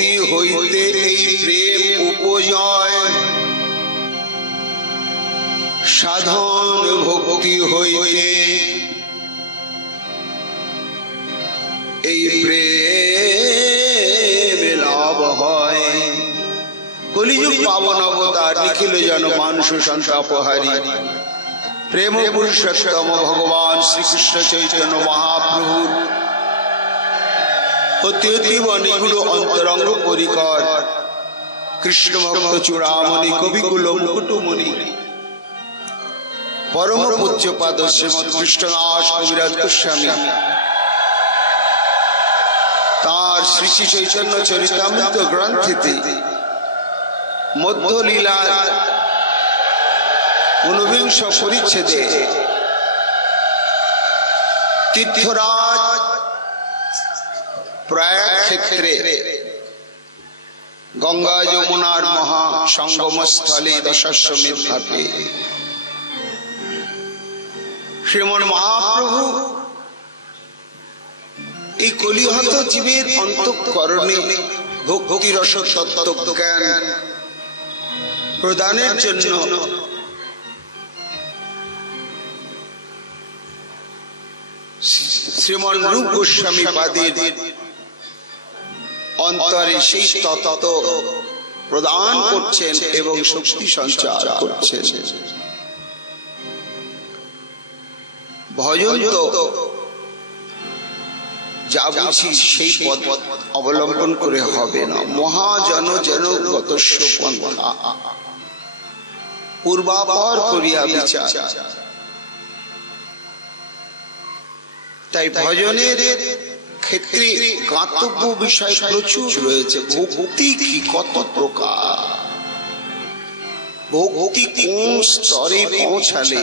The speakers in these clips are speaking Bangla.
ভক্তি হইতে এই প্রেম উপজয়, সাধন ভক্তি হইতে এই প্রেম লাভ হয়। কলিযুগ পাবন অবতার নিখিল জন মানুষ সন্তাপহারী প্রেম পুরুষোত্তম ভগবান শ্রীকৃষ্ণ চৈতন্য মহাপ্রভু অতি অতীব নিগুড় অন্তরঙ্গ পরিকর কৃষ্ণ ভক্ত চূড়ামণি কবিকুল মুকুটমণি পরম পূজ্যপাদ শ্রীমৎ কৃষ্ণদাস কবিরাজ গোস্বামী তার শ্রী শ্রী চৈতন্য চরিতামৃত গ্রন্থেতে মধ্যলীলার ঊনবিংশ পরিচ্ছেদে তীর্থরাজ প্রয়াগ ক্ষেত্রে গঙ্গা যমুনার মহা সঙ্গমস্থলে দশাশ্বমেধ ঘাটে শ্রীমন মহাপ্রভু এই কলিহত জীবের অন্তঃকরণে ভক্তি রস তত্ত্ব জ্ঞান প্রদানের জন্য শ্রীমন রূপ গোস্বামী পাদের অন্তরে সেই তত্ত্ব প্রদান করছেন এবং শক্তি সঞ্চার করছেন। ভজন তো যা বুঝি সেই পথ অবলম্বন করে হবে না। মহাজন যেন গতস্য পন্থা পূর্বাপর করিয়া বিচার। তাই ভজনের ক্ষেত্রে গাতব্য বিষয় প্রচুর রয়েছে। ভক্তি কি কত প্রকার, ভক্তি কোন স্তরে পৌঁছালে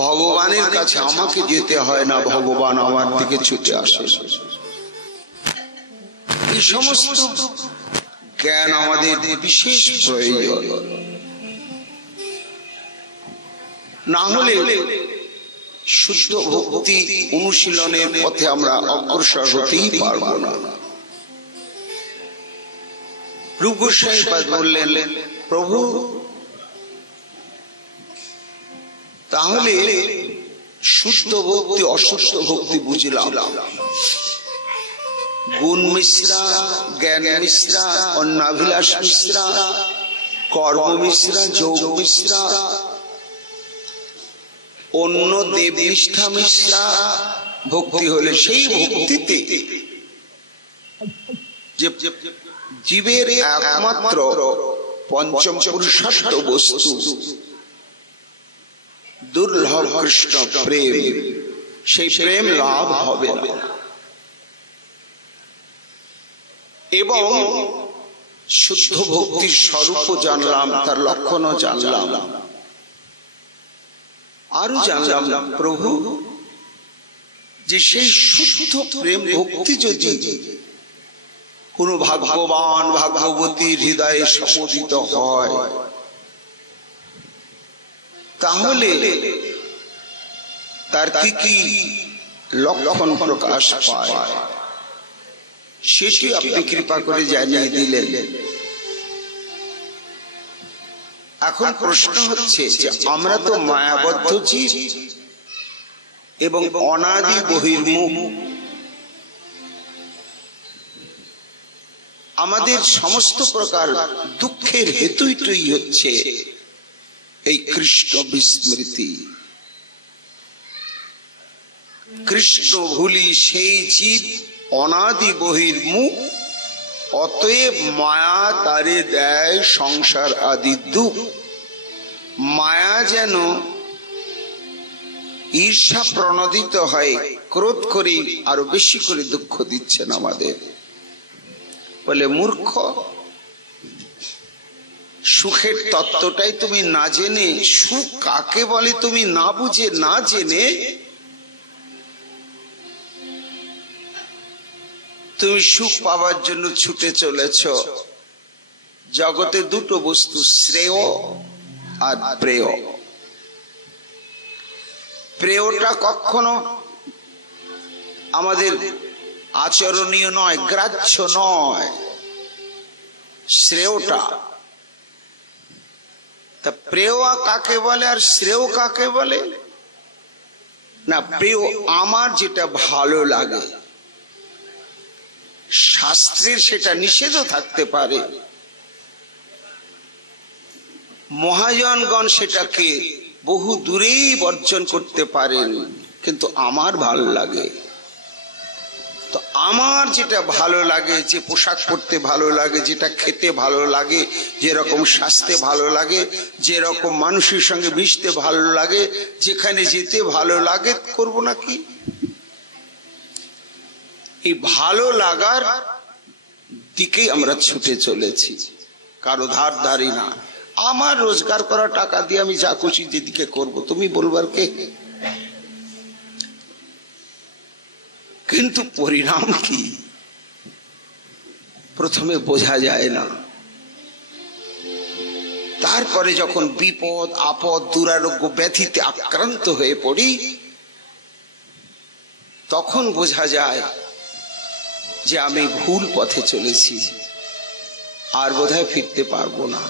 ভগবানের কাছে আমাকে যেতে হয় না, ভগবান আমার দিকে ছুটে আসে। এই সমস্ত জ্ঞান আমাদের বিশেষ প্রয়োজন। না হলে শুদ্ধ ভক্তি অনুশীলনের পথে আমরা অগ্রসর হতেই পারব না। রূপ গোস্বামী পাদ বললেন, প্রভু তাহলে শুদ্ধ ভক্তি অশুদ্ধ ভক্তি বুঝলাম, গুণ মিশ্রা, জ্ঞান মিশ্রা, অন্নাভিলাষ মিশ্রা, কর্ম মিশ্রা, যোগ মিশ্রা, অন্য দেব নিষ্ঠা মিশ্রা ভক্তি হলে সেই ভক্তিতে যে জীবের একমাত্র পঞ্চম পুরুষার্থ বস্তু দুর্লভ কৃষ্ণ প্রেম, সেই প্রেম লাভ হবে না। এবং শুদ্ধ ভক্তির স্বরূপ জানলাম, তার লক্ষণও জানলাম, আরো জানলাম প্রভু যে সেই শুদ্ধ প্রেম ভক্তি যদি কোন ভাগ্যবান ভাগ্যবতীর হৃদয়ে সমুদিত হয় তাহলে তার কি কি লক্ষণ প্রকাশ পায় সেটি আপনি কৃপা করে জানিয়ে দিলেন। এখন প্রশ্ন হচ্ছে যে আমরা তো মায়াবদ্ধ জীব এবং অনাদি বহির্মুখ, আমাদের সমস্ত প্রকার দুঃখের হেতুই হচ্ছে এই কৃষ্ণ বিস্মৃতি। কৃষ্ণ ভুলি সেই জীব অনাদি বহির্মুখ, অতএব মায়া তারে দেয় সংসার আদি দুঃখ। মায়া যেন ঈর্ষা প্রণোদিত হয়, ক্রোধ করে আরো বেশি করে দুঃখ দিচ্ছেন আমাদের। বলে মূর্খ, সুখের তত্ত্বটাই তুমি না জেনে, সুখ কাকে বলে তুমি না বুঝে না জেনে তুমি সুখ পাওয়ার জন্য ছুটে চলেছ। জগতে দুটো বস্তু, শ্রেয় আর প্রেয়। প্রেয়টা কখনো আমাদের আচরণীয় নয়, গ্রাহ্য নয়, শ্রেয়টা। তা প্রেয় কাকে বলে আর শ্রেয় কাকে বলে? না, প্রেয় আমার যেটা ভালো লাগে। শাস্ত্রের সেটা নিষেধও থাকতে পারে, মহাজনগণ সেটাকে বহু দূরেই বর্জন করতে পারেন, কিন্তু আমার ভালো লাগে। তো আমার যেটা ভালো লাগে, যে পোশাক পরতে ভালো লাগে, যেটা খেতে ভালো লাগে, যেরকম স্বাস্থ্যে ভালো লাগে, যেরকম মানুষের সঙ্গে মিশতে ভালো লাগে, যেখানে যেতে ভালো লাগে, করব না কি? এই ভালো লাগার দিকেই আমরা ছুটে চলেছি, কারো ধার ধারি না। আমার রোজগার করা টাকা দিয়ে আমি যা খুশি যেদিকে করব, তুমি বলবার কে? কিন্তু পরিণাম কি প্রথমে বোঝা যায় না। তারপরে যখন বিপদ আপদ দুরারোগ্য ব্যাধিতে আক্রান্ত হয়ে পড়ি, তখন বোঝা যায় যে আমি ভুল পথে চলেছি, আর বোধহয় ফিরতে পারবো না।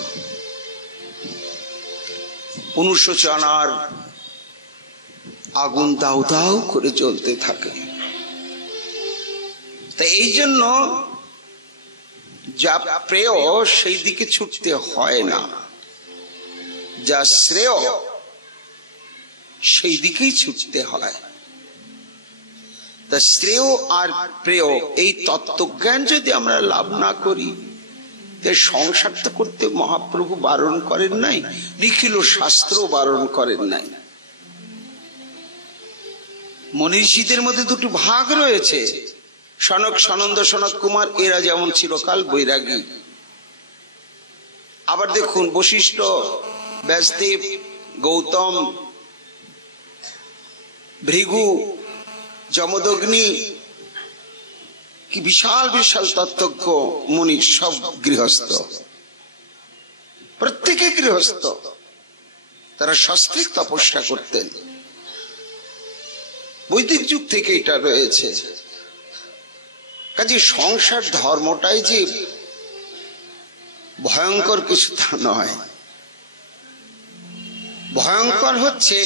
অনুশোচনার আগুন দাউ দাউ করে জ্বলতে থাকে। তাই এই জন্য যা প্রেয় সেই দিকে ছুটতে হয় না, যা শ্রেয় সেই দিকেই ছুটতে হয়। তা শ্রেয় আর প্রেয় এই তত্ত্বজ্ঞান যদি আমরা লাভ না করি, সংসার তো করতে মহাপ্রভু বারণ করেন নাই, নিখিল শাস্ত্র বারণ করেন নাই। মনীষীদের মধ্যে দুটো ভাগ রয়েছে, সনক সনন্দ সনক কুমার, এরা যেমন চিরকাল বৈরাগী। আবার দেখুন বশিষ্ঠ, ব্যাসদেব, গৌতম, ভৃগু, যমদগ্নি, কি বিশাল বিশাল তত্ত্বজ্ঞ মুনি, সব গৃহস্থ, প্রত্যেকে গৃহস্থ। তারা সস্ত্রীক তপস্যা করতেন, বৈদিক যুগ থেকে এটা রয়েছে। কাজে সংসার ধর্মটাই যে ভয়ঙ্কর কিছু তা নয়। ভয়ঙ্কর হচ্ছে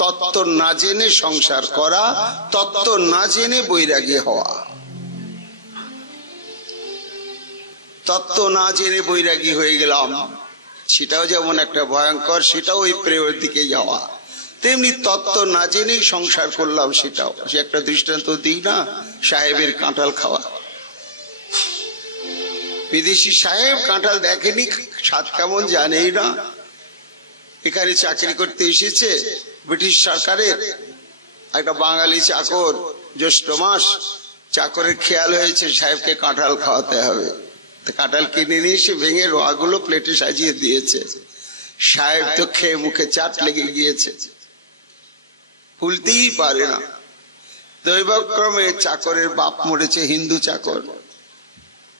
তত্ত্ব না জেনে সংসার করা, তত্ত্ব না জেনে বৈরাগী হওয়া। তত্ত্ব না জেনে বৈরাগী হয়ে গেলাম, সেটাও যেমন একটা ভয়ঙ্কর, সেটাও ওই প্রেমের দিকে যাওয়া। তেমনি তত্ত্ব না জেনেই সংসার করলাম, সেটাও। সে একটা দৃষ্টান্ত দিই না, সাহেবের কাঁঠাল খাওয়া। বিদেশি সাহেব কাঁঠাল দেখেনি, স্বাদ কেমন জানেই না। এখানে চাকরি করতে এসেছে ব্রিটিশ সরকারের, একটা বাঙালি চাকর, জ্যৈষ্ঠ মাস, চাকরের খেয়াল হয়েছে সাহেবকে কাঁঠাল খাওয়াতে হবে। কাঁঠাল কিনে নিয়ে এসে ভেঙে রোয়াগুলো প্লেটে সাজিয়ে দিয়েছে। সাহেব তো খেয়ে মুখে চাট লেগে গিয়েছে, ভুলতেই পারে না। দৈবক্রমে চাকরের বাপ মরেছে, হিন্দু চাকর,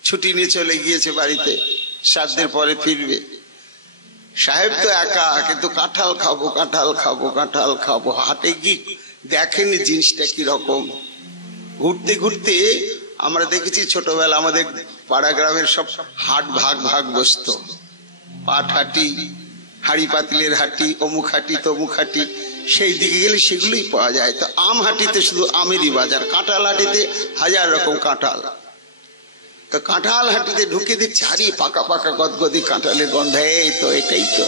ছুটি নিয়ে চলে গিয়েছে বাড়িতে, 7 দিন পরে ফিরবে। সাহেব তো একা, কিন্তু কাঁঠাল খাবো কাঁঠাল খাবো কাঁঠাল খাবো। হাটে গিয়ে দেখেনি জিনিসটা কিরকম। ঘুরতে ঘুরতে আমরা দেখেছি ছোটবেলা আমাদের পাড়া গ্রামের সব হাট ভাগ ভাগ বসতো, পাট হাটি, হাড়ি পাতিলের হাটি, অমুক হাটি তমুক হাটি। সেই দিকে গেলে সেগুলোই পাওয়া যায়। তো আম হাটিতে শুধু আমেরই বাজার, কাঁঠাল হাটিতে 1000 রকম কাঁঠাল। তো কাঁঠাল হাটিতে ঢুকে দেখছি আরে পাকা পাকা গদগদি কাঁঠালের গন্ধে, তো এটাই তো।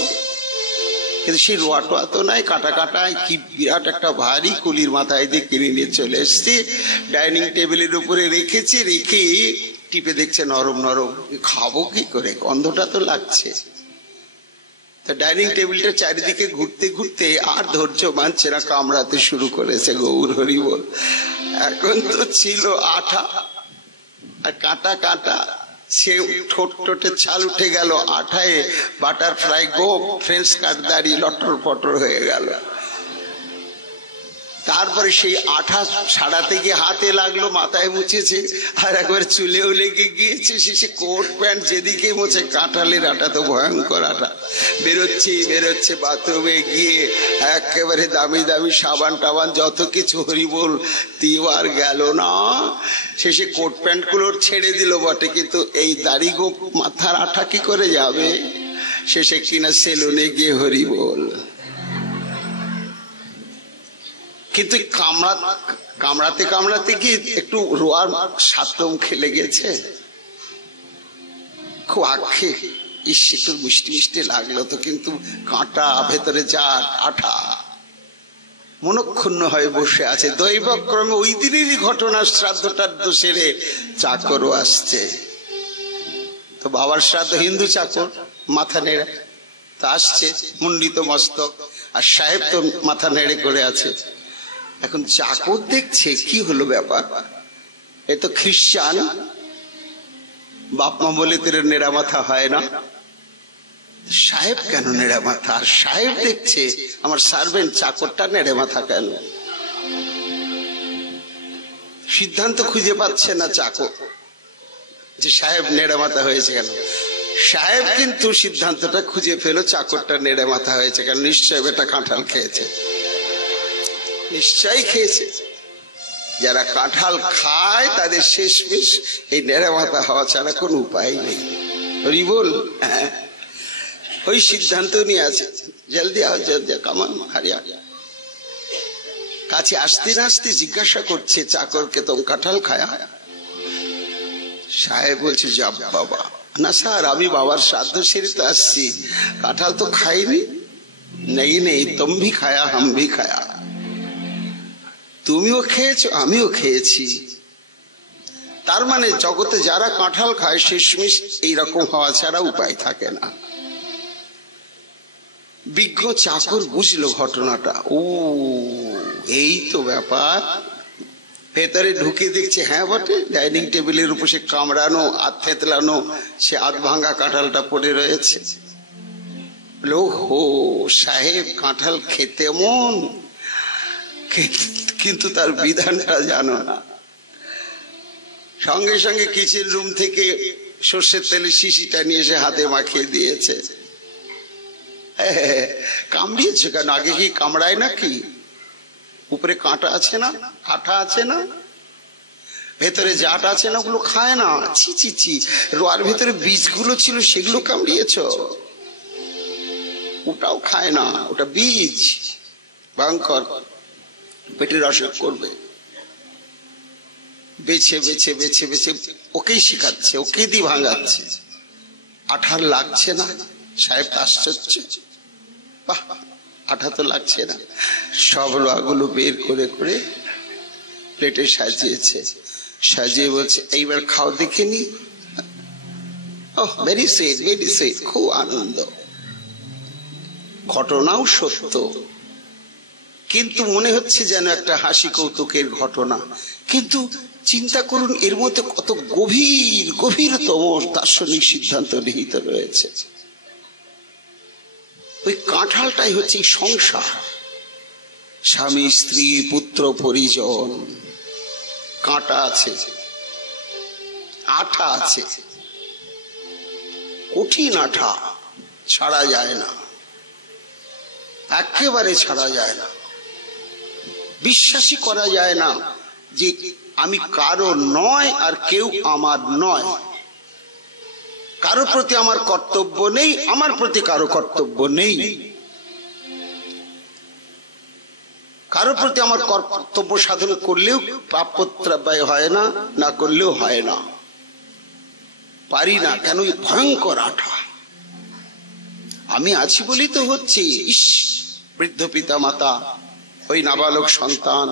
কিন্তু সেই রোয়া টোয়া তো নাই, কাটা কাটায় কি বিরাট একটা ভারী কুলির মাথায় দিয়ে কিনে নিয়ে চলে এসছি, ডাইনিং টেবিলের উপরে রেখেছি। রেখে টিপে দেখছে নরম নরম, খাবো কি করে, গন্ধটা তো লাগছে। তো ডাইনিং টেবিলটা চারিদিকে ঘুরতে ঘুরতে আর ধৈর্য মানছে না, কামড়াতে শুরু করেছে। গৌর হরি বল। এখন তো ছিল আঠা আর কাটা কাটা, সে ঠোঁট টোটে ছাল উঠে গেল, আঠায় বাটারফ্লাই গোপ, ফ্রেঞ্চ কাটদারি লটর পটর হয়ে গেল। তারপরে সেই আঠা সারাতে গিয়ে হাতে লাগলো, মাথায় মুছেছে, আর একবার চুলেও লেগে গিয়েছে। শেষে কোট প্যান্ট যেদিকে মুছে, কাঁঠালের আটা তো ভয়ঙ্কর আটা, বেরোচ্ছে বাথরুমে গিয়ে একেবারে দামি দামি সাবান টাবান যত কিছু, হরিবোল তিও আর গেল না। শেষে কোট প্যান্ট গুলো ছেড়ে দিল বটে, কিন্তু এই দাড়ি গো মাথার আঠা কি করে যাবে? শেষে কিনা সেলুনে গিয়ে হরিবোল। কিন্তু কামড়াতে কামড়াতে গিয়ে একটু রোয়ার সাতম খেলে গেছে, খুব আক্ষে, ইস একটু মিষ্টি মিষ্টি লাগলো তো, কিন্তু কাঁটা ভেতরে যা আঠা, মনক্ষুণ্ণ হয়ে বসে আছে। দৈবক্রমে ওই দিনেরই ঘটনা, শ্রাদ্ধটার সেরে চাকরও আসছে। তো বাবার শ্রাদ্ধ, হিন্দু চাকর মাথা নেড়ে তা আসছে, মুন্ডিত মস্তক, আর সাহেব তো মাথা নেড়ে করে আছে। এখন চাকর দেখছে কি হলো ব্যাপার, এ তো খ্রিস্টান, বাপ মা বলে তোর নেড়া মাথা হয় না, সাহেব কেন নেড়ে মাথা? আর সাহেব দেখছে আমার সার্ভেন্ট চাকরটা নেড়ে মাথা কেন? সিদ্ধান্ত খুঁজে পাচ্ছে না চাকর যে সাহেব নেড়ে মাথা হয়েছে কেন। সাহেব কিন্তু সিদ্ধান্তটা খুঁজে পেল, চাকরটা নেড়ে মাথা হয়েছে কেন। নিশ্চয় বেটা কাঁঠাল খেয়েছে, নিশ্চয়ই খেয়েছে। যারা কাঁঠাল খায় তাদের শেষমেশ এই নেড়ে মাথা হওয়া ছাড়া কোনো উপায় নেই। হরি বল। হ্যাঁ, ওই সিদ্ধান্ত নিয়ে আছে, জলদি আও, জলদি কামান হারিয়া। কাছে আসতে না আসতে জিজ্ঞাসা করছে চাকরকে, তোম কাঁঠাল খায়া? সাহেব বলছে, যাব বাবা। না স্যার, আমি বাবার শ্রাদ্ধ সেরে তো আসছি, কাঁঠাল তো খাইনি। নেই নেই, তুম ভি খায়া হাম ভি খায়া, তুমিও খেয়েছো আমিও খেয়েছি। তার মানে জগতে যারা কাঁঠাল খায় শেষমেশ এইরকম হওয়া ছাড়া উপায় থাকে না। বিজ্ঞ চাকর বুঝলো ঘটনাটা, ও এই তো ব্যাপার। ভেতরে ঢুকে দেখছে, হ্যাঁ বটে, ডাইনিং টেবিলের উপর সে কামড়ানো, আধ থেতলানো সে আধ ভাঙা কাঁঠালটা পড়ে রয়েছে। হো, সাহেব কাঁঠাল খেতে মন, কিন্তু তার বিধানটা জানো না। সঙ্গে সঙ্গে কিচেন রুম থেকে সর্ষের তেলের শিশিটা নিয়ে এসে হাতে মাখিয়ে দিয়েছে। কামড়িয়েছে কেন? আগে কি কামড়ায় নাকি? উপরে কাঁটা আছে না, আঠা আছে না, ভেতরে জাট আছে না, ওগুলো খায় না। ছি ছি ছি, রোয়ার ভেতরে বীজগুলো ছিল সেগুলো কামড়িয়েছ, ওটাও খায় না, ওটা বীজ, ভয়ঙ্কর, পেটের অসুখ করবে। বেছে বেছে বেছে বেছে ওকেই শিখাচ্ছে, ওকে দিয়ে ভাঙাচ্ছে। আঠার লাগছে না। সাহেব আশ্চর্য, বাহ, আঠা তো লাগছে না। সব লোহাগুলো বের করে করে প্লেটে সাজিয়েছে, সাজিয়ে বলছে, এইবার খাও দেখে নি। ভেরি সুইট, ভেরি সুইট, খুব আনন্দ। ঘটনাও সত্য, কিন্তু মনে হচ্ছে যেন একটা হাসি কৌতুকের ঘটনা। কিন্তু চিন্তা করুন, এর মধ্যে কত গভীর গভীরতম দার্শনিক সিদ্ধান্ত নিহিত রয়েছে। ওই কাঁঠালটাই হচ্ছে সংসার, স্বামী স্ত্রী পুত্র পরিজন। কাঁটা আছে, আঠা আছে, কঠিন আঠা, ছাড়া যায় না, একেবারে ছাড়া যায় না। বিশ্বাসই করা যায় না যে আমি কারো নয় আর কেউ আমার নয়। কারো প্রতি আমার কর্তব্য নেই, আমার প্রতি কারো কর্তব্য নেই। কারো প্রতি আমার কর্তব্য সাধন করলেও প্রাপ্যত্রায় হয় না, না করলেও হয় না, পারি না। কেন? ভয়ঙ্কর আঠা। আমি আছি বলেই তো হচ্ছে। ইস, বৃদ্ধ পিতা মাতা, ওই নাবালক সন্তান,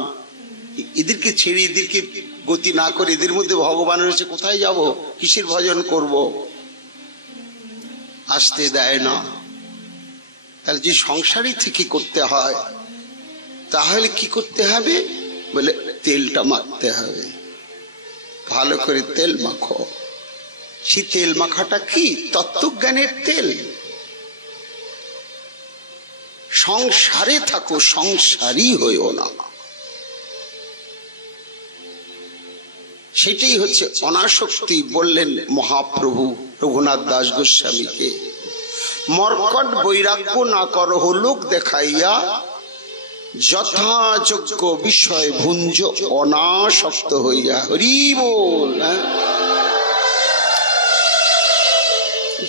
এদেরকে ছেড়ে, এদেরকে গতি না করে, এদের মধ্যে ভগবান রয়েছে, কোথায় যাব, কিসের ভজন করব? আসতে দেয় না। তাহলে যে সংসারই থেকে করতে হয়, তাহলে কি করতে হবে? বলে তেলটা মাখতে হবে, ভালো করে তেল মাখো। সেই তেল মাখাটা কি? তত্ত্বজ্ঞানের তেল। সংসারে থাকো, সংসারী হইও না। সেটাই হচ্ছে অনাসক্তি বললেন মহাপ্রভু রঘুনাথ দাস গোস্বামীকে। মর্কট বৈরাগ্য না করহ লোক দেখাইয়া, যথাযোগ্য বিষয় ভুঞ্জ অনাসক্ত হইয়া। হরি বল।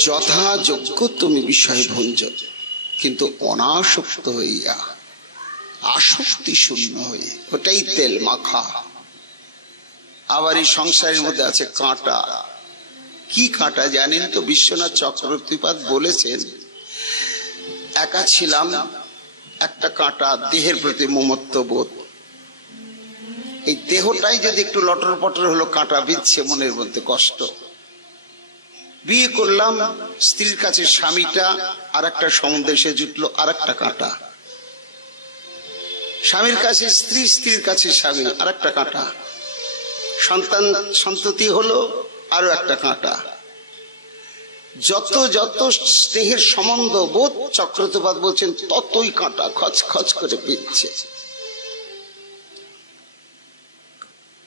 যথাযোগ্য তুমি বিষয় ভুঞ্জ, কিন্তু অনাসক্ত হইয়া, আসক্তি শূন্য হয়ে, ওটাই তেল মাখা। আবার এই সংসারের মধ্যে আছে কাঁটা। কি কাঁটা জানেন তো? বিশ্বনাথ চক্রবর্তীপাদ বলেছেন, একা ছিলাম, একটা কাঁটা দেহের প্রতি মমত্ব বোধ। এই দেহটাই যদি একটু লটর পটর হলো, কাঁটা বিচ্ছে, মনের মধ্যে কষ্ট। বিয়ে করলাম, স্ত্রীর কাছে স্বামীটা আর একটা সম্বন্ধে এসে জুটলো, আর একটা কাঁটা। স্বামীর কাছে স্ত্রী, স্ত্রীর কাছে স্বামী, আর একটা কাঁটা। সন্তান সন্ততি হলো, আরো একটা কাঁটা। যত যত স্নেহের সম্বন্ধ বোধ, চক্রবর্তীপাদ বলছেন, ততই কাঁটা খচ খচ করে পিচ্ছে।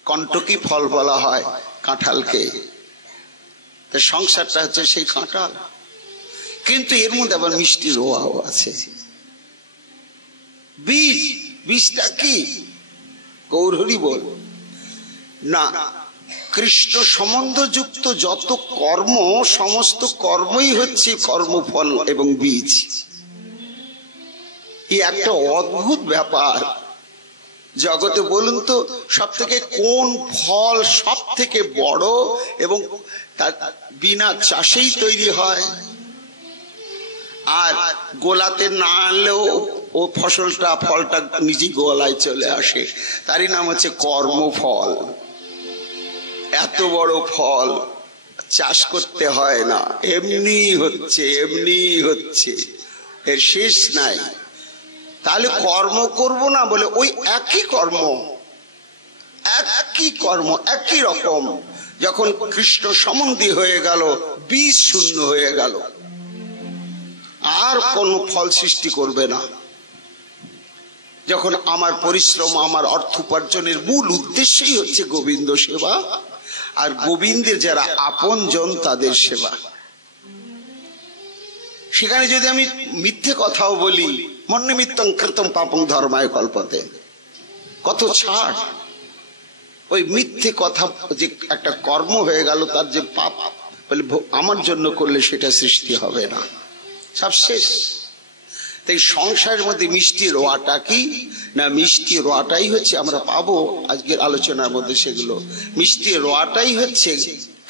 কণ্টকি ফল বলা হয় কাঁঠালকে, সংসারটা হচ্ছে সেই কাঁঠাল। কিন্তু এর মধ্যে আবার মিষ্টি রোয়াও আছে। বীজ, বীজটা কি? গৌর হরি বল না। কৃষ্ণ সম্বন্ধ যুক্ত যত কর্ম, সমস্ত কর্মই হচ্ছে কর্মফল এবং বীজ। এই একটা অদ্ভুত ব্যাপার জগতে। বলুন তো, সব থেকে কোন ফল সব থেকে বড় এবং তার বিনা চাষেই তৈরি হয়, আর গোলাতে না আনলেও ও ফসলটা, ফলটা নিজে গোলায় চলে আসে? তারই নাম হচ্ছে কর্মফল। এত বড় ফল চাষ করতে হয় না, এমনি হচ্ছে, এমনি হচ্ছে, এর শেষ নাই। তাহলে কর্ম করব না বলে ওই একই কর্ম, একই কর্ম, একই রকম। যখন কৃষ্ণ সম্বন্ধী হয়ে গেল, বীজ শূন্য হয়ে গেল, আর কোন ফল সৃষ্টি করবে না। যখন আমার পরিশ্রম, আমার অর্থ উপার্জনের মূল উদ্দেশ্যই হচ্ছে গোবিন্দ সেবা, আর গোবিন্দের যারা আপন জন তাদের সেবা। সেখানে যদি আমি মিথ্যে কথাও বলি, মন্নিমিত্তং কৃতং পাপং ধর্মায় কল্পতে, কত ছাড়। ওই মিথ্যে কথা যে একটা কর্ম হয়ে গেল, তার যে পাপ, বলে আমার জন্য করলে সেটা সৃষ্টি হবে না, সব শেষ। তাই সংসারের মধ্যে মিষ্টি রোয়াটা কি না? মিষ্টি রোয়াটাই হচ্ছে, আমরা পাবো আজকের আলোচনার মধ্যে সেগুলো। মিষ্টি রোয়াটাই হচ্ছে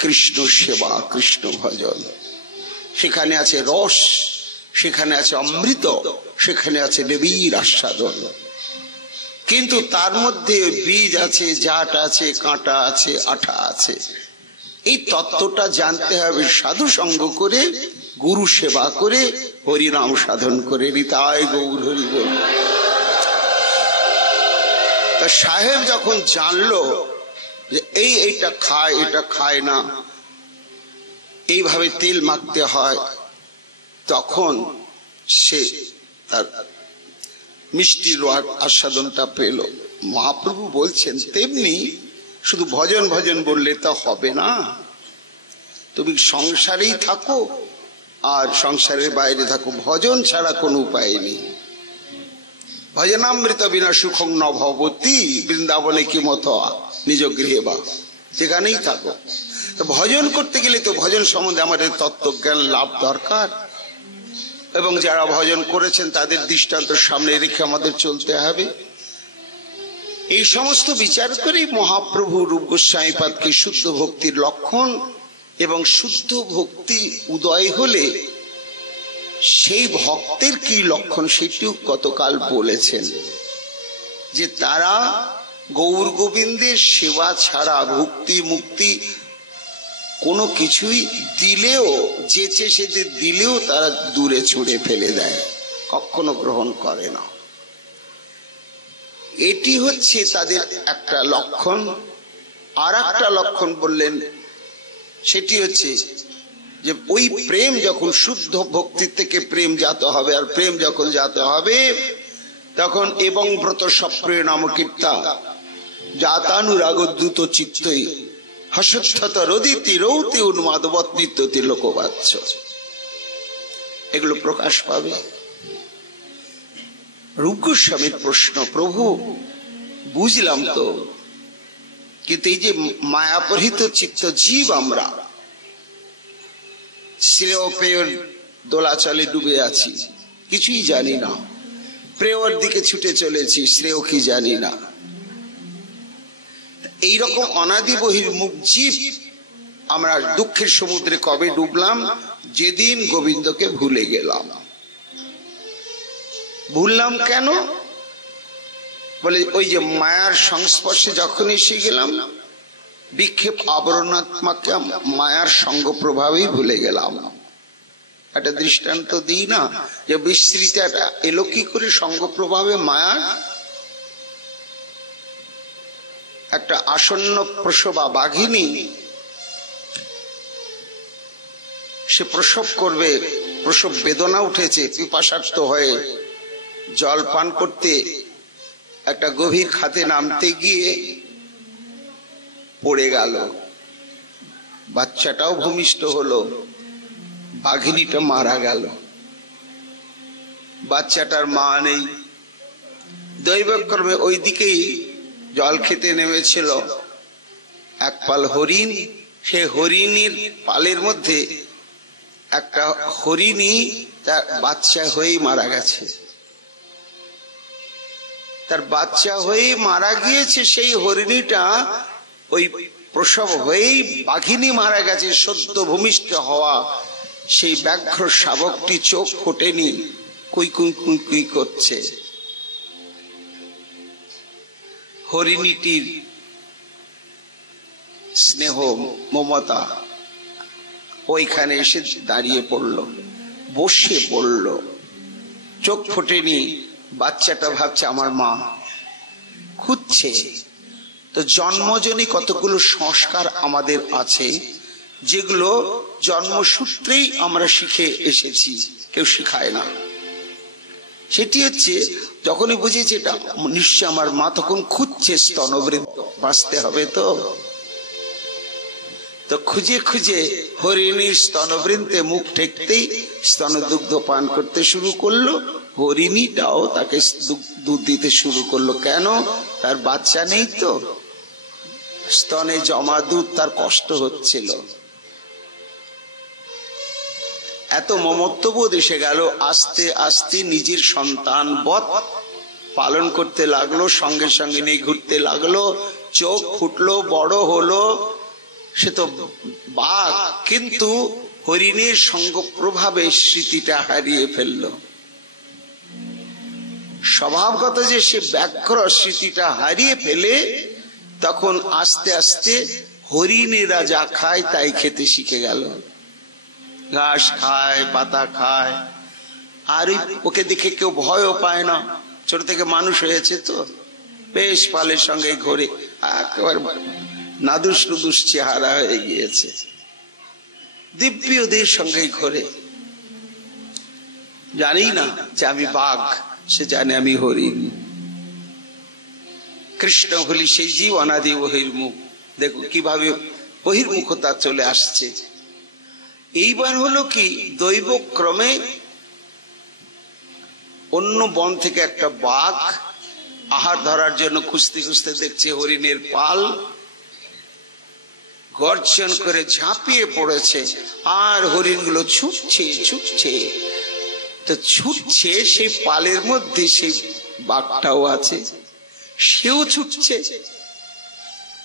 কৃষ্ণ সেবা, কৃষ্ণ ভজন। সেখানে আছে রস, সেখানে আছে অমৃত, সেখানে আছে দেবীর আস্বাদন। কিন্তু তার মধ্যে বীজ আছে, জাট আছে, কাঁটা আছে, আঠা আছে। এই তত্ত্বটা জানতে হবে সাধু সঙ্গ করে, গুরু সেবা করে, হরিনাম সাধন করে। নিতাই গৌর হরি বল। তা সাহেব যখন জানলো যে এইটা খায়, এটা খায় না, এইভাবে তেল মাখতে হয়, তখন সে তার মিষ্টির আস্বাদনটা পেল। মহাপ্রভু বলছেন, তেমনি শুধু ভজন ভজন বললে তা হবে না। তুমি সংসারেই থাকো আর সংসারের বাইরে থাকো, ভজন ছাড়া কোনো উপায় নেই। ভজনামৃত বিনা সুখং ন ভবতি, বৃন্দাবনে কি মত নিজ গৃহে বা, যেখানেই থাকো। তো ভজন করতে গেলে তো ভজন সম্বন্ধে আমাদের তত্ত্বজ্ঞান লাভ দরকার, এবং যারা ভজন করেছেন তাদের দৃষ্টান্ত সামনে রেখে আমাদের চলতে হবে। এই সমস্ত বিচার করে মহাপ্রভু রূপ গোস্বামীপাদকে শুদ্ধ ভক্তির লক্ষণ এবং শুদ্ধ ভক্তি উদয় হলে সেই ভক্তের কি লক্ষণ সেটিও গতকাল বলেছেন, যে তারা গৌর গোবিন্দের সেবা ছাড়া ভক্তি মুক্তি কোনো কিছুই দিলেও, যেচে সেদের দিলেও তারা দূরে ছুঁড়ে ফেলে দেয়, কখনো গ্রহণ করে না। এটি হচ্ছে তাদের একটা লক্ষণ। আর একটা লক্ষণ বললেন, সেটি হচ্ছে যে ওই প্রেম যখন শুদ্ধ ভক্তির থেকে প্রেম জাত হবে, আর প্রেম যখন জাত হবে তখন এবং ব্রত সপ্রিয় নাম কীর্তা জাতানুরাগ দ্রুত চিত্তই হসত্যত রদিতি রৌতি উন্মাদবৎ নিত্যতি লোকবাচ্য, এগুলো প্রকাশ পাবে। রূপ গোস্বামীর প্রশ্ন, প্রভু বুঝলাম তো, কিন্তু এই যে মায়াপরিহিত চিত্ত জীব আমরা, শ্রেয় পেয়র দোলাচলে ডুবে আছি, কিছুই জানি না, প্রেয়র দিকে ছুটে চলেছি, শ্রেয় কি জানি না। এইরকম অনাদি বহির্মুখ জীব আমরা দুঃখের সমুদ্রে কবে ডুবলাম? যেদিন গোবিন্দকে ভুলে গেলাম। ভুললাম কেন? বলে ওই যে মায়ার সংস্পর্শে যখন এসে গেলাম, বিক্ষেপ আবরণাত্মাকে মায়ার সঙ্গ প্রভাবেই ভুলে গেলাম। একটা দৃষ্টান্ত দিই না, যে বিস্তৃতিটা এলো কি করে সঙ্গ প্রভাবে? মায়া একটা আসন্ন প্রসবা বাঘিনী, সে প্রসব করবে, প্রসব বেদনা উঠেছে, পিপাসার্ত হয়ে জল পান করতে একটা গভীর খাতে নামতে গিয়ে পড়ে গেল, বাচ্চাটাও ভূমিষ্ঠ হলো, বাঘিনীটা মারা গেল, বাচ্চাটার মা নেই। দৈবক্রমে ওই দিকেই জল খেতে নেমেছিল এক পাল হরিণ, সে হরিণীর পালের মধ্যে একটা হরিণী তার বাচ্চা হয়েই মারা গেছে, তার বাচ্চা হয়ে মারা গিয়েছে। সেই হরিণীটা ওই প্রসব হয়েই বাঘিনী মারা গেছে, সদ্য ভূমিষ্ঠ হওয়া সেই ব্যাঘ্র শাবকটি চোখ ফোটেনি, কুই কুই কুই কুই করছে। হরিণীটির স্নেহ মমতা ওইখানে এসে দাঁড়িয়ে পড়ল, বসে পড়ল, চোখ ফোটেনি। বাচ্চাটা ভাবছে আমার মা, খুঁজছে। তো জন্মজনী কতগুলো সংস্কার আমাদের আছে, যেগুলো জন্মসূত্রেই আমরা শিখে এসেছি, কেউ শিখায় না। সেটি হচ্ছে যখনই বুঝেছি এটা নিশ্চয় আমার মা, তখন খুঁজছে স্তনবৃন্ত, বাঁচতে হবে তো। তো খুঁজে খুঁজে হরিণীর স্তনবৃন্তে মুখ ঠেকতেই স্তনদুগ্ধ পান করতে শুরু করলো। হরিণীটাও তাকে দুধ দিতে শুরু করলো। কেন? তার বাচ্চা নেই তো, স্তনে জমা দুধ তার কষ্ট হচ্ছিল। এত মমত্ববোধ এসে গেল, আস্তে আস্তে নিজের সন্তান বৎ পালন করতে লাগলো, সঙ্গে সঙ্গে নিয়ে ঘুরতে লাগলো, চোখ ফুটলো, বড় হলো। সে তো বাঘ, কিন্তু হরিণের সঙ্গ প্রভাবে স্মৃতিটা হারিয়ে ফেললো। স্বভাবগত যে সে ব্যাঘ্র, স্মৃতিটা হারিয়ে ফেলে তখন আস্তে আস্তে হরিণেরা যা খায় তাই খেতে শিখে গেল। ঘাস খায়, পাতা খায়, আর ওকে দেখে কেউ ভয়ও পায় না। ছোট থেকে মানুষ হয়েছে তো, বেশ পালের সঙ্গে ঘোরে, একেবারে নাদুস নুদুস চেহারা হয়ে গিয়েছে, দিব্যি ওদের সঙ্গে ঘোরে। জানি না যে আমি বাঘ, সে জানে আমি হরিণ। কৃষ্ণ হলি সেই জীব অনাদি বহির্মুখ। দেখো কিভাবে বহির্মুখতা চলে আসছে। এইবার হলো কি, দৈবক্রমে অন্য বন থেকে একটা বাঘ আহার ধরার জন্য খুঁজতে খুঁজতে দেখছে হরিণের পাল, গর্জন করে ঝাঁপিয়ে পড়েছে, আর হরিণগুলো ছুটছে ছুটছে। তো ছুটছে, সেই পালের মধ্যে সেই বাঘটাও আছে, সেও ছুটছে,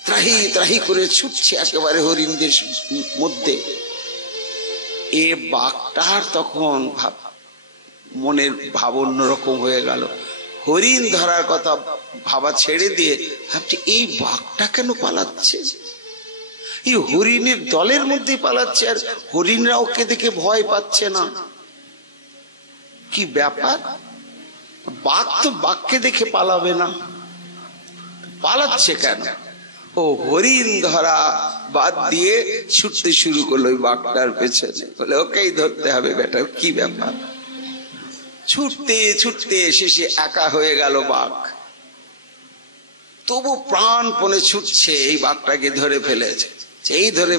ত্রাহি ত্রাহি করে ছুটছে একেবারে হরিণদের মধ্যে। এ বাঘটার তখন মনের ভাব অন্যরকম হয়ে গেল। হরিণ ধরার কথা ভাবা ছেড়ে দিয়ে ভাবছে এই বাঘটা কেন পালাচ্ছে, এই হরিণের দলের মধ্যে পালাচ্ছে, আর হরিণরা ওকে দেখে ভয় পাচ্ছে না। কি ব্যাপার? বাঘ তো বাঘকে দেখে পালাবে না, পালাচ্ছে কেন? ও হরিণ ধরা বাদ দিয়ে ছুটতে শুরু করলো ওই বাঘটার পেছনে। বলে ওকেই ধরতে হবে বেটা, কি ব্যাপার? ছুটতে ছুটতে শেষে একা হয়ে গেল বাঘ, তবু প্রাণপণে ছুটছে, এই বাঘটাকে ধরে ফেলেছে। এই ধরে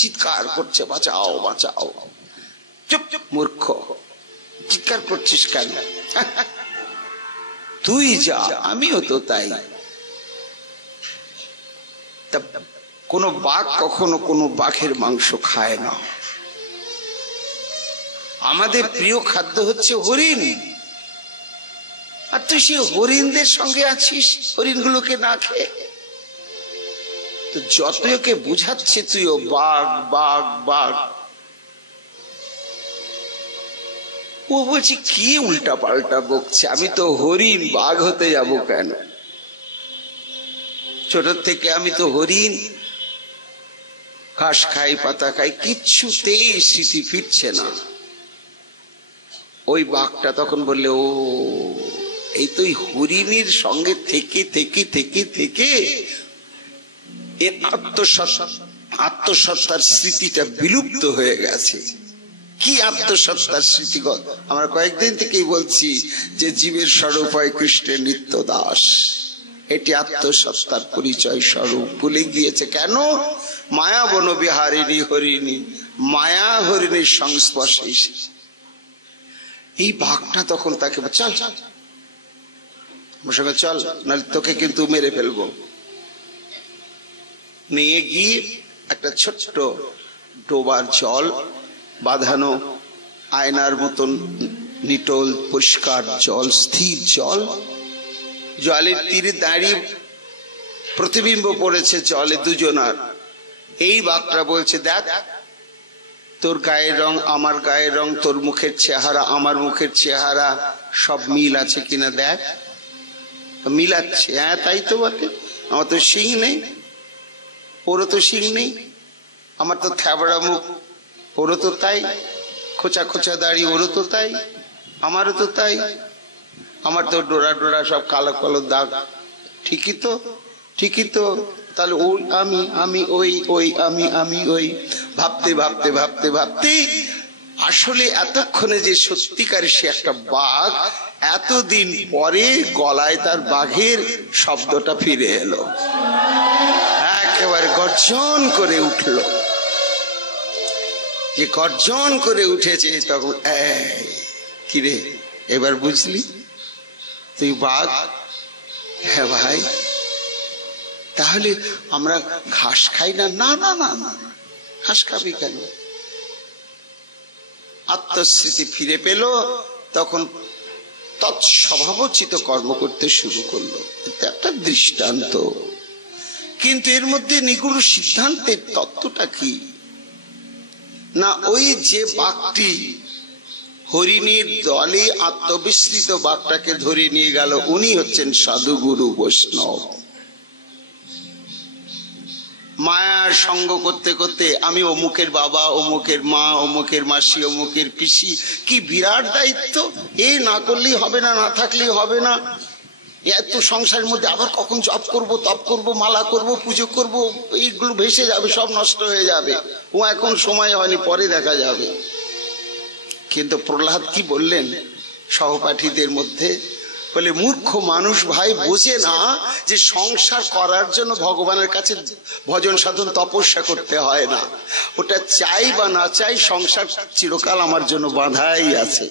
চিৎকার করছে, বাঁচাও বাঁচাও। চুপ চুপ মূর্খ, চিৎকার করছিস কেন? তুই যা, আমিও তো তাই। কোন বাঘ কখনো কোন বাঘের মাংস খায় না। আমাদের প্রিয় খাদ্য হচ্ছে হরিণ, আর তুই সে হরিণদের সঙ্গে আছিস, হরিণগুলোকে না খেয়ে। তো যত ওকে বুঝাচ্ছে তুইও বাঘ বাঘ বাঘ, ও বলছি কি উল্টা পাল্টা বকছে, আমি তো হরিণ, বাঘ হতে যাব কেন? ছোট থেকে আমি তো হরিণ, ঘাস খাই পাতা খাই, কিচ্ছুতেই স্মৃতি ফিরছে না। ওই বাঘটা তখন বললে, ও এই তো হরিণীর সঙ্গে থেকে থেকে থেকে থেকে এর আত্মসত্তার স্মৃতিটা বিলুপ্ত হয়ে গেছে। কি আত্মসত্তার স্মৃতি? আমরা কয়েকদিন থেকেই বলছি যে জীবের স্বরূপ হয় কৃষ্ণের নিত্য দাস, এটি আত্মসত্তার পরিচয় স্বরূপ। ভুলে গিয়েছে কেন? মায়া বন বিহারিণী হরিণী, মায়া হরিণীর সংস্পর্শে। এই বাঘটা তখন তাকে চল চল আমার সঙ্গে চল, নাহলে তোকে কিন্তু মেরে ফেলবো। নিয়ে গিয়ে একটা ছোট্ট ডোবার জল বাঁধানো, আয়নার মতন নিটল পরিষ্কার জল, স্থির জল, জলের তীরে দাঁড়িয়ে প্রতিবিম্ব পড়েছে জলে দুজনার। এই বাঘটা বলছে, দেখ তোর গায়ের রং আমার গায়ের রং, তোর মুখের চেহারা আমার মুখের চেহারা, সব মিল আছে কিনা দেখ। মিলাচ্ছে, হ্যাঁ তাই তো বটে, আমার তো শিং নেই, ওরও তো শিং নেই, আমার তো থ্যাবড়া মুখ, ওরও তো তাই, খোঁচা খোঁচা দাড়ি, ওরও তো তাই, আমারও তো তাই, আমার তো ডোরা ডোরা সব কালো কালো দাগ, ঠিকই তো ঠিকই তো। তাহলে ওই আমি, আমি ওই, ওই আমি, আমি ওই, ভাবতে ভাবতে ভাবতে ভাবতে আসলে এতক্ষণে যে সত্যিকার সে একটা বাঘ, এতদিন পরে গলায় তার বাঘের শব্দটা ফিরে এলো, একেবারে গর্জন করে উঠলো। যে গর্জন করে উঠেছে তখন, কিরে এবার বুঝলি তুই বাঘ? হ্যাঁ ভাই। তাহলে আমরা ঘাস খাই না? না না না না, ঘাস খাবি কেন? আত্মস্মৃতি ফিরে পেল, তখন তৎস্বভাবোচিত কর্ম করতে শুরু করলো। এটা একটা দৃষ্টান্ত, কিন্তু এর মধ্যে নিগুড় সিদ্ধান্তের তত্ত্বটা কি না, ওই যে বাঘটি হরিণীর দলে আত্মবিস্মৃত বাঘটাকে ধরে নিয়ে গেল, উনি হচ্ছেন সাধু গুরু বৈষ্ণব। মায়ার সঙ্গ করতে করতে আমি অমুকের বাবা, অমুকের মা, অমুকের মাসি, অমুকের পিসি, কি বিরাট দায়িত্ব! এই না করলেই হবে না, না থাকলেই হবে না। এত সংসারের মধ্যে আবার কখন জপ করব, তপ করব, মালা করব, পুজো করব, এইগুলো ভেসে যাবে, সব নষ্ট হয়ে যাবে। ও এখন সময় হয়নি, পরে দেখা যাবে। কিন্তু প্রহ্লাদ কি বললেন সহপাঠীদের মধ্যে? বলে, মূর্খ মানুষ ভাই বোঝে না যে সংসার করার জন্য ভগবানের কাছে ভজন সাধন তপস্যা করতে হয় না। ওটা চাই বা না চাই, সংসার চিরকাল আমার জন্য বাঁধাই আছে,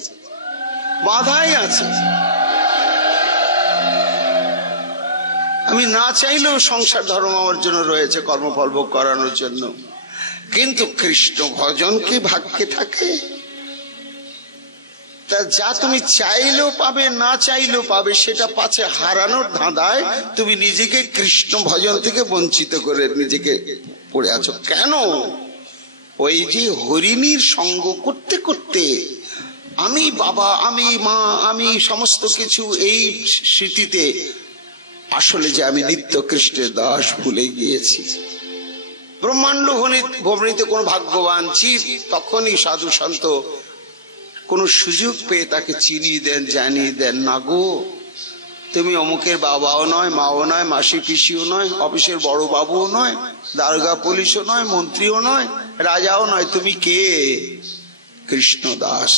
বাঁধাই আছে। আমি না চাইলেও সংসার ধর্ম আমার জন্য রয়েছে, কর্মফল ভোগ করানোর জন্য। কিন্তু কৃষ্ণ ভজন কি ভাগ্যে থাকে? তা যা তুমি চাইলেও পাবে, না চাইলেও পাবে, সেটা পাছে হারানোর ধাঁধায় তুমি নিজেকে কৃষ্ণ ভজন থেকে বঞ্চিত করে নিজেকে পড়ে আছো কেন? ওই যে হরিণীর সঙ্গ করতে করতে আমি বাবা, আমি মা, আমি সমস্ত কিছু, এই স্মৃতিতে আসলে যে আমি নিত্য কৃষ্ণের দাস ভুলে গিয়েছি। ব্রহ্মাণ্ড ভ্রমণীতে কোন ভাগ্যবান জীব তখনই সাধু সন্ত কোন সুযোগ পেয়ে তাকে চিনিয়ে দেন, জানিয়ে দেন, না গো তুমি অমুকের বাবাও নয়, মাও নয়, মাসি পিসিও নয়, অফিসের বড় বাবুও নয়, দারোগা পুলিশও নয়, মন্ত্রীও নয়, রাজাও নয়, তুমি কে? কৃষ্ণ দাস।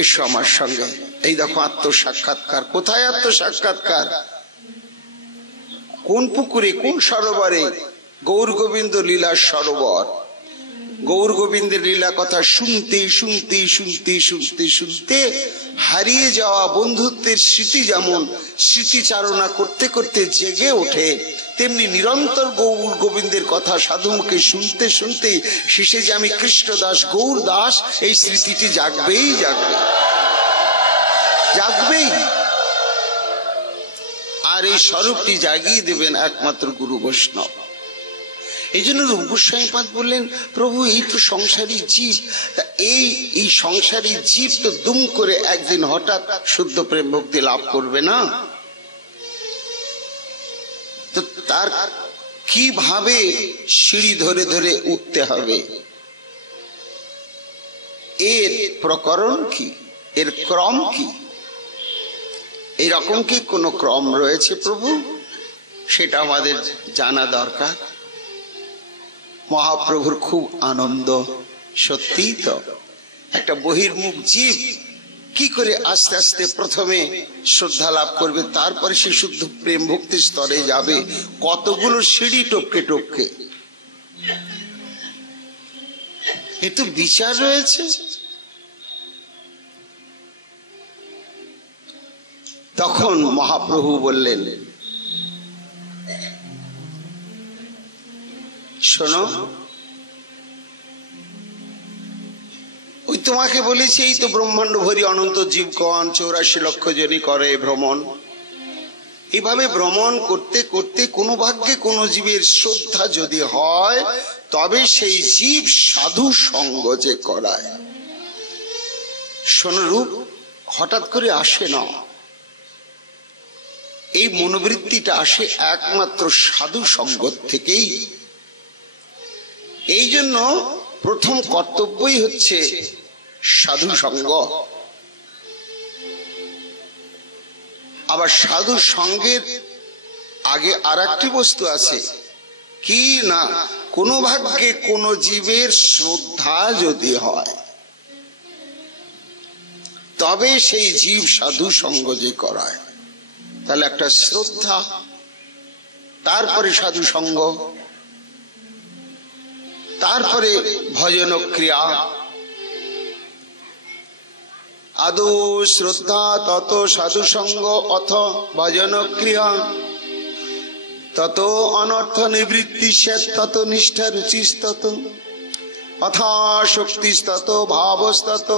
এসো আমার সঙ্গে। এই দেখো আত্মসাক্ষাৎকার। কোথায় আত্মসাক্ষাৎকার? কোন পুকুরে, কোন সরোবরে? গৌর গোবিন্দ লীলা সরোবর। গৌর গোবিন্দের লীলা কথা শুনতে শুনতে শুনতে শুনতে শুনতে হারিয়ে যাওয়া বন্ধুত্বের স্মৃতি যেমন স্মৃতিচারণা করতে করতে জেগে ওঠে, তেমনি নিরন্তর গৌর গোবিন্দের কথা সাধুমুখে শুনতে শুনতে শেষে যে আমি কৃষ্ণদাস গৌর দাস, এই স্মৃতিটি জাগবেই জাগবে, জাগবেই। আর এই স্বরূপটি জাগিয়ে দেবেন একমাত্র গুরু বৈষ্ণব। এই জন্য রূপ গোস্বামীপাদ বললেন, প্রভু এই তো সংসারী জীব, তা এই সংসারী জীব তো দুম করে একদিন হঠাৎ শুদ্ধ প্রেম ভক্তি লাভ করবে না, তো তার কিভাবে সিঁড়ি ধরে ধরে উঠতে হবে, এর প্রকরণ কি, এর ক্রম কি? এইরকম কি কোনো ক্রম রয়েছে প্রভু? সেটা আমাদের জানা দরকার। মহাপ্রভুর খুব আনন্দ, সত্যি তো একটা বহির্মুখ জীব কি করে আস্তে আস্তে প্রথমে শ্রদ্ধা লাভ করবে, তারপরে সে শুদ্ধ প্রেম ভক্তির স্তরে যাবে, কতগুলো সিঁড়ি টপকে টপকে। এ তো বিচার রয়েছে। তখন মহাপ্রভু বললেন, শোনো, ওই তোমাকে বলেছি এই তো ব্রহ্মাণ্ড ভরি অনন্ত জীবগণ 84 লক্ষ জনই করে ভ্রমণ। এইভাবে ভ্রমণ করতে করতে কোনো ভাগ্যে কোনো জীবের শ্রদ্ধা যদি হয়, তবে সেই জীব সাধু সঙ্গ যে করায়। শোনো রূপ হঠাৎ করে আসে না, এই মনোবৃত্তিটা আসে একমাত্র সাধু সঙ্গ থেকেই। এই জন্য প্রথম কর্তব্যই হচ্ছে সাধু সঙ্গ। আবার সাধু সঙ্গের আগে আর একটি বস্তু আছে কি না, কোনো ভাগ্যে কোনো জীবের শ্রদ্ধা যদি হয়, তবে সেই জীব সাধু সঙ্গ যে করায়। তাহলে একটা শ্রদ্ধা, তারপরে সাধু সঙ্গ, তারপরে ভজন ক্রিয়া। আদৌ শ্রদ্ধা তত সাধু সঙ্গ অথ ভজন ক্রিয়া, তত অনর্থ নিবৃত্তি স্যাৎ, তত নিষ্ঠা রুচিস্তত, অথা শক্তিস্তত ভাবস্তত,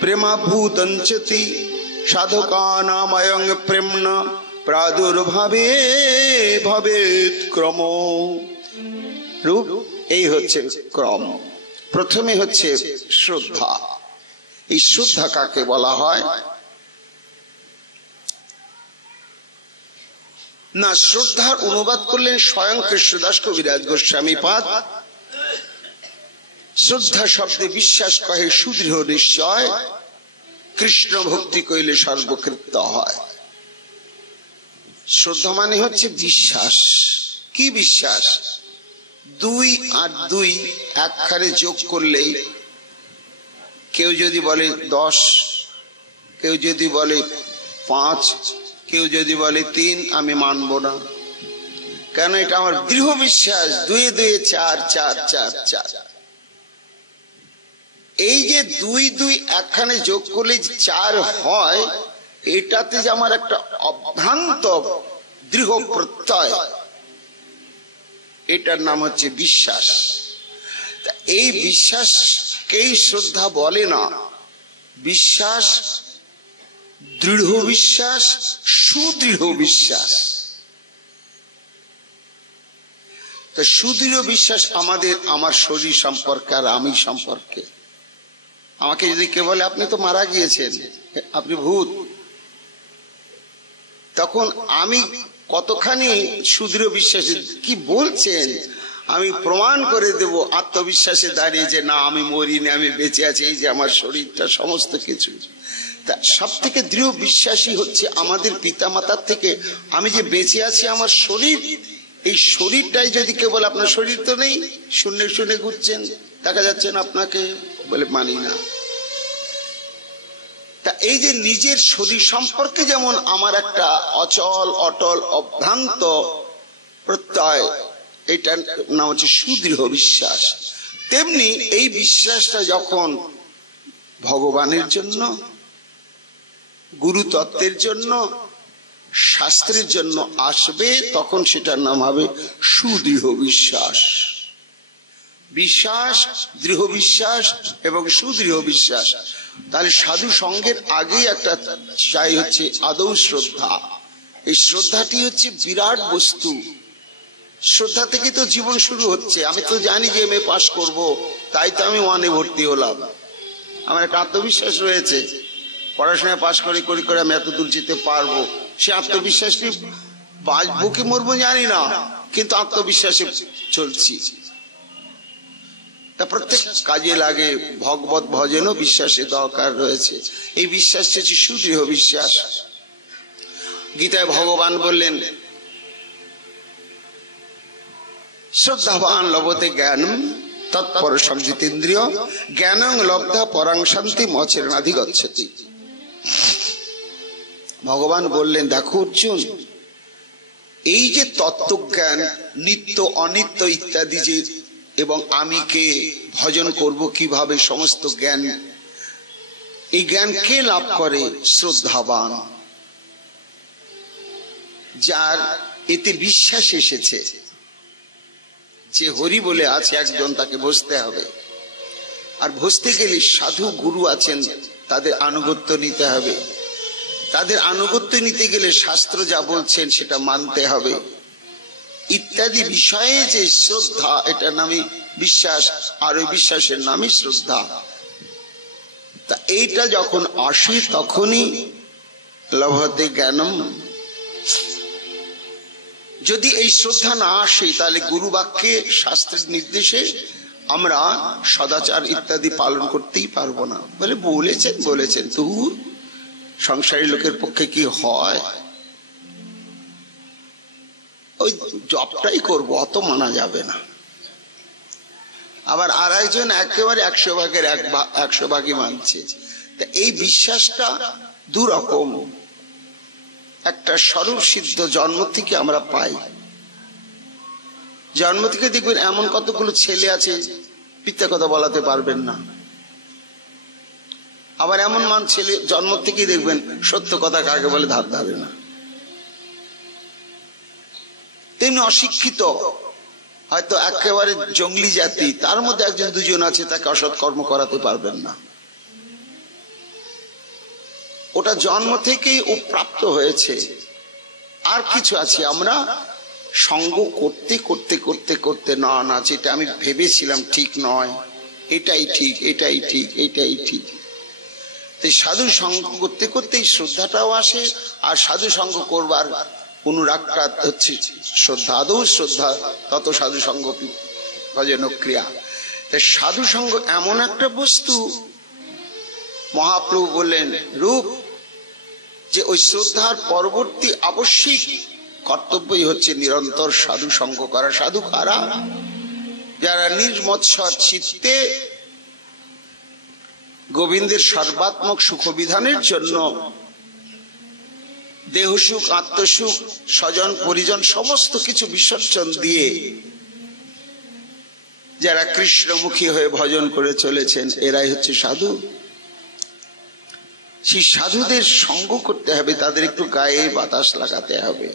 প্রেমাভূতঞ্চতি সাধকানাময়ং প্রেমনা প্রাদুর্ভাবে ভবেৎ ক্রম। রূপ এই হচ্ছে ক্রম। প্রথমে হচ্ছে শ্রদ্ধা। এই শ্রদ্ধা কাকে বলা হয় না, শ্রদ্ধার অনুবাদ করলেন স্বয়ং কৃষ্ণদাস কবিরাজ গোস্বামী পাদ। শ্রদ্ধা শব্দে বিশ্বাস কহে সুদৃঢ় নিশ্চয়, কৃষ্ণ ভক্তি কইলে সর্বকৃত্য হয়। শ্রদ্ধা মানে হচ্ছে বিশ্বাস। কি বিশ্বাস? 2 আর 2 একখানে যোগ করলেই, কেউ যদি বলে 10, কেউ যদি বলে 5, কেউ যদি বলে 3, আমি মানব না, কেন এটা আমার দৃঢ় বিশ্বাস 2 2 4 4 4 4। এই যে 2 2 একখানে যোগ করলে 4 হয়, এটাতে যে আমার একটা অভ্রান্ত দৃঢ় প্রত্যয়, এটার নাম হচ্ছে বিশ্বাস। এই বিশ্বাসকেই শ্রদ্ধা বলে না। বিশ্বাস দৃঢ় বিশ্বাস, সুদৃঢ় বিশ্বাস। তো সুদৃঢ় বিশ্বাস আমাদের, আমার শরীর সম্পর্কে আর আমি সম্পর্কে। আমাকে যদি কেউ বলে আপনি তো মারা গিয়েছেন, আপনি ভূত, তখন আমি কতখানি সুদৃঢ় বিশ্বাসে, কি বলছেন, আমি প্রমাণ করে দেব আত্মবিশ্বাসে দাঁড়িয়ে যে না, আমি মরিনি, আমি বেঁচে আছি, এই যে আমার শরীরটা, সমস্ত কিছু। তা সব থেকে দৃঢ় বিশ্বাসী হচ্ছে আমাদের পিতামাতার থেকে আমি যে বেঁচে আছি, আমার শরীর, এই শরীরটাই যদি কেউ বলে আপনার শরীর তো নেই, শূন্য শুনে ঘুরছেন, দেখা যাচ্ছে না আপনাকে, বলে মানি না। তা এই যে নিজের শরীর সম্পর্কে যেমন আমার একটা অচল অটল অভ্রান্ত প্রত্যয়, এটার নাম হচ্ছে সুদৃঢ় বিশ্বাস। তেমনি এই বিশ্বাসটা যখন ভগবানের জন্য, গুরু তত্ত্বের জন্য, শাস্ত্রের জন্য আসবে, তখন সেটার নাম হবে সুদৃঢ় বিশ্বাস। বিশ্বাস, দৃঢ় বিশ্বাস এবং সুদৃঢ় বিশ্বাস। তাহলে সাধু সঙ্গের আগেই একটা চাই হচ্ছে আদৌ শ্রদ্ধা। এই শ্রদ্ধাটি হচ্ছে বিরাট বস্তু। শ্রদ্ধা থেকে তো জীবন শুরু হচ্ছে। আমি তো জানি যে এমএ পাস করব, তাই তো আমি ওয়ানে ভর্তি হলাম। আমার একটা আত্মবিশ্বাস রয়েছে, পড়াশোনায় পাস করে আমি এত দূর যেতে পারবো। সে আত্মবিশ্বাস নিয়ে বাঁচবো কি মরবো জানি না, কিন্তু আত্মবিশ্বাসে চলছি। তা প্রত্যেক কাজে লাগে। ভগবত ভজনও বিশ্বাসের দরকার রয়েছে। এই বিশ্বাস হচ্ছে সুদৃঢ় বিশ্বাস। গীতায় ভগবান বললেন, শ্রদ্ধাবান লভতে জ্ঞানম তৎপর সংযিতেন্দ্রিয় জ্ঞানং লব্ধা পরাং শান্তি মচরণাধি গচ্ছতি। ভগবান বললেন, দেখো অর্জুন, এই যে তত্ত্বজ্ঞান, নিত্য অনিত্য ইত্যাদি যে, এবং আমি কে, ভজন করব কিভাবে, সমস্ত জ্ঞান, এই জ্ঞান কে লাভ করে? শ্রদ্ধাবান, যার এতে বিশ্বাস এসেছে যে হরি বলে আছে একজন, তাকে বসতে হবে। আর বসতে গেলে সাধু গুরু আছেন, তাদের আনুগত্য নিতে হবে। তাদের আনুগত্য নিতে গেলে শাস্ত্র যা বলছেন সেটা মানতে হবে, ইত্যাদি বিষয়ে যে শ্রদ্ধা, এটা নামই বিশ্বাস। আর ওই বিশ্বাসের নামই শ্রদ্ধা। তা এইটা যখন আসে তখনই লভতে জ্ঞানম। যদি এই শ্রদ্ধা না আসে, তাহলে গুরু বাক্যে, শাস্ত্রের নির্দেশে আমরা সদাচার ইত্যাদি পালন করতেই পারবো না। বলে বলেছেন দূর, সংসারী লোকের পক্ষে কি হয়? ওই জবটাই করবো, অত মানা যাবে না। আবার আর একজন একেবারে 100 ভাগের 100 ভাগই মানছে। তা এই বিশ্বাসটা দুরকম। একটা স্বরূপ সিদ্ধ জন্ম থেকে আমরা পাই। জন্ম থেকে দেখবেন এমন কতগুলো ছেলে আছে মিথ্যা কথা বলাতে পারবেন না। আবার এমন ছেলে জন্ম থেকেই দেখবেন সত্য কথা কাকে বলে ধার ধারে না। তেমনি অশিক্ষিত, হয়তো একেবারে জঙ্গলি জাতি, তার মধ্যে একজন দুজন আছে, তাকে অসৎ কর্ম করাতে পারবেন না। ওটা জন্ম থেকেই ও প্রাপ্ত হয়েছে। আর কিছু আছে, আমরা সঙ্গ করতে করতে করতে করতে না, যেটা আমি ভেবেছিলাম ঠিক নয়, এটাই ঠিক, এটাই ঠিক, এটাই ঠিক। তাই সাধু সঙ্গ করতে করতেই শ্রদ্ধাটাও আসে। আর সাধু সঙ্গ করবার অনুরাগটা হচ্ছে শ্রদ্ধা। আদৌ শ্রদ্ধা তত সাধু সঙ্গ ভজন ক্রিয়া। তাই সাধু সঙ্গ এমন একটা বস্তু, মহাপ্রভু বললেন রূপ, যে ওই শ্রদ্ধার পরবর্তী আবশ্যিক কর্তব্যই হচ্ছে নিরন্তর সাধু সঙ্গ করা। সাধু কারা? যারা নির্মৎসর চিত্তে গোবিন্দের সর্বাত্মক সুখবিধানের জন্য দেহ সুখ, আত্মসুখ, স্বজন পরিজন সমস্ত কিছু বিসর্জন দিয়ে যারা কৃষ্ণমুখী হয়ে ভজন করে চলেছেন, এরাই হচ্ছে সাধু। সেই সাধুদের সঙ্গ করতে হবে, তাদের একটু গায়ে বাতাস লাগাতে হবে।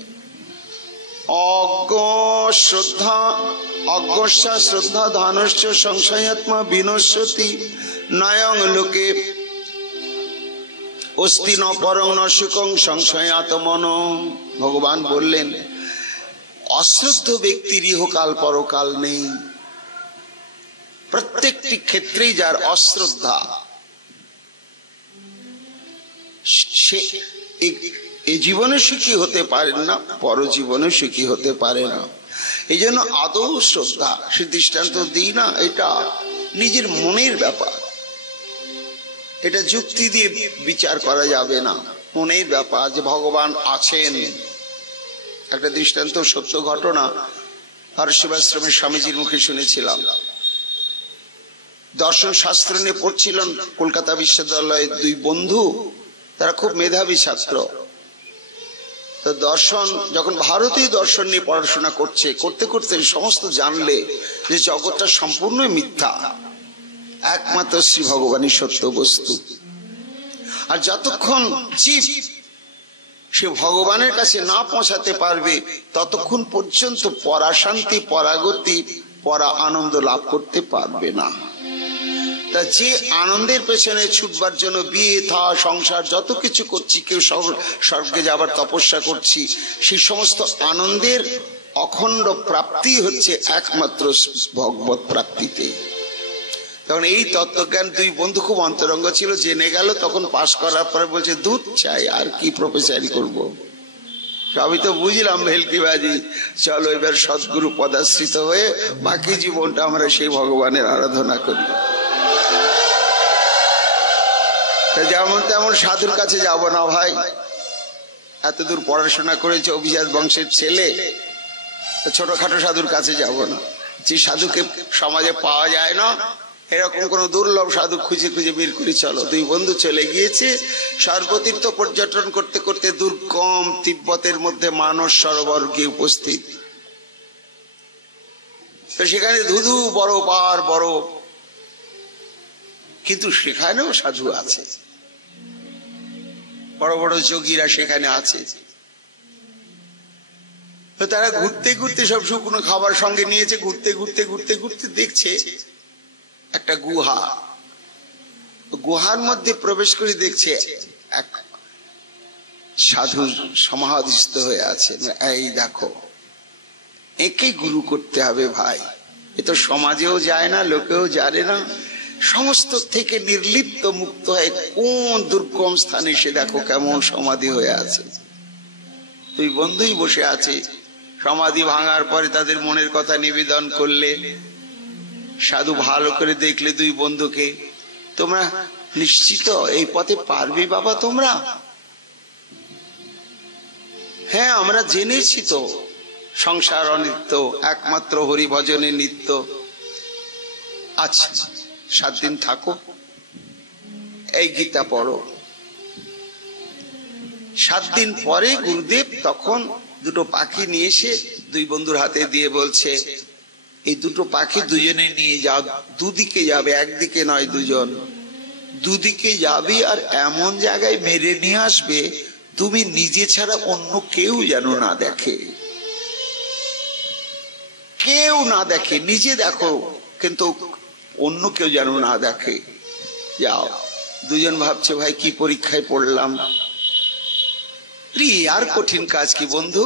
অজ্ঞস্য শ্রদ্ধা ধানস্য সংশয়াত্মা বিনশ্যতি নয়ং লোকে অস্তি ন পরং ন সুখং সংশয়াত্মন। ভগবান বললেন, অশ্রদ্ধ ব্যক্তির ইহকাল পরকাল নেই। প্রত্যেকটি ক্ষেত্রেই যার অশ্রদ্ধা, সে এই জীবনে সুখী হতে পারেন না, পরজীবনে সুখী হতে পারে না। এই জন্য আদৌ শ্রদ্ধা, সে দৃষ্টান্ত দিই না, এটা নিজের মনের ব্যাপার। এটা যুক্তি দিয়ে বিচার করা যাবে না, মনের ব্যাপার যে ভগবান আছেন। একটা দৃষ্টান্ত, সত্য ঘটনা, হর্ষবাশ্রমের স্বামীজির মুখে শুনেছিলাম। দর্শন শাস্ত্র নিয়ে পড়ছিলেন কলকাতা বিশ্ববিদ্যালয়ের দুই বন্ধু, তারা খুব মেধাবী ছাত্র। তো দর্শন যখন ভারতীয় দর্শন নিয়ে পড়াশোনা করতে করতে সমস্ত জানলে যে জগৎটা সম্পূর্ণ মিথ্যা, একমাত্র শ্রী ভগবানই সত্য বস্তু। আর যতক্ষণ জীব সে ভগবানের কাছে না পৌঁছাতে পারবে ততক্ষণ পর্যন্ত পরাশান্তি, পরাগতি, পরা আনন্দ লাভ করতে পারবে না। তা যে আনন্দের পেছনে ছুটবার জন্য বিয়ে থা সংসার যত কিছু করছি, কেউ স্বর্গে যাবার তপস্যা করছি, সেই সমস্ত আনন্দের অখণ্ড প্রাপ্তি হচ্ছে একমাত্র ভগবত প্রাপ্তিতে। তখন এই তত্ত্বজ্ঞান দুই বন্ধু খুব অন্তরঙ্গ ছিল, জেনে গেল। তখন পাশ করার পরে বলছে দুধ চাই, আর কি প্রফেসারি করব, সবই তো বুঝলাম ভেলকিবাজি, চলো এবার সদ্গুরু পদাশ্রিত হয়ে বাকি জীবনটা আমরা সেই ভগবানের আরাধনা করি। যেমন তেমন সাধুর কাছে যাব না ভাই, এতদূর পড়াশোনা করেছে, অভিজাত বংশের ছেলে, ছোটখাটো সাধুর কাছে যাব না। যে সাধুকে সমাজে পাওয়া যায় না, এরকম কোন দুর্লভ সাধু খুঁজে খুঁজে বের করে চলো। দুই বন্ধু চলে গিয়েছে সর্বতীর্থ পর্যটন করতে করতে দুর্গম তিব্বতের মধ্যে মানস সরোবর গিয়ে উপস্থিত। তো সেখানে ধুধু বরফ আর বরফ, কিন্তু সেখানেও সাধু আছে, বড় বড় যোগীরা সেখানে আছে। তো তারা ঘুরতে ঘুরতে সব শুকনো খাবার সঙ্গে নিয়েছে, ঘুরতে ঘুরতে ঘুরতে ঘুরতে দেখছে একটা গুহা। গুহার মধ্যে প্রবেশ করে দেখছে এক সাধু সমাধিস্থ হয়ে আছে। এই দেখো, একেই গুরু করতে হবে ভাই, এ তো সমাজেও যায় না, লোকেও জানে না, সমস্ত থেকে নির্লিপ্ত মুক্ত হয়ে কোন দুর্গম স্থানে সে দেখো কেমন সমাধি হয়ে আছে। দুই বন্ধুই বসে আছে। সমাধি ভাঙার পরে তাদের মনের কথা নিবেদন করলে। সাধু ভালো করে দেখলে দুই বন্ধুকে, তোমরা নিশ্চিত এই পথে পারবে বাবা তোমরা? হ্যাঁ, আমরা জেনেছি তো সংসার অনিত্য, একমাত্র হরি ভজনে নিত্য। আচ্ছা 7 দিন থাকো, এই গীতা পড়ো। 7 দিন পরে গুরুদেব তখন দুটো পাখি নিয়ে এসে দুই বন্ধুর হাতে দিয়ে বলছে, এই দুটো পাখি দুজনে নিয়ে যাও, দুদিকে যাবে, একদিকে নয়, দুজন দুদিকে যাবে, আর এমন জায়গায় মেরে নিয়ে আসবে তুমি নিজে ছাড়া অন্য কেউ যেন না দেখে, কেউ না দেখে, নিজে দেখো কিন্তু অন্য কেউ যেন না দেখে। যাও। দুজন ভাবছে ভাই কি পরীক্ষায় পড়লাম, আর কঠিন কাজ কি বন্ধু,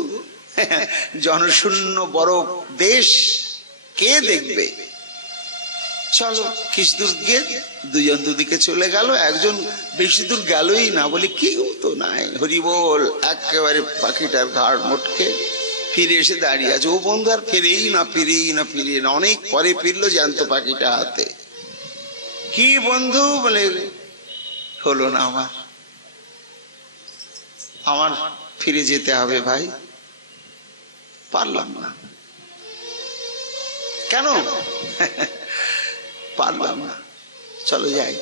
জনশূন্য বড় দেশ, কে দেখবে, চলো কিছু দূর গিয়ে দুজন দুদিকে চলে গেল। একজন বেশি দূর গেলই না, বলে কেউ তো নাই, হরি বল, একেবারে পাখিটার ঘাড় মোটকে ফিরে এসে দাঁড়িয়ে আছে। ও বন্ধু আর ফিরেই না, ফিরেই না, ফিরিয়ে না। অনেক পরে ফিরলো জ্যান্ত পাখিটা হাতে। কি বন্ধু, বলে হলো না, আমার ফিরে যেতে হবে ভাই, পারলাম না। কেন? পারলাম না, চলো যাই।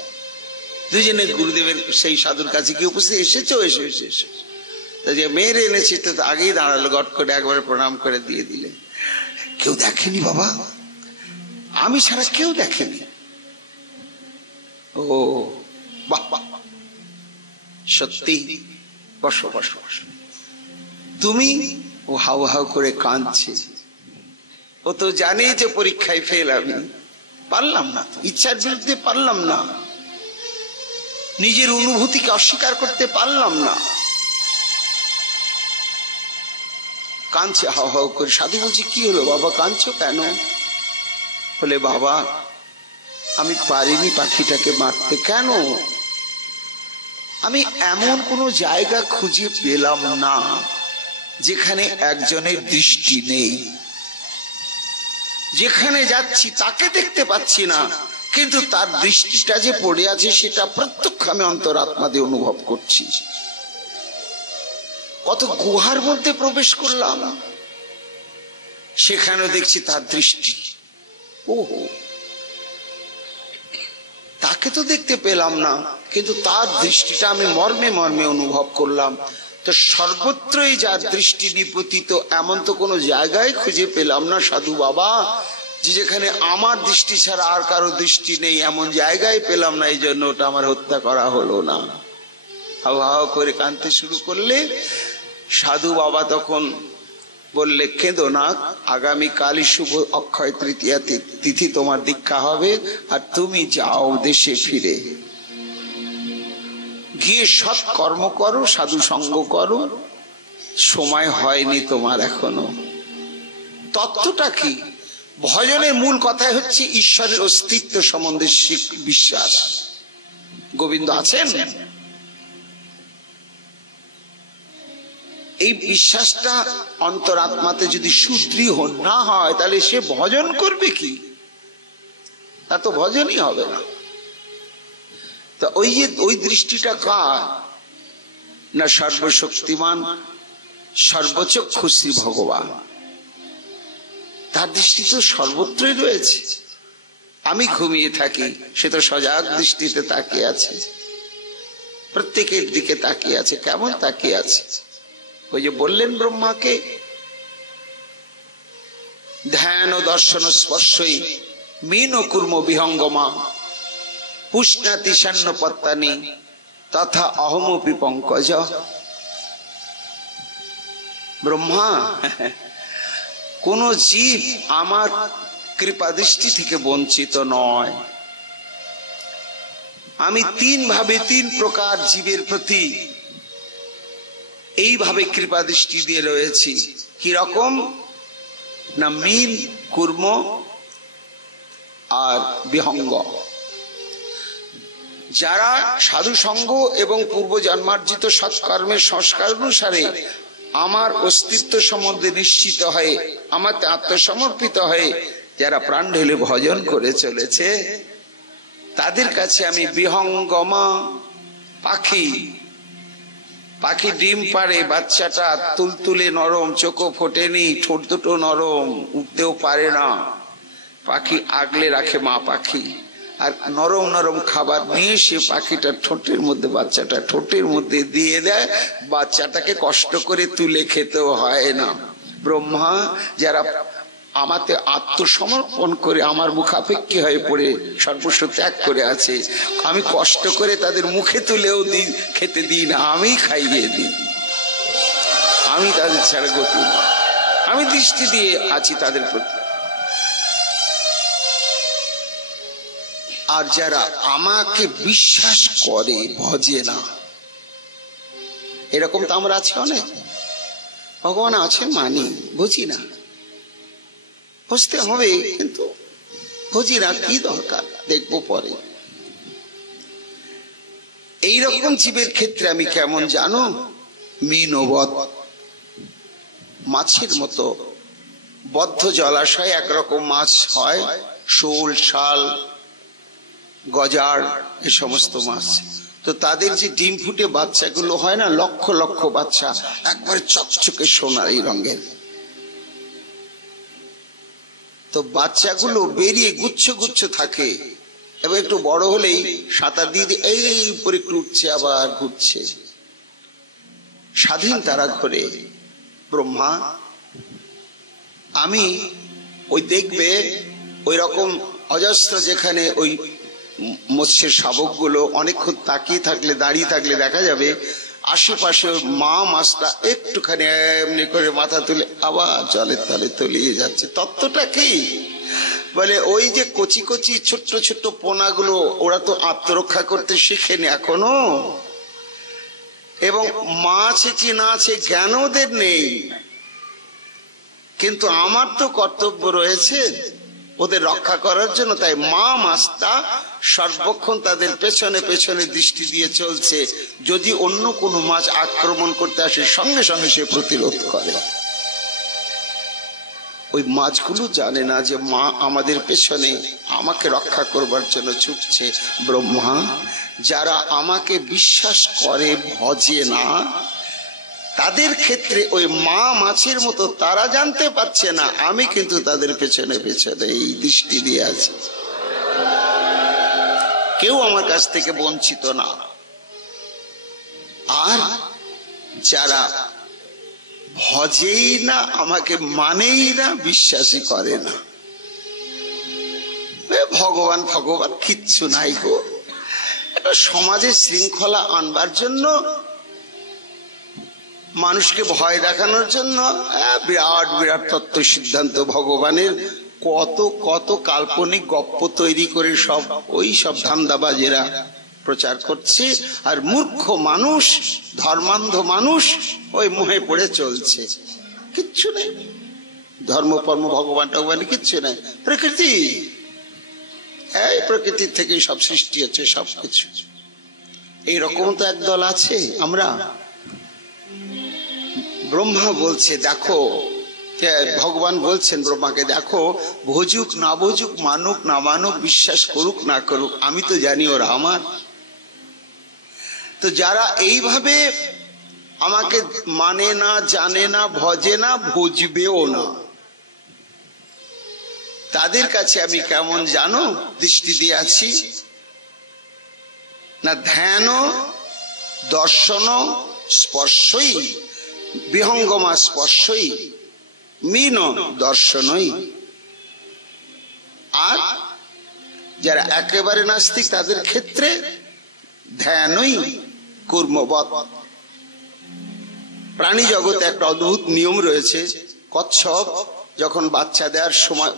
দুজনে গুরুদেবের সেই সাধুর কাছে গিয়ে উপস্থিত, এসেছো, এসে মেয়ের এনেছে, তো আগেই দাঁড়ালো, গট করে একবার প্রণাম করে দিয়ে দিলে। কেউ দেখেনি বাবা, আমি ছাড়া কেউ দেখেনি। ও বাহ বাহ, সত্যি, বসো বসো বসো। তুমি? ও হাউ হাউ করে কাঁদছে। ও তো জানে যে পরীক্ষায় ফেল, আমি পারলাম না, ইচ্ছার বিরুদ্ধে পারলাম না, নিজের অনুভূতিকে অস্বীকার করতে পারলাম না, কাঁদছে হাউ হাউ করে। সাধু বলছি কি হলো বাবা, কাঁদছো কেন? বলে বাবা আমি পারিনি পাখিটাকে মারতে। কেন? আমি এমন কোন জায়গা খুঁজে পেলাম না যেখানে একজনের দৃষ্টি নেই, যেখানে যাচ্ছি তাকে দেখতে পাচ্ছি না, কিন্তু তার দৃষ্টিটা যে পড়ে আছে সেটা প্রত্যক্ষ আমি অন্তরাত্মা দিয়ে অনুভব করছি। কত গুহার মধ্যে প্রবেশ করলাম, সেখানেও দেখছি তার দৃষ্টি। ওহো, তাকে তো দেখতে পেলাম না, কিন্তু তার দৃষ্টিটা আমি মর্মে মর্মে অনুভব করলাম। তো সর্বত্রই যার দৃষ্টি নিপতিত, এমন তো কোনো জায়গায় খুঁজে পেলাম না সাধু বাবা যে যেখানে আমার দৃষ্টি ছাড়া আর কারো দৃষ্টি নেই, এমন জায়গায় পেলাম না, এই জন্য ওটা আমার হত্যা করা হলো না। হাও হাও করে কাঁদতে শুরু করলে। সাধু বাবা তখন বললে, কেঁদো না, আগামীকালই শুভ অক্ষয় তৃতীয়া তিথি তোমার দীক্ষা হবে, আর তুমি যাও দেশে ফিরে, গিয়ে সৎ কর্ম করো, সাধু সঙ্গ করো, সময় হয়নি তোমার এখনো। তত্ত্বটা কি? ভজনের মূল কথাই হচ্ছে ঈশ্বরের অস্তিত্ব সম্বন্ধে বিশ্বাস। গোবিন্দ আছেন, এই বিশ্বাসটা অন্তরাত্মাতে যদি সুদৃঢ় না হয় তাহলে সে ভজন করবে কি? তা তো ভজনই হবে না। তা ওই দৃষ্টিটা কার? না সর্বশক্তিমান সর্বচক্ষু শ্রী ভগবান, তার দৃষ্টি তো সর্বত্রই রয়েছে। আমি ঘুমিয়ে থাকি, সে তো সজাগ দৃষ্টিতে তাকিয়ে আছে, প্রত্যেকের দিকে তাকিয়ে আছে। কেমন তাকিয়ে আছে? ওই যে বললেন ব্রহ্মাকে, ধ্যান ও দর্শন স্পর্শই মীন কুর্ম বিহঙ্গমা পুষ্ণাতি পত্তানি তথা অহমপি পঙ্কজ। ব্রহ্মা, কোন জীব আমার কৃপা দৃষ্টি থেকে বঞ্চিত নয়। আমি তিন ভাবে, তিন প্রকার জীবের প্রতি এইভাবে কৃপা দৃষ্টি দিয়ে রয়েছি। কি রকম? না মীন, কুর্ম আর বিহঙ্গ। যারা সাধু সঙ্গ এবং পূর্ব জন্মার্জিত সৎকর্মের সংস্কার অনুসারে আমার অস্তিত্ব সম্বন্ধে নিশ্চিত হয়ে আমাকে আত্মসমর্পিত হয়ে যারা প্রাণ ঢেলে ভজন করে চলেছে, তাদের কাছে আমি বিহঙ্গমা, পাখি। পাখি ডিম পাড়ে, বাচ্চাটা তুলতুলে নরম, চোখও ফোটেনি, ঠোঁট দুটো নরম, উঠতেও পারে না। পাখি আগলে রাখে মা পাখি, আর নরম নরম খাবার নিয়ে সে পাখিটা ঠোঁটের মধ্যে, বাচ্চাটা ঠোঁটের মধ্যে দিয়ে দেয়। বাচ্চাটাকে কষ্ট করে তুলে খেতেও হয় না। ব্রহ্মা যারা আমাকে আত্মসমর্পণ করে আমার মুখাপেক্ষী হয়ে পড়ে সর্বস্ব ত্যাগ করে আছে, আমি কষ্ট করে তাদের মুখে তুলেও খেতে দিই না, আমি খাইয়ে দিই। আমি তাদের ছাড়া গতি না, আমি দৃষ্টি দিয়ে আছি তাদের প্রতি। আর যারা আমাকে বিশ্বাস করে, ভজে না, এরকম তো আমরা আছি অনেক। ভগবান আছেন মানি, বুঝি না, বুঝতে হবে কিন্তু বুঝি না, কি দরকার দেখবো পরে। এইরকম জীবের ক্ষেত্রে আমি কেমন জানো? মীনবৎ, মাছের মতো। বদ্ধ জলাশয় একরকম মাছ হয়, শোল, শাল, গজার, এই সমস্ত মাছ। তো তাদের যে ডিম ফুটে বাচ্চাগুলো হয় না, লক্ষ লক্ষ বাচ্চা, একবারে চকচকে সোনালী রঙের। তো বাচ্চাগুলো বেরিয়ে গুচ্ছ গুচ্ছ থাকে, এবার একটু বড় হলেই সাঁতার দিয়ে এই উপরে একটু উঠছে, আবার ঘুরছে, স্বাধীন তারা ঘরে। ব্রহ্মা, আমি ওই দেখবে ওই রকম অজস্র, যেখানে ওই মৎস্যের শাবকগুলো অনেকক্ষণ তাকিয়ে থাকলে, দাঁড়িয়ে থাকলে দেখা যাবে আশেপাশে মা মাছটা একটুখানি এমনি করে মাথা তুলে আবার জলের তলে তলিয়ে যাচ্ছে। তত্ত্বটা কি? বলে ওই যে কচি কচি ছোট্ট ছোট্ট পোনাগুলো, ওরা তো আত্মরক্ষা করতে শিখেনি এখনো, এবং মা আছে কি না আছে জ্ঞান ওদের নেই। কিন্তু আমার তো কর্তব্য রয়েছে ওদের রক্ষা করার জন্য। তাই মা মাছটা সর্বক্ষণ তাদের পেছনে পেছনে দৃষ্টি দিয়ে চলছে। যদি অন্য কোনো মাছ আক্রমণ করতে আসে, সঙ্গে সঙ্গে সে প্রতিরোধ করে। ওই মাছগুলো জানে না যে মা আমাদের পেছনে আমাকে রক্ষা করবার জন্য ছুটছে। ব্রহ্মা, যারা আমাকে বিশ্বাস করে, ভজে না, তাদের ক্ষেত্রে ওই মা মাছের মতো তারা জানতে পারছে না, আমি কিন্তু তাদের পেছনে পেছনে এই দৃষ্টি দিয়ে আছি। কেউ আমার কাছ থেকে বঞ্চিত না। আর যারা ভজেই না, আমাকে মানেই না, বিশ্বাসই করে না। ভগবান ভগবান কিচ্ছু নাই গো। একটা সমাজে শৃঙ্খলা আনবার জন্য, মানুষকে ভয় দেখানোর জন্য বিরাট বিরাট তত্ত্ব সিদ্ধান্ত ভগবানের কত কত কাল্পনিক গপ্প তৈরি করে সব ওই সব ধান্দাবাজেরা প্রচার করছে। আর মূর্খ মানুষ, ধর্মান্ধ মানুষ ওই মোহে পড়ে চলছে। কিচ্ছু নেই ধর্ম কর্ম, ভগবান টগবান কিচ্ছু নেই। প্রকৃতি, এই প্রকৃতির থেকেই সব সৃষ্টি হচ্ছে সবকিছু। এইরকম তো একদল আছে। আমরা ব্রহ্মা বলছে দেখো, ভগবান বলছেন ব্রহ্মাকে, দেখো ভজুক না ভজুক, মানুক না মানুক, বিশ্বাস করুক না করুক, আমি তো জানি ওরা আমার। তো যারা এইভাবে আমাকে মানে না, জানে না, ভজে না, ভজবেও না, তাদের কাছে আমি কেমন জানো দৃষ্টি দিয়ে আছি না? ধ্যান দর্শন স্পর্শই, বিহঙ্গমা স্পর্শই, মিন দর্শনই। আর যারা একেবারে নাস্তিক তাদের ক্ষেত্রে ধ্যানই কর্মবৎ। প্রাণী জগতে একটা অদ্ভুত নিয়ম রয়েছে। কচ্ছপ যখন বাচ্চা দেওয়ার সময়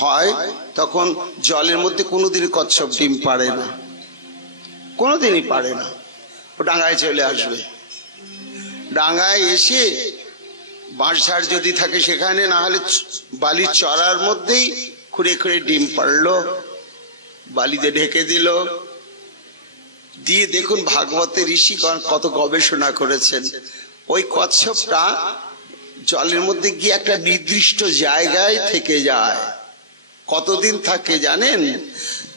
হয় তখন জলের মধ্যে কোনোদিন কচ্ছপ ডিম পাড়ে না, কোনোদিনই পাড়ে না। ও ডাঙায় চলে আসবে, ডাঙায় এসে বাঁশঝাড় যদি থাকে সেখানে, না হলে বালির চড়ার মধ্যেই খুঁড়ে খুঁড়ে ডিম পাড়লো, বালিতে ঢেকে দিল। দিয়ে দেখুন ভাগবতের ঋষিগণ কত গবেষণা করেছেন। ওই কচ্ছপটা জলের মধ্যে গিয়ে একটা নির্দিষ্ট জায়গায় থেকে যায়। কতদিন থাকে জানেন?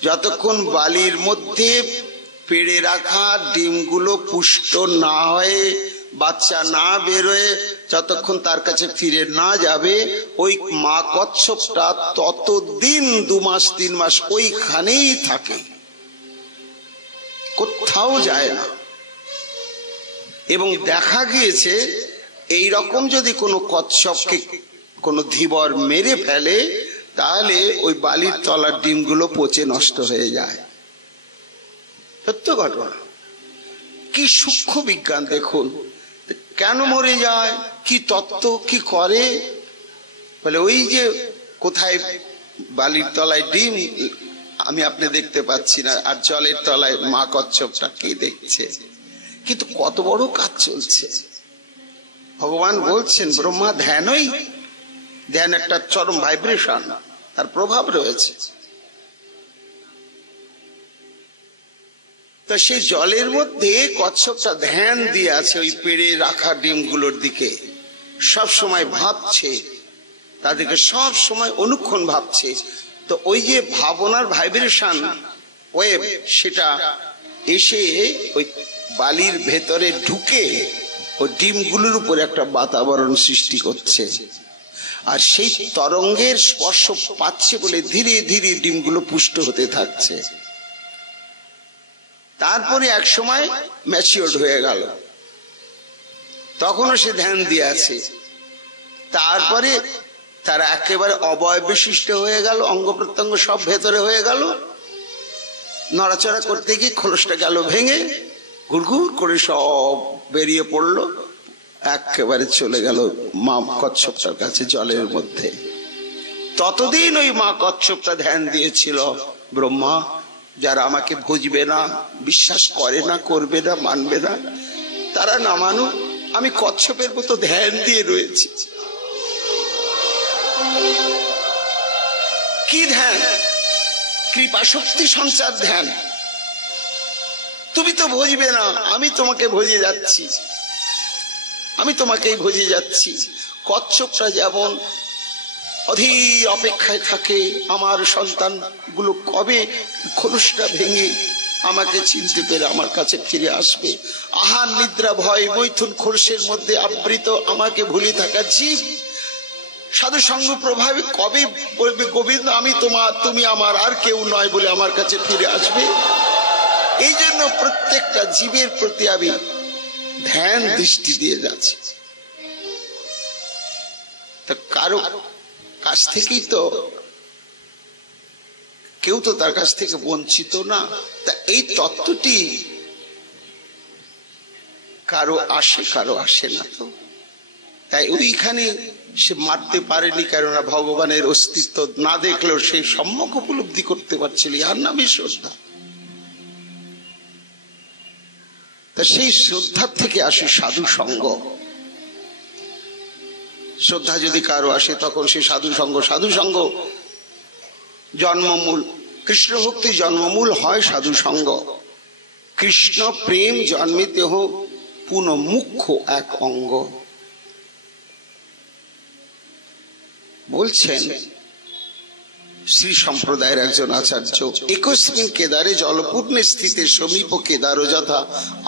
যতক্ষণ বালির মধ্যে পেড়ে রাখা ডিমগুলো পুষ্ট না হয়ে, বাচ্চা না বেরোয়, যতক্ষণ তার কাছে ফিরে না যাবে, ওই মা কচ্ছপটা ততদিন 2 মাস 3 মাস ওইখানেই থাকে, কোথাও যায় না। এবং দেখা গিয়েছে এই রকম যদি কোনো কচ্ছপকে কোনো ধীবর মেরে ফেলে তাহলে ওই বালির তলার ডিমগুলো পচে নষ্ট হয়ে যায়। সত্য ঘটনা। কি সূক্ষ্ম বিজ্ঞান দেখুন। কেন মরে যায়, কি তত্ত্ব, কি করে বলে, ওই যে কোথায় বালির তলায় ডিম আমি আপনি দেখতে পাচ্ছি না, আর জলের তলায় মা কচ্ছপটা কে দেখছে। কিন্তু কত বড় কাজ চলছে। ভগবান বলছেন ব্রহ্মা ধ্যানই, ধ্যান একটা চরম ভাইব্রেশন, তার প্রভাব রয়েছে। তো সেই জলের মধ্যে কচ্ছপটা ধ্যান দিয়ে আছে ওই পেড়ে রাখা ডিমগুলোর দিকে, সব সময় ভাবছে, তাদেরকে সব সময় অনুক্ষণ ভাবছে। তো ওই যে ভাবনার ভাইব্রেশন ওয়েভ, সেটা এসে ওই বালির ভেতরে ঢুকে ওই ডিমগুলোর উপর একটা বাতাবরণ সৃষ্টি করছে। আর সেই তরঙ্গের স্পর্শ পাচ্ছে বলে ধীরে ধীরে ডিমগুলো পুষ্ট হতে থাকছে। তারপরে এক সময় ম্যাচিওর্ড হয়ে গেল, তখনও সে ধ্যান দিয়ে আছে। তারপরে তারা একেবারে অবয়ব বিশিষ্ট হয়ে গেল, অঙ্গ প্রত্যঙ্গ সব ভেতরে হয়ে গেল। নড়াচড়া করতে গিয়ে খোলসটা গেল ভেঙে, গুড়গুড় করে সব বেরিয়ে পড়লো, একেবারে চলে গেল মা কচ্ছপটার কাছে জলের মধ্যে। ততদিন ওই মা কচ্ছপটা ধ্যান দিয়েছিল ব্রহ্মা, যারা আমাকে বুঝবে না, বিশ্বাস করে না, করবে না, মানবে না, তারা না মানুক, আমি কচ্ছপের মতো ধ্যান দিয়ে রয়েছি। কি ধ্যান? কৃপা শক্তি সঞ্চার ধ্যান। তুমি তো বুঝবে না, আমি তোমাকে বুঝে যাচ্ছি, আমি তোমাকেই বুঝে যাচ্ছি। কচ্ছপটা যেমন অধীর অপেক্ষায় থাকে আমার সন্তান গুলো কবে খোলসটা ভেঙে আমাকে চিনতে পেরে আমার কাছে ফিরে আসবে। আহার নিদ্রা ভয় মৈথুন খোলসের মধ্যে আবৃত আমাকে ভুলে থাকা জীব সাধু সঙ্গ প্রভাবে কবে বলবে গোবিন্দ আমি তোমার, তুমি আমার, আর কেউ নয় বলে আমার কাছে ফিরে আসবে। এই জন্য প্রত্যেকটা জীবের প্রতি আমি ধ্যান দৃষ্টি দিয়ে যাচ্ছে। তা কারো কাছ থেকেই তো কেউ তো তার কাছ থেকে বঞ্চিত না। তা এই তত্ত্বটি কারো আসে, কারো আসে না। তো তাই ওইখানে সে মারতে পারেনি, কেননা ভগবানের অস্তিত্ব না দেখলেও সেই সম্যক উপলব্ধি করতে পারছিল। আর নামই শ্রদ্ধা। তা সেই শ্রদ্ধার থেকে আসে সাধু সঙ্গ। শ্রদ্ধা যদি কারো আসে তখন সে সাধু সঙ্গ। সাধু সঙ্গ জন্মমূল, কৃষ্ণ ভক্তি জন্মমূল হয় সাধু সঙ্গ। কৃষ্ণ প্রেম জন্মিতে হোক পুনঃ মুখ্য এক অঙ্গ। বলছেন শ্রী সম্প্রদায়ের একজন আচার্য, একস্মিন কেদারে জলপূর্ণে স্থিতে সমীপ কেদার যথা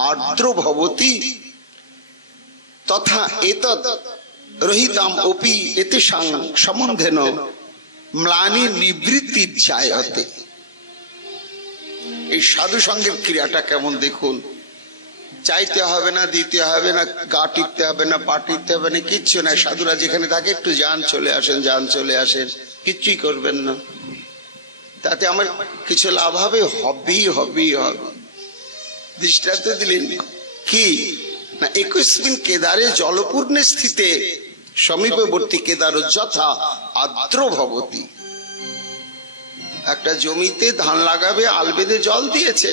আর্দ্র ভবতি তথা এতদ রহিতাম অপি এতেষাং সম্বন্ধেন ম্লানি নিবৃত্তি জায়তে। এই সাধু সঙ্গের ক্রিয়াটা কেমন দেখুন। চাইতে হবে না, দিতে হবে না, গা টিপতে হবে না, পা টিপতে হবে না, কিচ্ছু না। সাধুরা যেখানে থাকে একটু যান চলে আসেন, যান চলে আসেন, কিচ্ছুই করবেন না। তাতে আমার কিছু লাভ হবে? হবেই হবে। দৃষ্টান্ত দিলেন কি না, একস্মিন কেদারে জলপূর্ণে স্থিতে সমীপবর্তী কেদার যথা আর্দ্র ভবতি। একটা জমিতে ধান লাগাবে, আল বেঁধে জল দিয়েছে।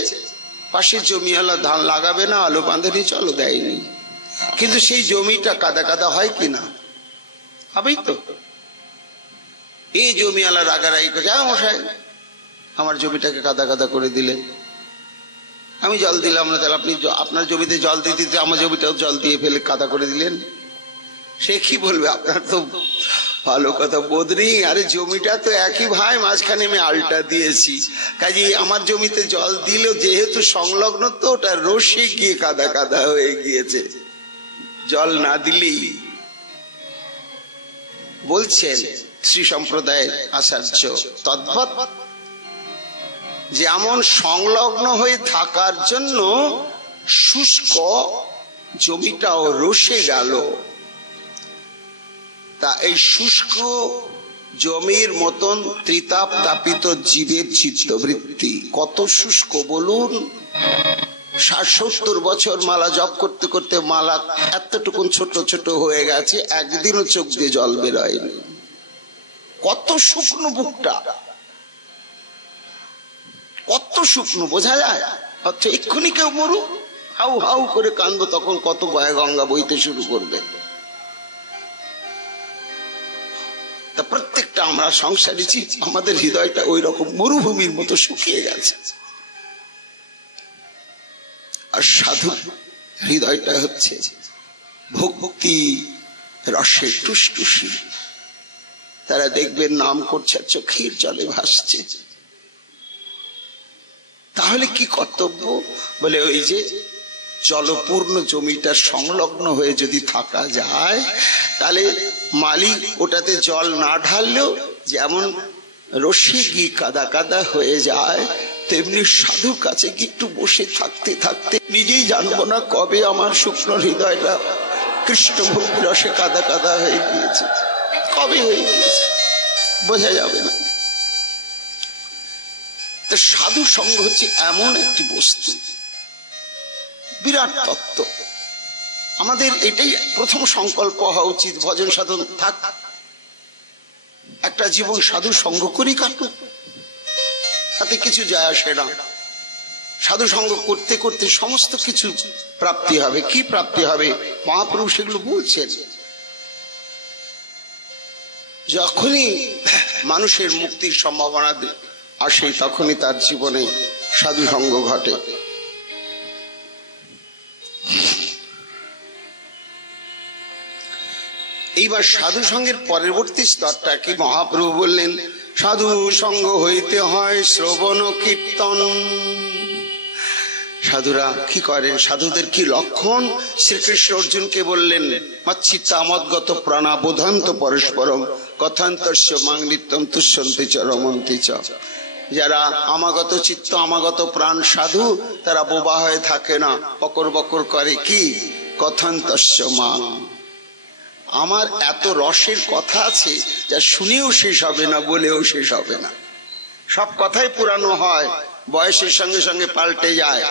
পাশের জমিওয়ালা ধান লাগাবে না, আলো বাঁধেনি, জলও দেয়নি, কিন্তু সেই জমিটা কাদা কাদা হয় কিনা? হবেই তো। এই জমিওয়ালা রাগারাগি করে, মশাই আমার জমিটাকে কাদা কাদা করে দিলেন, আমি জল দিলাম না, তাহলে আপনি আপনার জমিতে জল দিতে আমার জমিটাও জল দিয়ে ফেলে কাদা করে দিলেন। সে কি বলবে? আপনার তো ভালো কথা বোধ নেই। আরে জমিটা তো একই ভাই, মাঝখানে আমি আলটা দিয়েছি, কাজে আমার জমিতে জল দিলেও যেহেতু সংলগ্ন তো ওটা রসে গিয়ে কাদা কাদা হয়ে গিয়েছে, জল না দিলেই। বলছেন শ্রী সম্প্রদায়ের আচার্য, তদ্ভৎ যেমন সংলগ্ন হয়ে থাকার জন্য শুষ্ক জমিটাও রসে গেল, তা এই শুষ্ক জমির মতন ত্রিতাপ তাপিত জীবের চিত্তবৃত্তি কত শুষ্ক বলুন। 60-70 বছর মালা জপ করতে করতে মালা এতটুকুন ছোট ছোট হয়ে গেছে, একদিনও চোখ দিয়ে জল বেরোয়নি। কত শুকনো বুকটা, কত শুকনো, বোঝা যায়। আচ্ছা এক্ষুনি কেউ মরুক, হাউ হাউ করে কাঁদবো, তখন কত বয়া গঙ্গা বইতে শুরু করবে। তা প্রত্যেকটা আমরা সংসারী জীব, আমাদের হৃদয়টা ওই রকম মরুভূমির মতো শুকিয়ে গেছে। আর সাধু হৃদয়টা হচ্ছে ভক্তি রসে টুসটুসি। তারা দেখবেন নাম করছে, চোখের জলে ভাসছে। তাহলে কি কর্তব্য? বলে ওই যে জলপূর্ণ জমিটা সংলগ্ন হয়ে যদি থাকা যায়, তাহলে মালিক ওটাতে জল না ঢাললেও যেমন রসে গিয়ে কাদা কাদা হয়ে যায়, তেমনি সাধুর কাছে কি একটু বসে থাকতে থাকতে নিজেই জানবো না কবে আমার শুকনো হৃদয়টা কৃষ্ণ ভক্তি রসে কাদা কাদা হয়ে গিয়েছে, কবে হয়ে গিয়েছে বোঝা যাবে না। তো সাধু সঙ্গ হচ্ছে এমন একটি বস্তু, বিরাট তত্ত্ব। আমাদের এটাই প্রথম সংকল্প হওয়া উচিত, ভজন সাধন থাক, একটা জীবন সাধু সঙ্গ করি কাটুক, তাতে কিছু যায় আসে না। সাধু সঙ্গ করতে করতে সমস্ত কিছু প্রাপ্তি হবে। কি প্রাপ্তি হবে? মহাপ্রভু সেগুলো বলছেন। যখনই মানুষের মুক্তির সম্ভাবনা আসে, তখনই তার জীবনে সাধু সঙ্গ ঘটে। এইবার সাধু সঙ্গের পরবর্তী স্তরটা কি মহাপ্রভু বললেন, সাধু সঙ্গ হইতে হয় শ্রবণ কীর্তন। সাধুরা কি করেন, সাধুদের কি লক্ষণ? শ্রীকৃষ্ণ অর্জুনকে বললেন, মচ্ছিত্তামদ্গত প্রাণা বোধান্ত পরস্পরম কথান্তস্য মাং নিত্যম তুষ্যন্তি চ রমন্তি চ। যারা আমাগত চিত্ত আমাগত প্রাণ সাধু, তারা বোবা হয়ে থাকে না, বকর বকর করে কি কথান্তস্য মাং। আমার এত রসের কথা আছে যা শুনেও শেষ হবে না, বলেও শেষ হবে না। সব কথাই পুরানো হয়, বয়সের সঙ্গে সঙ্গে পাল্টে যায়।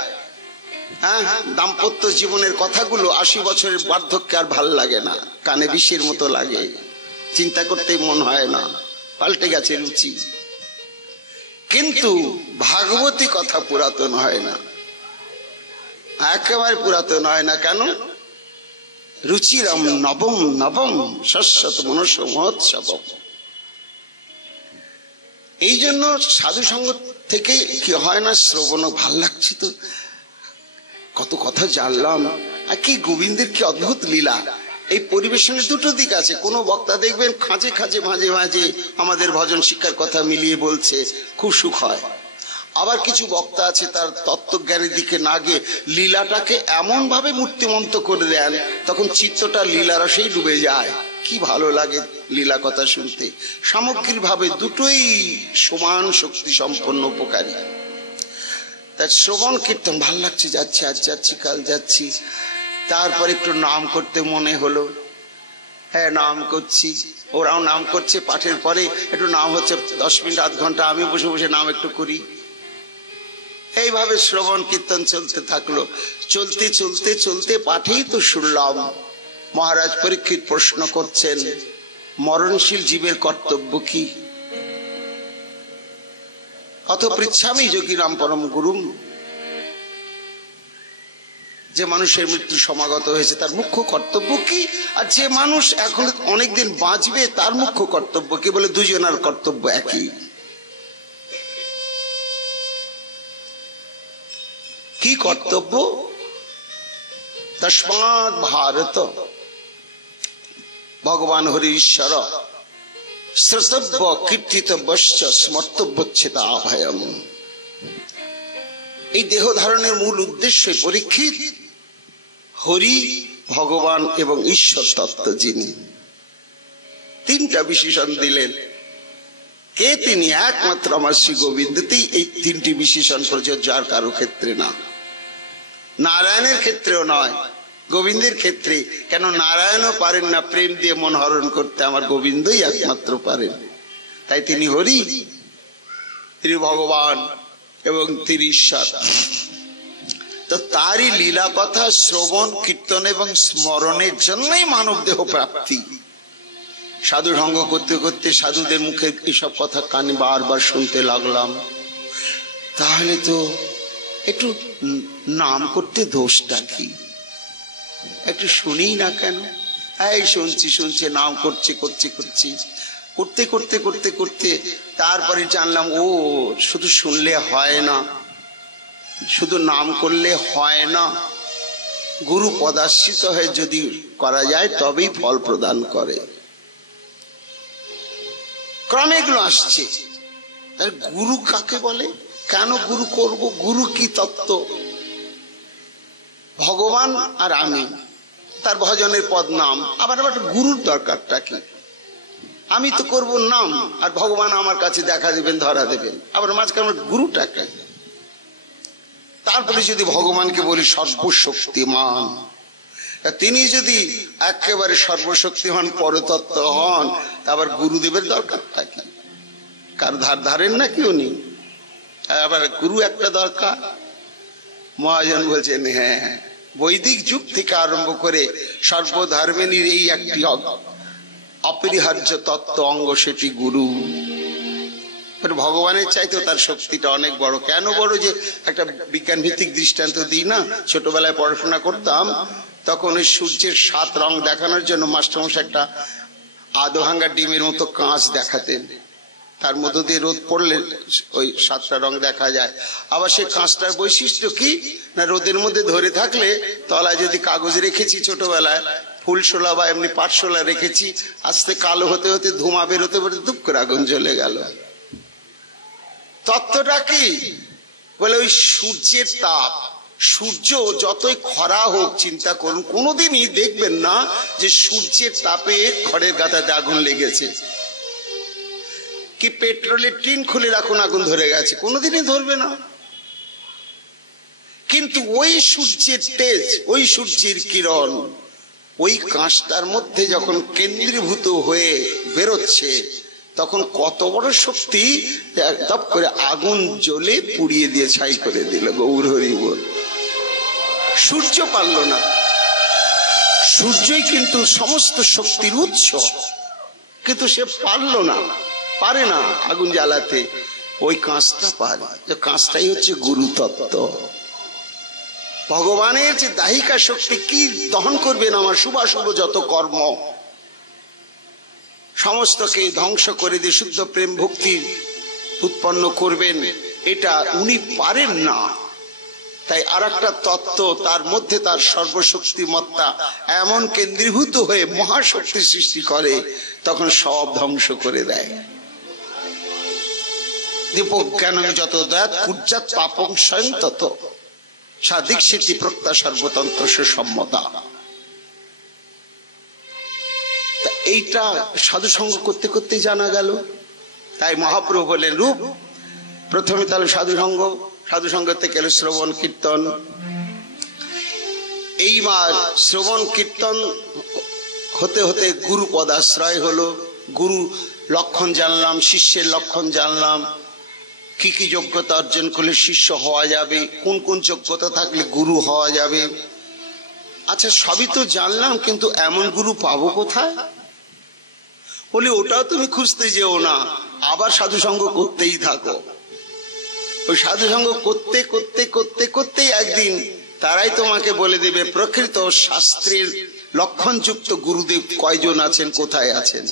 হ্যাঁ, দাম্পত্য জীবনের কথাগুলো 80 বছরের বার্ধক্যে আর ভাল লাগে না, কানে বিষের মতো লাগে, চিন্তা করতেই মন হয় না, পাল্টে গেছে রুচি। কিন্তু ভাগবতী কথা পুরাতন হয় না, একেবারে পুরাতন হয় না। কেন? রুচিরম নবম নবম শশ্বত মনুষ্য মহোৎসব। এই জন্য সাধু সঙ্গ থেকে কি হয় না, শ্রবণ ভাল লাগছে, তো কত কথা জানলাম। আর কি গোবিন্দের কি অদ্ভুত লীলা। এই পরিবেশনের দুটো দিক আছে। কোন বক্তা দেখবেন খাঁজে খাঁজে মাঝে মাঝে আমাদের ভজন শিক্ষার কথা মিলিয়ে বলছে, খুব সুখ হয়। আবার কিছু বক্তা আছে তার তত্ত্বজ্ঞানের দিকে না গিয়ে লীলাটাকে এমন ভাবে মূর্তিমন্ত করে দেন, তখন চিত্তটা লীলারসেই ডুবে যায়। কি ভালো লাগে লীলা কথা শুনতে। সামগ্রিক ভাবে দুটোই সমান শক্তি সম্পন্ন, উপকারী। তাই শ্রবণ কীর্তন ভাল লাগছে, যাচ্ছি, আজ যাচ্ছি, কাল যাচ্ছি। তারপর একটু নাম করতে মনে হলো, হ্যাঁ নাম করছি, ওরাও নাম করছে। পাঠের পরে একটু নাম হচ্ছে, 10 মিনিট আধ ঘন্টা আমি বসে বসে নাম একটু করি। এইভাবে শ্রবণ কীর্তন চলতে থাকলো। চলতে চলতে চলতে পাঠেই তো শুনলাম মহারাজ পরীক্ষিত প্রশ্ন করছেন, মরণশীল জীবের কর্তব্য কি? অথ পৃচ্ছামি যোগীনাম পরম গুরুম। যে মানুষের মৃত্যু সমাগত হয়েছে তার মুখ্য কর্তব্য কি? আর যে মানুষ এখন অনেকদিন বাঁচবে তার মুখ্য কর্তব্য কি? বলে দুজনের কর্তব্য একই। কি কর্তব্য? তস্মাৎ ভারত ভগবান হরি ঈশ্বর শ্রোতব্য কীর্তিতব্যশ্চ স্মর্তব্যচ্ছেতা ভয়ম। এই দেহ ধারণের মূল উদ্দেশ্য পরীক্ষিত হরি, ভগবান এবং ঈশ্বর তত্ত্ব যিনি, তিনটা বিশেষণ দিলেন। কে তিনি? একমাত্র আমার শ্রী গোবিন্দতেই এই তিনটি বিশেষণ প্রযোজ্য, আর কারো ক্ষেত্রে না। নারায়ণের ক্ষেত্রেও নয়, গোবিন্দের ক্ষেত্রে। কেন? নারায়ণও পারেন না প্রেম দিয়ে মন হরণ করতে, আমার গোবিন্দই একমাত্র পারেন। তাই তিনি হরি, তিনি ভগবান এবং তিনি ঈশ্বর। তো তারই লীলা কথা শ্রবণ কীর্তন এবং স্মরণের জন্যই মানব দেহ প্রাপ্তি। সাধু সঙ্গ করতে করতে সাধুদের মুখে এসব কথা কানে বারবার শুনতে লাগলাম। তাহলে তো একটু নাম করতে দোষটা কি? একটু শুনি না কেন? এই শুনছি শুনছি, নাম করছি করছি করছি, করতে করতে করতে করতে তারপরে জানলাম, ও শুধু শুনলে হয় না, শুধু নাম করলে হয় না, গুরু পদাশ্রিত হয়ে যদি করা যায় তবেই ফল প্রদান করে। ক্রমে এগুলো আসছে। গুরু কাকে বলে? কেন গুরু করব? গুরু কি তত্ত্ব? ভগবান আর আমি, তার ভজনের পদ নাম। আবার আবার গুরুর দরকারটা কি? আমি তো করব নাম, আর ভগবান আমার কাছে দেখা দেবেন, ধরা দেবেন। আবার মাঝখানে আমার গুরুটাকে। তারপরে যদি ভগবানকে বলি সর্বশক্তিমান, তিনি যদি একেবারে সর্বশক্তিমান পরতত্ত্ব হন, আবার গুরুদেবের দরকারটা কি? কার ধারেন নাকি উনি? আবার গুরু একটা দরকার। মহাজন বলছেন, হ্যাঁ, বৈদিক যুগ থেকে আরম্ভ করে সর্বধর্মের এই একটি অপরিহার্য তত্ত্ব অঙ্গ, সেটি গুরু। ভগবানের চাইতেও তার শক্তিটা অনেক বড়। কেন বড়? যে একটা বিজ্ঞান ভিত্তিক দৃষ্টান্ত দিই না, ছোটবেলায় পড়াশোনা করতাম তখন ওই সূর্যের 7 রং দেখানোর জন্য মাস্টারমশাই একটা আধভাঙ্গা ডিমের মতো কাঁচ দেখাতেন। তার মধ্য দিয়ে রোদ পড়লে ওই 7টা রং দেখা যায়। আবার সেই কাঁচটার বৈশিষ্ট্য কি না, রোদের মধ্যে ধরে থাকলে তলায় যদি কাগজ রেখেছি ছোটবেলায়, ফুলশোলা বা এমনি পাটশোলা রেখেছি, আস্তে কালো হতে হতে ধোঁয়া বেরোতে বেরোতে ধুপ করে আগুন জ্বলে গেল। তত্ত্বটা কি? বলে ওই সূর্যের তাপ। সূর্য যতই খরা হোক, চিন্তা করুন, কোনোদিনই দেখবেন না যে সূর্যের তাপে খড়ের গাদাতে আগুন লেগেছে। কি পেট্রোলের টিন খুলে রাখুন, আগুন ধরে গেছে? কোনোদিনই ধরবে না। কিন্তু ওই সূর্যের তেজ, ওই সূর্যের কিরণ ওই কাঁচটার মধ্যে যখন কেন্দ্রীভূত হয়ে বেরোচ্ছে, তখন কত বড় শক্তি, তপ করে আগুন জ্বলে পুড়িয়ে দিয়ে ছাই করে দিল। গৌর হরি বল। সূর্য পারল না, সূর্যই কিন্তু সমস্ত শক্তির উৎস, কিন্তু সে পারল না, পারে না আগুন জ্বালাতে। ওই কাঁচটা পারে, যে কাঁচটাই হচ্ছে গুরু তত্ত্ব। ভগবানের যে দাহিকা শক্তি, কি দহন করবেন আমার শুভাশুভ যত কর্ম, সমস্তকে ধ্বংস করে দিয়ে শুদ্ধ প্রেম ভক্তি উৎপন্ন করবেন, এটা উনি পারেন না। তাই আর একটা তত্ত্ব, তার মধ্যে তার সর্বশক্তিমত্তা এমন কেন্দ্রীভূত হয়ে মহাশক্তি সৃষ্টি করে, তখন সব ধ্বংস করে দেয়। দীপক জ্ঞান যত দয়াত পূজ্যাৎ পাপং স্বয়ং তত সাধিক স্মৃতি প্রত্যা সর্বতন্ত্র সুসম্মতা। এইটা সাধু সঙ্গ করতে করতে জানা গেল। তাই মহাপ্রভু বলেন রূপ, প্রথমে তাহলে সাধু সঙ্গ, সাধু সঙ্গ থেকে এলো শ্রবণ কীর্তন। এইবার শ্রবণ কীর্তন হতে হতে গুরু পদাশ্রয় হলো। গুরু লক্ষণ জানলাম, শিষ্যের লক্ষণ জানলাম, কি কি যোগ্যতা অর্জন করলে শিষ্য হওয়া যাবে, কোন কোন যোগ্যতা থাকলে গুরু হওয়া যাবে। আচ্ছা, সবই তো জানলাম, কিন্তু এমন গুরু পাবো কোথায়? বলি ওটাও তুমি খুঁজতে যেও না, আবার সাধু সঙ্গ করতেই থাকো। ওই সাধু সঙ্গ করতে করতে করতে করতেই একদিন তারাই তোমাকে বলে দেবে প্রকৃত শাস্ত্রের লক্ষণযুক্ত গুরুদেব কয়জন আছেন, কোথায় আছেন।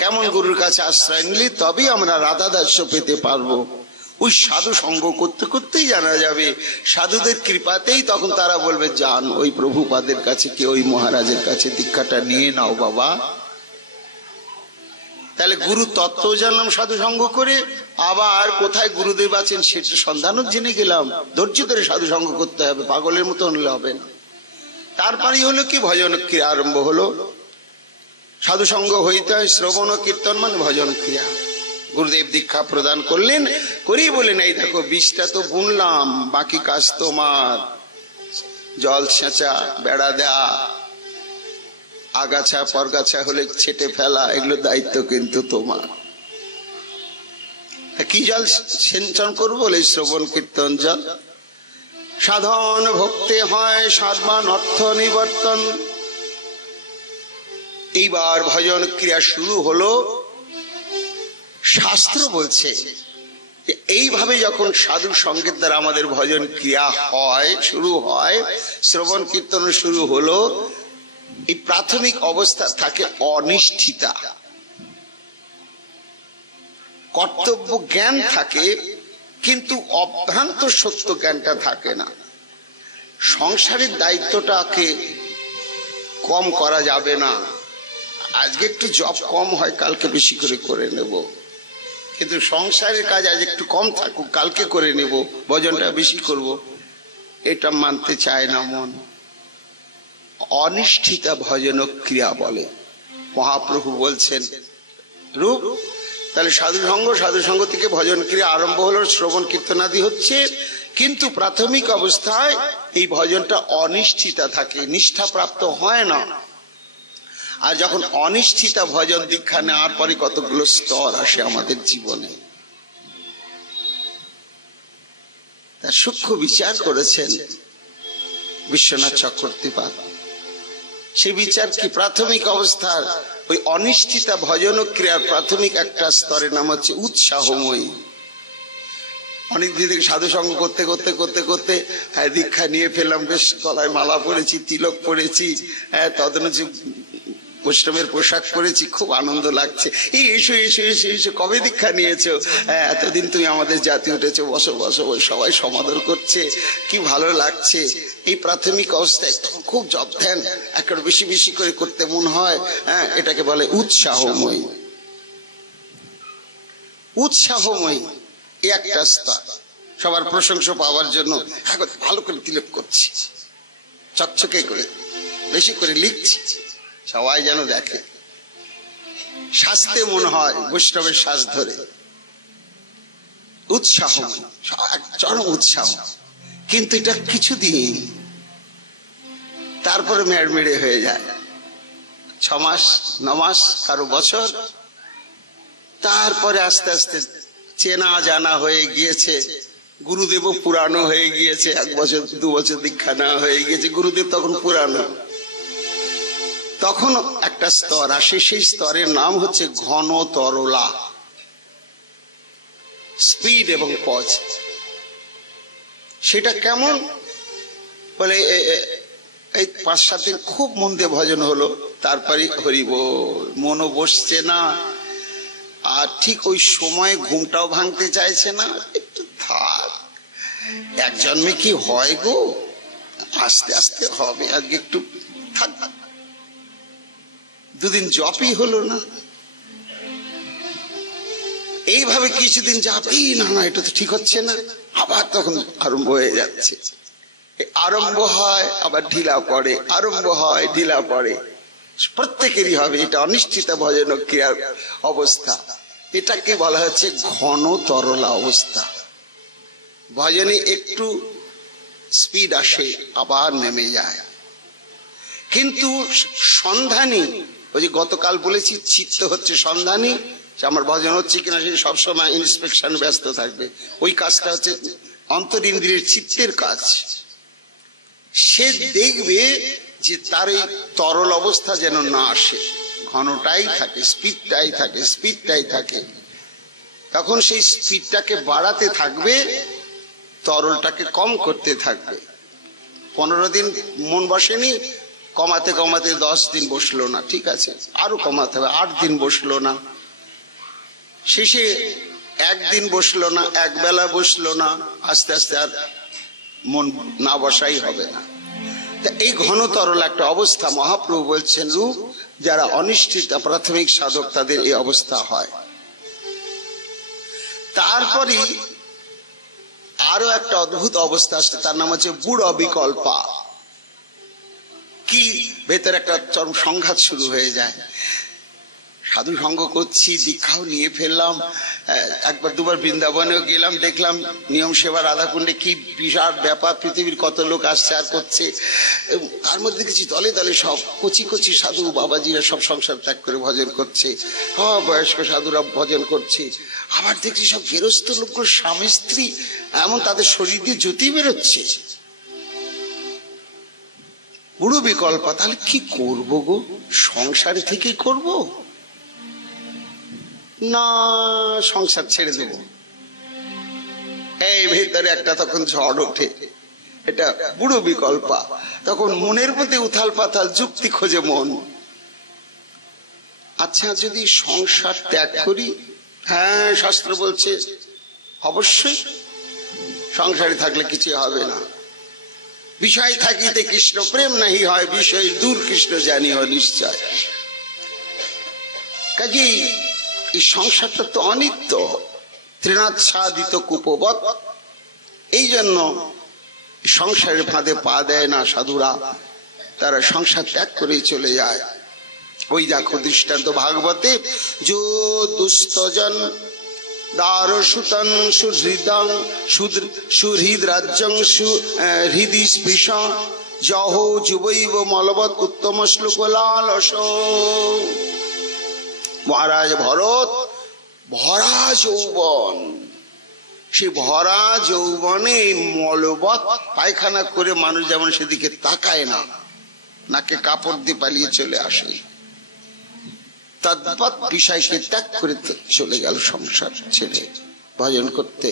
কেমন গুরুর কাছে আশ্রয় নিলে তবেই আমরা রাধা দাস্য পেতে পারবো। ওই সাধু সঙ্গ করতে করতেই জানা যাবে। সাধুদের কৃপাতেই তখন তারা বলবে যান ওই প্রভুপাদের কাছে, কি ওই মহারাজের কাছে দীক্ষাটা নিয়ে নাও বাবা। তাহলে গুরু তত্ত্ব জানলাম সাধু সঙ্গ করে, আবার কোথায় গুরুদেব আছেন সেটা সন্ধানও জেনে গেলাম। ধৈর্য ধরে সাধু সঙ্গ করতে হবে, পাগলের মতো হলে হবে না। তারপরেই হলো কি ভজন ক্রিয়া আরম্ভ হলো। সাধু সঙ্গ হইতে হয়, শ্রবণ ও কীর্তন মানে ভজন ক্রিয়া। গুরুদেব দীক্ষা প্রদান করলেন, করেই বলেন এই দেখো বীজটা তো বুনলাম, বাকি কাজ তোমার। জল ছেঁচা, বেড়া দেয়া, আগাছা পরগাছা হলে ছেটে ফেলা, এগুলো দায়িত্ব কিন্তু তোমার। কি জল সিঞ্চন করবো? বলে শ্রবণ কীর্তন জল। সাধন ভক্তি হয় সাধমান অর্থ নিবর্তন। এইবার ভজন ক্রিয়া শুরু হলো। শাস্ত্র বলছে এইভাবে যখন সাধু সঙ্গের দ্বারা আমাদের ভজন ক্রিয়া হয়, শুরু হয়, শ্রবণ কীর্তন শুরু হলো, এই প্রাথমিক অবস্থা থাকে অনিষ্ঠিতা। কর্তব্য জ্ঞান থাকে, কিন্তু অভ্রান্ত সত্য জ্ঞানটা থাকে না। সংসারের দায়িত্বটাকে কম করা যাবে না। আজকে একটু জব কম হয়, কালকে বেশি করে করে নেব, কিন্তু সংসারের কাজ আজ একটু কম থাকুক, কালকে করে নেব, ভজনটা বেশি করব, এটা মানতে চায় না মন। অনিষ্ঠিতা ভজন ক্রিয়া বলে। মহাপ্রভু বলছেন রূপ, তাহলে সাধু সঙ্গ থেকে ভজন ক্রিয়া আরম্ভ হলো, শ্রবণ কীর্তনাদি হচ্ছে, কিন্তু প্রাথমিক অবস্থায় এই ভজনটা অনিষ্ঠিতা থাকে, নিষ্ঠা প্রাপ্ত হয় না। আর যখন অনিষ্ঠিতা ভজন দীক্ষা নেওয়ার পরে কতগুলো স্তর আসে আমাদের জীবনে, তার সূক্ষ্ম বিচার করেছেন বিশ্বনাথ চক্রবর্তীপাদ। সেই বিচার কি? প্রাথমিক অবস্থার ওই অনিষ্ঠিতা ভজন ক্রিয়ার প্রাথমিক একটা স্তরের নাম হচ্ছে উৎসাহময়ী। অনেকদিন থেকে সাধু সঙ্গ করতে করতে করতে করতে দীক্ষা নিয়ে ফেললাম, বেশ গলায় মালা পরেছি, তিলক পরেছি, তদনুযায়ী বৈষ্ণবের পোশাক পরেছি, খুব আনন্দ লাগছে। এই এসো এসো এসো এসো, কবে দীক্ষা নিয়েছো? এতদিন তুমি আমাদের জাতি উঠেছো, বসো বসো, সবাই সমাদর করছে, কি ভালো লাগছে। এই প্রাথমিক অবস্থায় খুব জপ ধ্যান একবার বেশি বেশি করে করতে মন হয়। এটাকে বলে উৎসাহময়ী। উৎসাহময়ী এই একটা স্তর। সবার প্রশংসা পাওয়ার জন্য ভালো করে তিলক করছি, চকচকে করে, বেশি করে লিখছি, সবাই যেন দেখে, শাস্তে মন হয় বৈষ্ণবের শ্বাস ধরে। উৎসাহ, চরম উৎসাহ। কিন্তু এটা কিছুদিন, তারপরে মেড়মেড়ে হয়ে যায়। 6 মাস 9 মাস, কারো বছর। তারপরে আস্তে আস্তে চেনা জানা হয়ে গিয়েছে, গুরুদেবও পুরানো হয়ে গিয়েছে, 1 বছর 2 বছর দীক্ষা নেওয়া হয়ে গিয়েছে, গুরুদেব তখন পুরানো। তখন একটা স্তর আসে, সেই স্তরের নাম হচ্ছে ঘন তরলা, স্পিড এবং পজ। সেটা কেমন বলে, এই 5-7 দিন খুব মন দিয়ে ভজন হলো, তারপরে হরিবোল, মনও বসছে না, আর ঠিক ওই সময় ঘুমটাও ভাঙতে চাইছে না। একটু থাক, এক জন্মে কি হয় গো, আস্তে আস্তে হবে, আজকে একটু থাক। 2 দিন জপই হলো না। এইভাবে কিছুদিন যাবেই না, এটা তো ঠিক হচ্ছে না। আবার তখন আরম্ভ হয়ে যাচ্ছে, আরম্ভ হয় আবার ঢিলা পড়ে, আরম্ভ হয় ঢিলা পড়ে। প্রত্যেকেরই হবে, এটা অনিশ্চিত ভজন ক্রিয়ার অবস্থা। এটাকে বলা হচ্ছে ঘন তরলা অবস্থা। ভজনে একটু স্পিড আসে, আবার নেমে যায়। কিন্তু সন্ধানী, ওই যে গতকাল বলেছি, চিত্ত হচ্ছে সন্ধানী, আমার ভজন হচ্ছে কিনা সে সবসময় ইন্সপেকশন ব্যস্ত থাকবে। ওই কাজটা হচ্ছে অন্তরিন্দ্রিয়ের চিত্তের কাজ। সে দেখবে যে তার এই তরল অবস্থা যেন না আসে, ঘনটাই থাকে, স্পিডটাই থাকে, স্পিডটাই থাকে। তখন সেই স্পিডটাকে বাড়াতে থাকবে, তরলটাকে কম করতে থাকবে। 15 দিন মন বসেনি, কমাতে কমাতে 10 দিন বসলো না, ঠিক আছে, আরো কমাতে হবে, 8 দিন বসলো না, শেষে 1 দিন বসলো না, 1 বেলা বসলো না, আস্তে আস্তে আর মন না বসাই হবে না। এই ঘন তরল একটা অবস্থা, মহাপ্রভু বলছেন রূপ যারা অনিষ্ঠিত প্রাথমিক সাধক তাদের এই অবস্থা হয়। তারপরে আরো একটা অদ্ভুত অবস্থা আসছে, তার নাম হচ্ছে বুড় বিকল্পা। কি, ভেতরে একটা চরম সংঘাত শুরু হয়ে যায়। সাধু সঙ্গ করছি, দীক্ষাও নিয়ে ফেললাম, 1বার 2বার বৃন্দাবনেও গেলাম, দেখলাম নিয়ম সেবা রাধাকুণ্ডে কি বিরাট ব্যাপার, পৃথিবীর কত লোক আসছে আর করছে। তার মধ্যে দেখেছি দলে দলে সব কচি কচি সাধু বাবাজিরা সব সংসার ত্যাগ করে ভজন করছে, বয়স্ক সাধুরা ভজন করছে। আবার দেখছি সব গেরস্থ লোকগুলো স্বামী স্ত্রী, এমন তাদের শরীর দিয়ে জ্যোতি বেরোচ্ছে। বুড়ো বিকল্প, তাহলে কি করবো গো, সংসারে থেকেই করবো না সংসার ছেড়ে দেব? এই ভেতরে একটা তখন ঝড় ওঠে, এটা বুড়ো বিকল্পা। তখন মনের মধ্যে উথাল পাতাল যুক্তি খোঁজে মন। আচ্ছা, যদি সংসার ত্যাগ করি, হ্যাঁ শাস্ত্র বলছে অবশ্যই সংসারে থাকলে কিছু হবে না। বিষয় থাকিতে কৃষ্ণ প্রেম নাহি হয়, বিষয় দূর কৃষ্ণ জানিও নিশ্চয়। কাজেই এই সংসারটা তো অনিত্য, তৃণাচ্ছাদিত কুপবৎ। এই জন্য সংসারের ফাঁদে পা দেয় না সাধুরা, তারা সংসার ত্যাগ করে চলে যায়। ওই দেখো দৃষ্টান্ত ভাগবতে, যো দুস্তজন দারসুতং সুহৃদং সুহৃদ রাজ্যং সুহৃদি স্পৃশ জহ যুবৈব মলবৎ উত্তম শ্লোকলালস। মহারাজ ভরত ভরা যৌবন, সে ভরা যৌবনে মলবৎ পায়খানা করে মানুষ যেমন সেদিকে তাকায় না, নাকে কাপড় দিয়ে পালিয়ে চলে আসে, তদ্বৎ বিষয়কে ত্যাগ করে চলে গেল সংসার ছেড়ে ভজন করতে।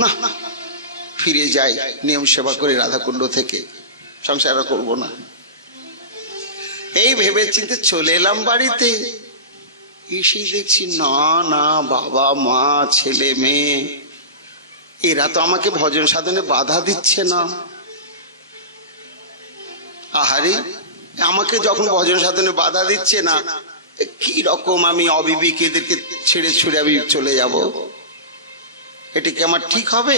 না, ফিরে যাই নিয়ম সেবা করে রাধাকুণ্ড থেকে, সংসার করব না, এই ভেবে চিন্তে চলে এলাম বাড়িতে। এসে দেখছি না না, বাবা মা ছেলে মেয়ে এরা তো আমাকে ভজন সাধনে বাধা দিচ্ছে না। আহারে, আমাকে যখন ভজন সাধনে বাধা দিচ্ছে না, কি রকম আমি অবিবেক এদেরকে ছেড়ে ছুড়ে আমি চলে যাব? এটা কি আমার ঠিক হবে?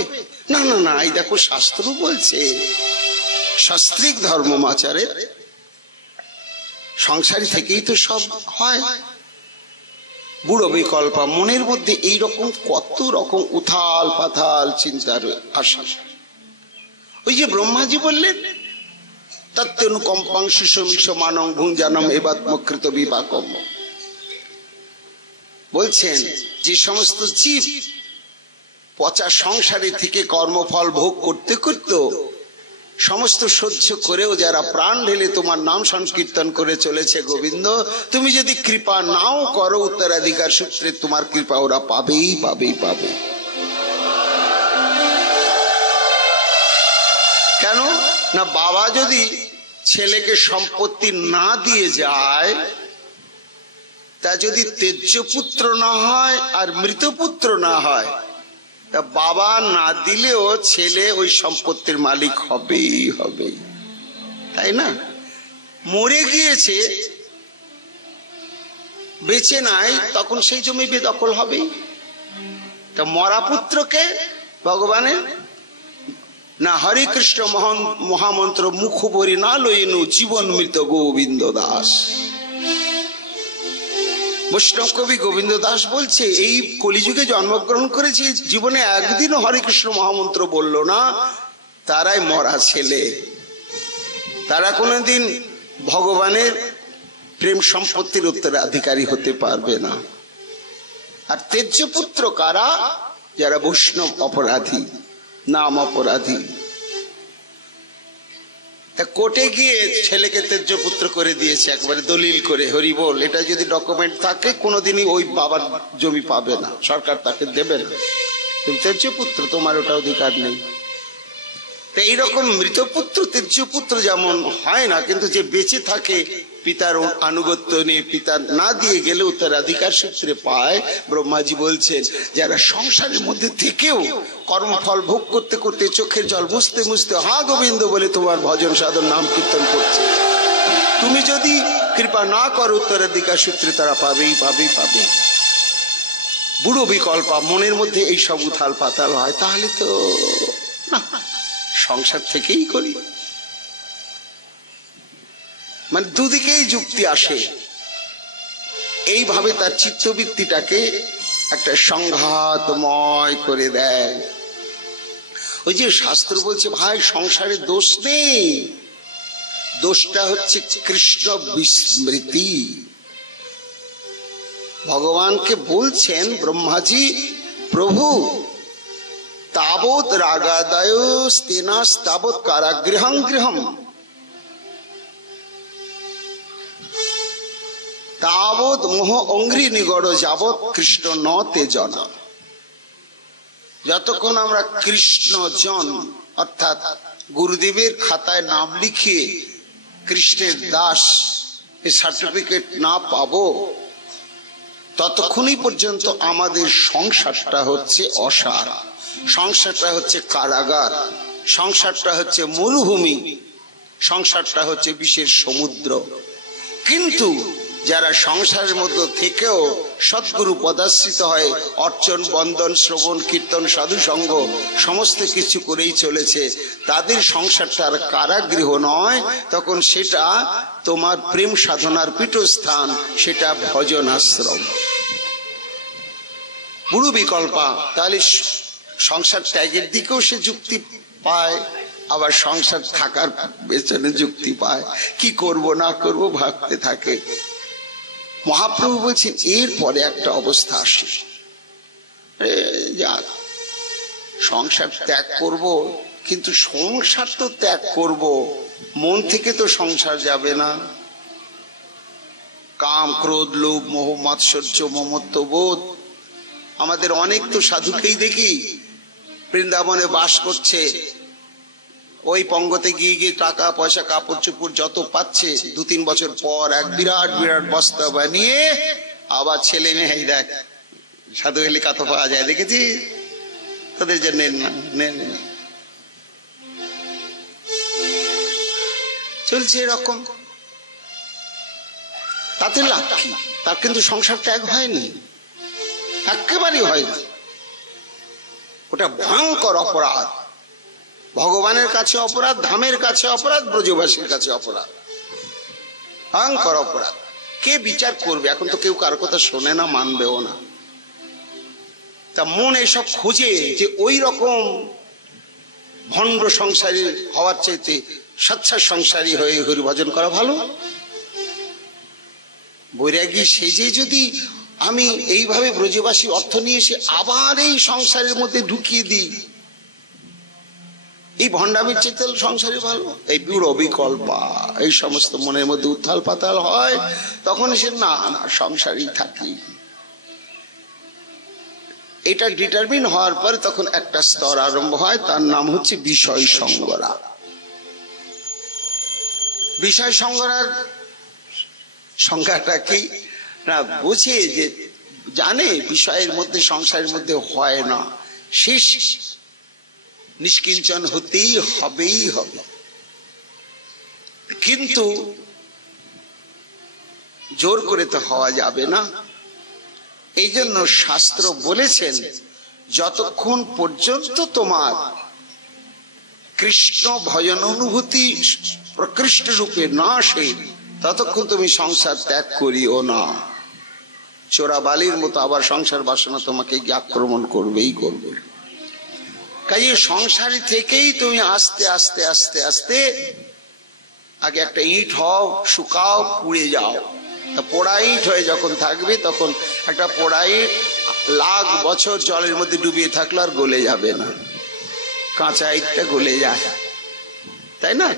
না না না, এই দেখো শাস্ত্র বলছে, শাস্ত্রিক ধর্মমাচারে সংসারী থেকেই তো সব হয়। বুড়ো বিকল্পা, মনের মধ্যে এইরকম কত রকম উথাল পাথাল চিন্তার আসা। ওই যে ব্রহ্মাজি বললেন তত্ত্বানুকম্পাং শিশমিষ মানং ভুঞ্জানম এবাত্মকৃত বিপাকম, বলছেন যে সমস্ত জীব পচা সংসারে থেকে কর্মফল ভোগ করতে করতে সমস্ত সহ্য করেও যারা প্রাণ ঢেলে তোমার নাম সংকীর্তন করে চলেছে গোবিন্দ, তুমি যদি কৃপা নাও করো উত্তরাধিকার সূত্রে তোমার কৃপা ওরা পাবেই পাবেই পাবে। কেন না, বাবা যদি ছেলেকে সম্পত্তি না দিয়ে যায়, তা যদি তেজ্য পুত্র না হয় আর মৃত পুত্র না হয়, তা বাবা না দিলেও ছেলে ওই সম্পত্তির মালিক হবেই হবে, তাই না? মরে গিয়েছে, বেঁচে নাই, তখন সেই জমি বেদখল হবেই। তা মরা পুত্রকে ভগবানের না হরে কৃষ্ণ মহামন্ত্র মুখ ভরি না লইনু জীবন মৃত গোবিন্দ দাস। বৈষ্ণব কবি গোবিন্দ দাস বলছে এই কলিযুগে জন্মগ্রহণ করেছে, জীবনে একদিনও হরে কৃষ্ণ মহামন্ত্র বলল না, তারাই মরা ছেলে, তারা কোনোদিন ভগবানের প্রেম সম্পত্তির উত্তরাধিকারী হতে পারবে না। আর তেজ্য পুত্র কারা? যারা বৈষ্ণব অপরাধী, নাম অপরাধী। তা কোর্টে গিয়ে ছেলেকে তেজ্য পুত্র করে দিয়েছে একবারে দলিল করে, হরি বল, এটা যদি ডকুমেন্ট থাকে কোনোদিনই ওই বাবার জমি পাবে না, সরকার তাকে দেবে না, তুমি তেজ্য পুত্র, তোমার ওটা অধিকার নেই। তো এইরকম মৃত পুত্র তেজ্য পুত্র যেমন হয় না, কিন্তু যে বেঁচে থাকে পিতার আনুগত্য নিয়ে, পিতা না দিয়ে গেলে উত্তরাধিকার সূত্রে পায়। ব্রহ্মাজি বলছেন যারা সংসারের মধ্যে থেকেও কর্মফল ভোগ করতে করতে চোখের জল মুছতে মুছতে হা গোবিন্দ বলে তোমার ভজন সাধন নাম কীর্তন করছে, তুমি যদি কৃপা না করো উত্তরাধিকার সূত্রে তারা পাবেই পাবেই পাবে। বুড়ো বিকল্পা, মনের মধ্যে এই সব উথাল পাতাল হয়, তাহলে তো না, সংসার থেকেই করি। মানে দুদিকেই যুক্তি আসে, এইভাবে তার চিত্তবৃত্তিটাকে একটা সংঘাতময় করে দেয়। ওই যে শাস্ত্র বলছে ভাই সংসারে দোষ নেই, দোষটা হচ্ছে কৃষ্ণ বিস্মৃতি। ভগবানকে বলছেন ব্রহ্মাজি, প্রভু তাবৎ রাগাদয় স্তেনাস তাবৎ কারাগৃহং গৃহম তাবৎ মোহ অঙ্ঘ্রি নিগড় যাবৎ কৃষ্ণ ন তে জনা। যতক্ষণ আমরা কৃষ্ণ জন অর্থাৎ গুরুদেবের খাতায় নাম লিখিয়ে কৃষ্ণের দাস এই সার্টিফিকেট না পাবো, ততক্ষণই পর্যন্ত আমাদের সংসারটা হচ্ছে অসার, সংসারটা হচ্ছে কারাগার, সংসারটা হচ্ছে মরুভূমি, সংসারটা হচ্ছে বিষের সমুদ্র। কিন্তু যারা সংসারের মধ্যে থেকেও সদ্গুরু পদাশ্রিত হয়, অর্চন বন্দন শ্রবণ কীর্তন সাধু সঙ্গ সমস্ত কিছু করেই চলেছে, তাদের সংসারটা আর কারাগৃহ নয়, তখন সেটা তোমার প্রেম সাধনার পীঠস্থান, সেটা ভজন আশ্রম। বুড়ো বিকল্পা, তাহলে সংসার ত্যাগের দিকেও সে যুক্তি পায়, আবার সংসার থাকার পেছনে যুক্তি পায়, কি করব না করব ভাবতে থাকে। মহাপ্রভু বলছেন এরপরে একটা অবস্থা আসে, যাক সংসার ত্যাগ করব, কিন্তু সংসার তো ত্যাগ করব, মন থেকে তো সংসার যাবে না। কাম ক্রোধ লোভ মোহ মাৎসর্য মমত্ব বোধ, আমাদের অনেক তো সাধুকেই দেখি বৃন্দাবনে বাস করছে, ওই পঙ্গতে গিয়ে গিয়ে টাকা পয়সা কাপড় চোপড় যত পাচ্ছে, 2-3 বছর পর এক বিরাট বিরাট বস্তা বানিয়ে আবার ছেলে মেয়ে দেখ সাধু এলে কত পাওয়া যায়, দেখেছি তাদের জন্য চলছে এরকম। তাতে লাভ কি? তার কিন্তু সংসার ত্যাগ হয়নি, একেবারেই হয়নি। ওটা ভয়ঙ্কর অপরাধ, ভগবানের কাছে অপরাধ, ধামের কাছে অপরাধ, ব্রজবাসীর কাছে অপরাধ, ভয়ঙ্কর অপরাধ। কে বিচার করবে? এখন তো কেউ কারো কথা শোনে না, মানবেও না। তা মন এসব খুঁজে যে ওই রকম ভণ্ড সংসারী হওয়ার চাইতে সচ্ছার সংসারী হয়ে হরি ভজন করা ভালো। বৈরাগী সেজে যদি আমি এইভাবে ব্রজবাসী অর্থ নিয়ে এসে আবার এই সংসারের মধ্যে ঢুকিয়ে দিই, এই ভণ্ডামির চাইতে সংসারে ভালো। এই বুড়ো বিকল্পা এই সমস্ত মনের মধ্যে উত্থাল পাতাল হয়, তখন এসে না না সংসারই থাকি। এটা ডিটারমিন হওয়ার পরে তখন একটা স্তর আরম্ভ হয়, তার নাম হচ্ছে বিষয় সঙ্গরা। বিষয় সঙ্গরার সংজ্ঞাটা কি না, বুঝে যে জানে বিষয়ের মধ্যে সংসারের মধ্যে হয় না, শেষ নিষ্কিঞ্চন হতেই হবেই হবে। কিন্তু জোর করে তো হওয়া যাবে না। এই জন্য শাস্ত্র বলেছেন, যতক্ষণ পর্যন্ত তোমার কৃষ্ণ ভজন অনুভূতি প্রকৃষ্ট রূপে না আসে, ততক্ষণ তুমি সংসার ত্যাগ করিও না। চোরাবালির মতো আবার সংসার বাসনা তোমাকে আক্রমণ করবেই করবে। কাজে সংসারী থেকেই তুমি আস্তে আস্তে আস্তে আস্তে আগে একটা ইট হও, শুকাও, পুড়ে যাও। পোড়া ইট হয়ে যখন থাকবে, তখন একটা পোড়া ইট লাখ বছর জলের মধ্যে ডুবিয়ে থাকলে আর গলে যাবে না। কাঁচা ইটটা গলে যায়, তাই না?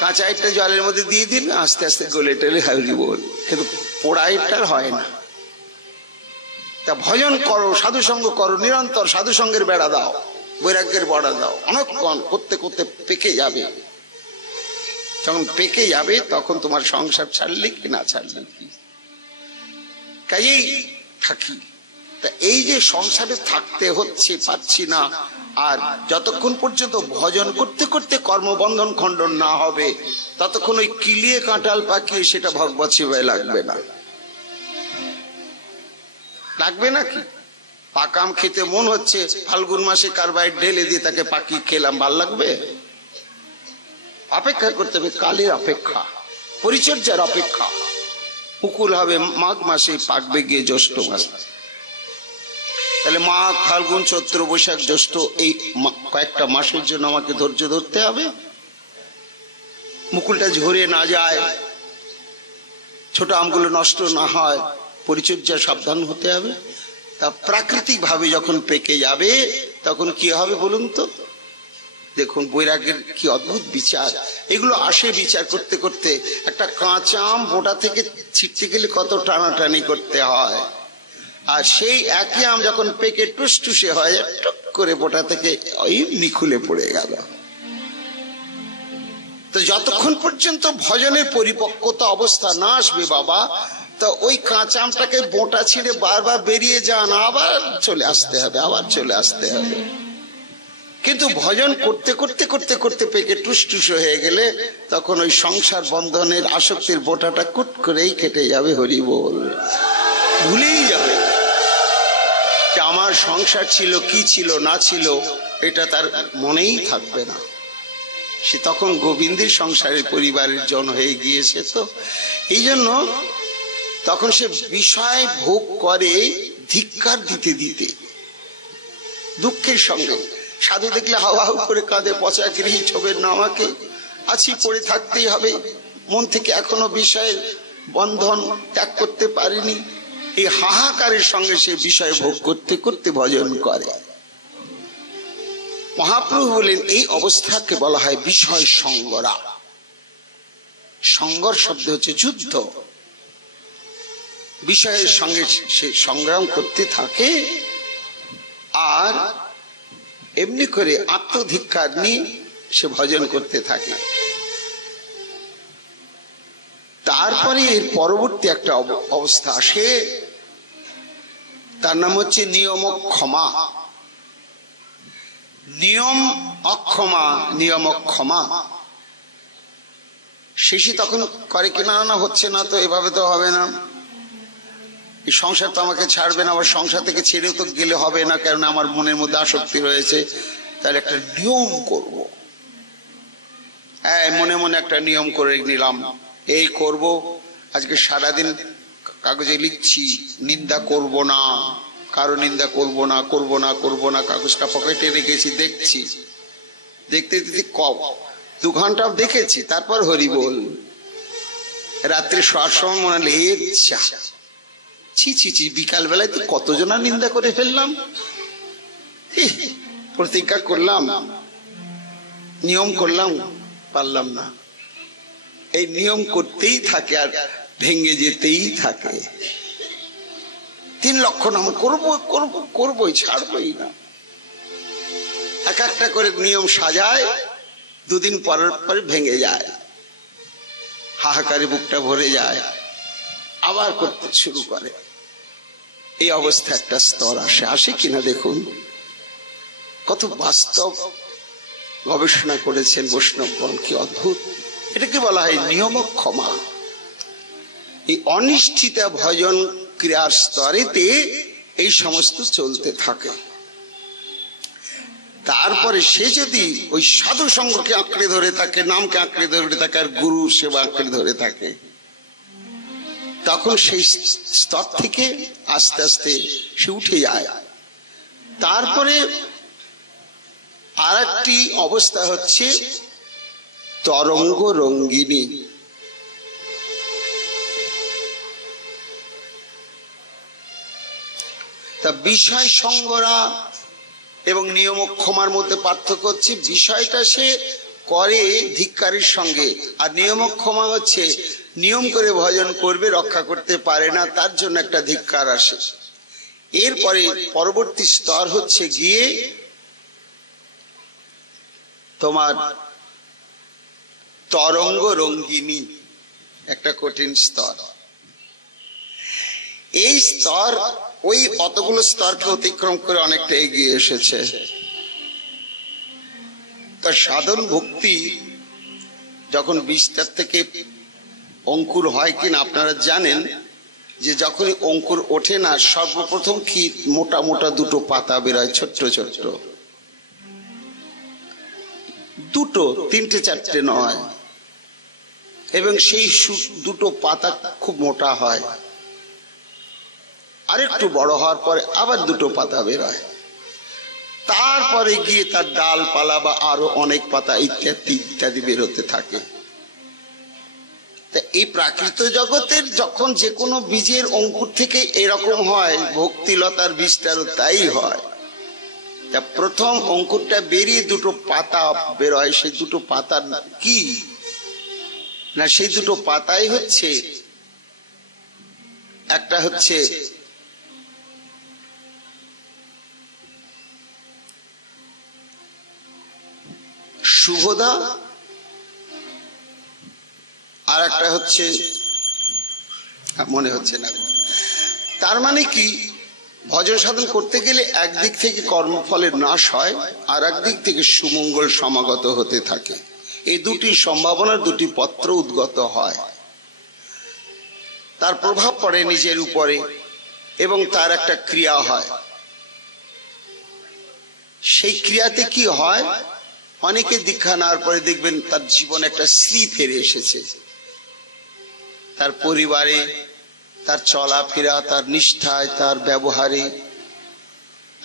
কাঁচা ইটটা জলের মধ্যে দিয়ে দিন, আস্তে আস্তে গলে টেলে হারিয়ে বল, কিন্তু পোড়া ইটটা হয় না। তা ভজন করো, সাধু সঙ্গ করো, নিরন্তর সাধু সঙ্গের বেড়া দাও, বৈরাগ্যের বেড়া দাও, অনেকক্ষণ করতে করতে পেকে যাবে। যখন পেকে যাবে তখন তোমার সংসার ছাড়লে কি না ছাড়লে কি, কাজেই থাকি। তা এই যে সংসারে থাকতে হচ্ছে, পাচ্ছি না, আর যতক্ষণ পর্যন্ত ভজন করতে করতে কর্মবন্ধন খণ্ডন না হবে, ততক্ষণ ওই কিলিয়ে কাঁঠাল পাকিয়ে সেটা ভগবত সেবায় লাগবে না। লাগবে নাকি? পাকাম খেতে মন হচ্ছে, ফাল্গুন মাসে কারবাইড ঢেলে দিয়ে তাকে পাকি খেলাম, ভাল লাগবে? অপেক্ষা করতে হবে, কালের অপেক্ষা, পরিচর্যার অপেক্ষা। মুকুল হবে মাঘ মাসে, পাকবে গিয়ে জ্যৈষ্ঠ মাসে। তাহলে মাঘ, ফাল্গুন, চৈত্র, বৈশাখ, জ্যৈষ্ঠ এই কয়েকটা মাসের জন্য আমাকে ধৈর্য ধরতে হবে। মুকুলটা ঝরে না যায়, ছোট আমগুলো নষ্ট না হয়, পরিচর্যা সাবধান হতে হবে। তা প্রাকৃতিক ভাবে যখন পেকে যাবে তখন কি হবে বলুন তো? দেখুন বৈরাগ্যের কি অদ্ভুত বিচার। এগুলো আসে বিচার করতে করতে। একটা কাঁচা আম বোটা থেকে ছিটতে গেলে কত টানাটানি করতে হয়, আর সেই একই আম যখন পেকে টুসটুসে হয়, টুক করে বোটা থেকে এমনি খুলে পড়ে গেল। তো যতক্ষণ পর্যন্ত ভজনের পরিপক্কতা অবস্থা না আসবে বাবা, তো ওই কাঁচা আমটাকে বোটা ছিঁড়ে বারবার বেরিয়ে যান, আবার চলে আসতে হবে, আবার চলে আসতে হবে। কিন্তু ভজন করতে করতে করতে করতে পেকে টুসটুস হয়ে গেলে তখন ওই সংসার বন্ধনের আসক্তির বোটাটা কুট করেই কেটে যাবে। হরি বল, ভুলেই যাবে যে আমার সংসার ছিল, কি ছিল না ছিল, এটা তার মনেই থাকবে না। সে তখন গোবিন্দের সংসারের পরিবারের জন হয়ে গিয়েছে। তো এই জন্য তখন সে বিষয় ভোগ করে ধিক্কার দিতে দিতে, দুঃখের সঙ্গে। সাধু দেখলে হাউ হাউ করে কাঁদে, পচা গৃহী ছোবেন না আমাকে, আছি পড়ে থাকতেই হবে, মন থেকে এখনো বিষয়ের বন্ধন ত্যাগ করতে পারিনি। এই হাহাকারের সঙ্গে সে বিষয় ভোগ করতে করতে ভজন করে। মহাপ্রভু বলেন এই অবস্থাকে বলা হয় বিষয় সঙ্গরা। সংঘর শব্দ হচ্ছে যুদ্ধ। বিষয়ের সঙ্গে সে সংগ্রাম করতে থাকে, আর এমনি করে আত্মধিক্কার নিয়ে সে ভজন করতে থাকে। তারপরে এর পরবর্তী একটা অবস্থা আসে, তার নাম হচ্ছে নিয়ম ক্ষমা। নিয়ম অক্ষমা, নিয়ম ক্ষমা। শেষে তখন করে কিনা, না হচ্ছে না তো, এভাবে তো হবে না, এই সংসার তো আমাকে ছাড়বে না, আবার সংসার থেকে ছেড়েও তো গেলে হবে না, কারণ আমার মনের মধ্যে আসক্তি রয়েছে, তাহলে একটা নিয়ম করব। মনে মনে একটা নিয়ম করে নিলাম, এই করব, আজকে সারাদিন কাগজে লিখছি নিন্দা করব না, কারো নিন্দা করব না, করব না, করব না, কাগজটা পকেটে রেখেছি, দেখছি, দেখতে দেখতে 2 ঘন্টা দেখেছি, তারপর হরি বল। রাত্রে শোয়ার সময় মনে হলে ছি ছি ছি, বিকাল বেলায় তো কতজনা নিন্দা করে ফেললাম। প্রতিজ্ঞা করলাম, নিয়ম করলাম, পারলাম না। এই নিয়ম করতেই থাকে আর ভেঙে যেতেই থাকে। 3 লক্ষ নাম করবো করবো করবোই, ছাড়বই না। এক একটা করে নিয়ম সাজায়, 2 দিন পরের পরে ভেঙে যায়, হাহাকারে বুকটা ভরে যায়, আবার করতে শুরু করে। এই অবস্থা একটা স্তর আসে কিনা দেখুন। কত বাস্তব গবেষণা করেছেন বৈষ্ণবগণ, কি অদ্ভুত। এটাকে বলা হয় নিয়ম ক্ষমা। এই অনিষ্ঠিতা ভজন ক্রিয়ার স্তরেতে এই সমস্ত চলতে থাকে। তারপরে সে যদি ওই সাধু সঙ্গকে আঁকড়ে ধরে থাকে, নামকে আঁকড়ে ধরে থাকে, আর গুরু সেবা আঁকড়ে ধরে থাকে, তখন সেই স্তর থেকে আস্তে আস্তে সে উঠে যায়। তারপরে আর একটি অবস্থা হচ্ছে তরঙ্গ রঙ্গিনী। তা বিষয় সঙ্গরা এবং নিয়মক্ষমার মধ্যে পার্থক্য হচ্ছে, বিষয়টা সে করে ধিক্কারের সঙ্গে, আর নিয়মক্ষমা হচ্ছে নিয়ম করে ভজন করবে, রক্ষা করতে পারে না, তার জন্য একটা ধিক্কার আসে। এরপরে পরবর্তী স্তর হচ্ছে গিয়ে তোমার তরঙ্গ রঙ্গিনী, একটা কঠিন স্তর। এই স্তর ওই অতগুলো স্তরকে অতিক্রম করে অনেকটা এগিয়ে এসেছে। তার সাধন ভক্তি যখন বিস্তার থেকে অঙ্কুর হয় কিনা আপনারা জানেন, যে যখনই অঙ্কুর ওঠে না, সর্বপ্রথম কি মোটা মোটা 2টো পাতা বেরোয়, ছোট্ট ছোট্ট 2টো, 3টে 4টে নয়, এবং সেই 2টো পাতা খুব মোটা হয়, আরেকটু বড় হওয়ার পরে আবার 2টো পাতা বেরোয়, তারপরে গিয়ে তার ডালপালা বা আরো অনেক পাতা ইত্যাদি ইত্যাদি বেরোতে থাকে। এই প্রাকৃত জগতের যখন যে কোনো বীজের অঙ্কুর থেকে এরকম হয়, ভক্তিলতার বীজটারও তাই হয়। তা প্রথম অঙ্কুরটা বেরিয়ে 2টো পাতা বেরোয়। সেই 2টো পাতা কি না, সেই 2টো পাতাই হচ্ছে, একটা হচ্ছে শুভদা, আর একটা হচ্ছে মনে হচ্ছে না। তার মানে কি, ভজন সাধন করতে গেলে একদিক থেকে কর্মফলের নাশ হয়, আর একদিক থেকে সুমঙ্গল সমাগত হতে থাকে। এই 2টি সম্ভাবনার 2টি পত্র উদ্গত হয়, তার প্রভাব পড়ে নিজের উপরে, এবং তার একটা ক্রিয়া হয়। সেই ক্রিয়াতে কি হয়, অনেকে দীক্ষা নেওয়ার পরে দেখবেন তার জীবনে একটা শ্রী ফিরে এসেছে, তার পরিবারে, তার চলাফেরা, তার নিষ্ঠায়, তার ব্যবহারে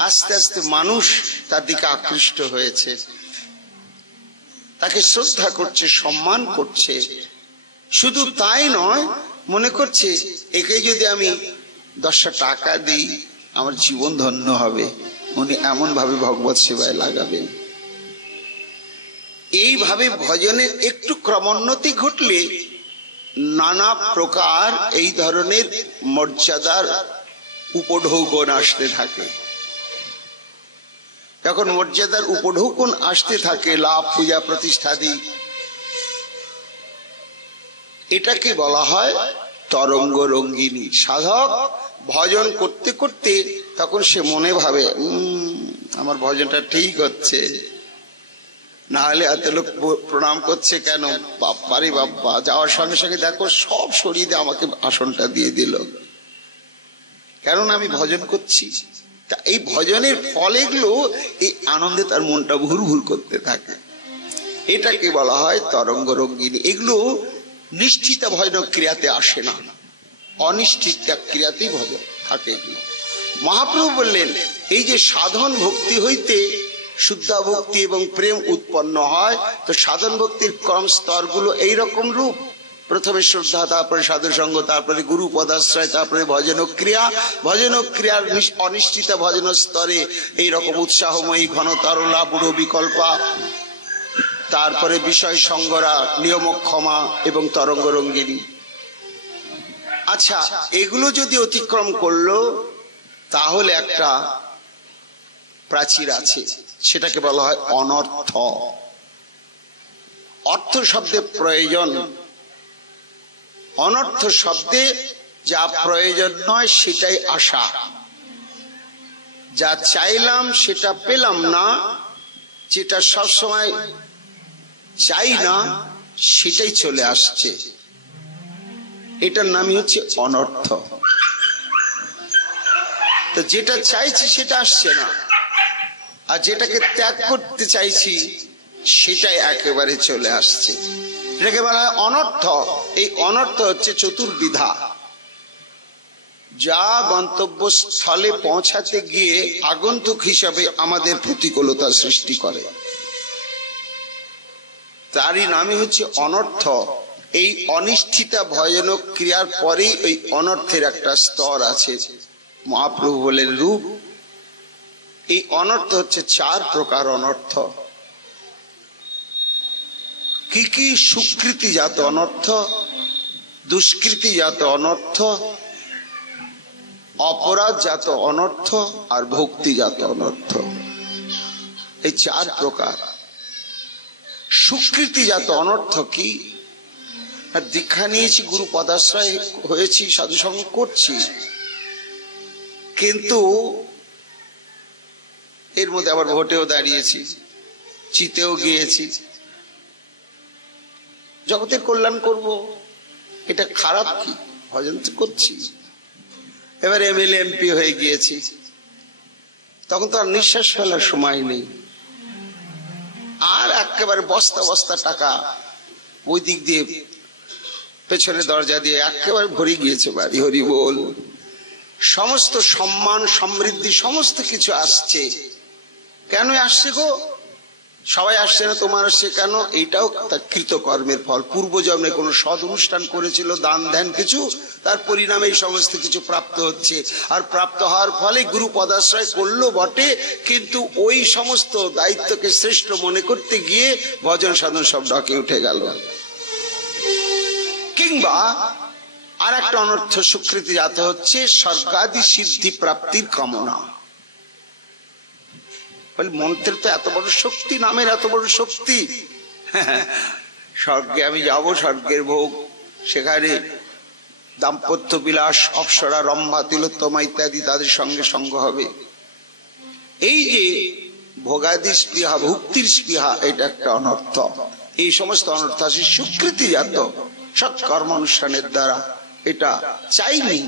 আস্তে আস্তে মানুষ তার দিকে আকৃষ্ট হয়েছে, তাকে শ্রদ্ধা করছে, সম্মান করছে। শুধু তাই নয়, মনে করছে একে যদি আমি 10টা টাকা দিই আমার জীবন ধন্য হবে, উনি এমন ভাবে ভগবত সেবায় লাগাবেন। এইভাবে ভজনের একটু ক্রমোন্নতি ঘটলে নানা প্রকার এই ধরনের মর্যাদার উপঢৌকন আসতে থাকে। যখন মর্যাদার উপঢৌকন আসতে থাকে, লাভ, পূজা, প্রতিষ্ঠাদি, এটাকে বলা হয় তরঙ্গ রঙ্গিনী। সাধক ভজন করতে করতে তখন সে মনে ভাবে, আমার ভজনটা ঠিক হচ্ছে, না হলে এত লোক প্রণাম করছে কেন, বাপ্পারে বাপ্পা। যাওয়ার সঙ্গে সঙ্গে দেখো সব সরিয়ে দিয়ে আমাকে আসনটা দিয়ে দিল, কেননা আমি ভজন করছি। তা এই ভজনের ফলে গুলো এই আনন্দে তার মনটা ভুর ভুর করতে থাকে। এটাকে বলা হয় তরঙ্গ রঙ্গিনী। এগুলো নিষ্ঠিত ভজন ক্রিয়াতে আসে না, অনিষ্ঠিত ক্রিয়াতেই ভজন থাকে। মহাপ্রভু বললেন এই যে সাধন ভক্তি হইতে শুদ্ধ ভক্তি এবং প্রেম উৎপন্ন হয়, তো সাধন ভক্তির ক্রম স্তরগুলো এইরকম রূপ। প্রথমে শ্রদ্ধা, তারপরে সাধু সঙ্গ, তারপরে গুরু পদাশ্রয়, তারপরে ভজন ক্রিয়া। ভজন ক্রিয়ার অনিশ্চিত ভজন স্তরে এইরকম উৎসাহময়ী, ঘন তরলা, বুড়ো বিকল্পা, তারপরে বিষয় সঙ্গরা, নিয়মক্ষমা এবং তরঙ্গ রঙ্গিনী। আচ্ছা, এগুলো যদি অতিক্রম করলো তাহলে একটা প্রাচীর আছে, সেটাকে বলা হয় অনর্থ। অর্থ শব্দে প্রয়োজন, অনর্থ শব্দে যা প্রয়োজন নয় সেটাই আশা, যা চাইলাম সেটা পেলাম না, যেটা সবসময় চাই না সেটাই চলে আসছে, এটার নামই হচ্ছে অনর্থ। তো যেটা চাইছি সেটা আসছে না, আর যেটাকে ত্যাগ করতে চাইছি সেটাই একেবারে চলে আসছে, এটাকে বলা হয় অনর্থ। এই অনর্থ হচ্ছে চতুর্বিধা, যা গন্তব্যস্থলে পৌঁছাতে গিয়ে আগন্তুক হিসাবে আমাদের প্রতিকূলতা সৃষ্টি করে, তারই নামই হচ্ছে অনর্থ। এই অনিষ্ঠিত ভজন ক্রিয়ার পরেই ওই অনর্থের একটা স্তর আছে। মহাপ্রভু বলেন রূপ, এই অনর্থ হচ্ছে 4 প্রকার অনর্থ। কি কি? সুকৃতিজাত অনর্থ, দুষ্কৃতিজাত অনর্থ, অপরাধজাত অনর্থ আর ভক্তিজাত অনর্থ, এই 4 প্রকার। সুকৃতিজাত অনর্থ কি? দীক্ষা নিয়েছি, গুরু পদাশ্রয় হয়েছি, সাধুসঙ্গ করছি, কিন্তু এর মধ্যে আবার ভোটেও দাঁড়িয়েছি, চিতেও গিয়েছি, জগতের কল্যাণ করব, এটা খারাপ কি? ভজন তো করছি। এবার এমএলএ এমপি হয়ে গিয়েছি, তখন তো আর নিঃশ্বাস ফেলার সময় নেই, আর একেবারে বস্তা বস্তা টাকা ওই দিক দিয়ে পেছনে দরজা দিয়ে একেবারে ভরে গিয়েছে বাড়ি। হরি বল। সমস্ত সম্মান, সমৃদ্ধি, সমস্ত কিছু আসছে। কেন আসছে গো? সবাই আসছে না, তোমার আসছে কেন? এইটাও তার কৃতকর্মের ফল। পূর্বজন্মে কোনো সৎ অনুষ্ঠান করেছিল, দান ধ্যান কিছু, তার পরিণামে এই সমস্ত কিছু প্রাপ্ত হচ্ছে। আর প্রাপ্ত হওয়ার ফলে গুরু পদাশ্রয় করলো বটে, কিন্তু ওই সমস্ত দায়িত্বকে শ্রেষ্ঠ মনে করতে গিয়ে ভজন সাধন সব ডকে উঠে গেল। কিংবা আর একটা অনর্থ স্বীকৃতি জাত হচ্ছে স্বর্গাদি সিদ্ধি প্রাপ্তির কামনা। মন্ত্রের তো এত বড় শক্তি, নামের এত বড় শক্তি, স্বর্গে আমি যাব, স্বর্গের ভোগ, সেখানে দাম্পত্য বিলাস, অপ্সরা, রম্ভা, তিলোত্তমা ইত্যাদি তাদের সঙ্গে সঙ্গ হবে। এই যে ভোগাদি স্পৃহা, ভক্তির স্পৃহা, এটা একটা অনর্থ। এই সমস্ত অনর্থ আছে স্বীকৃতিজাত সৎকর্ম অনুষ্ঠানের দ্বারা, এটা চাইনি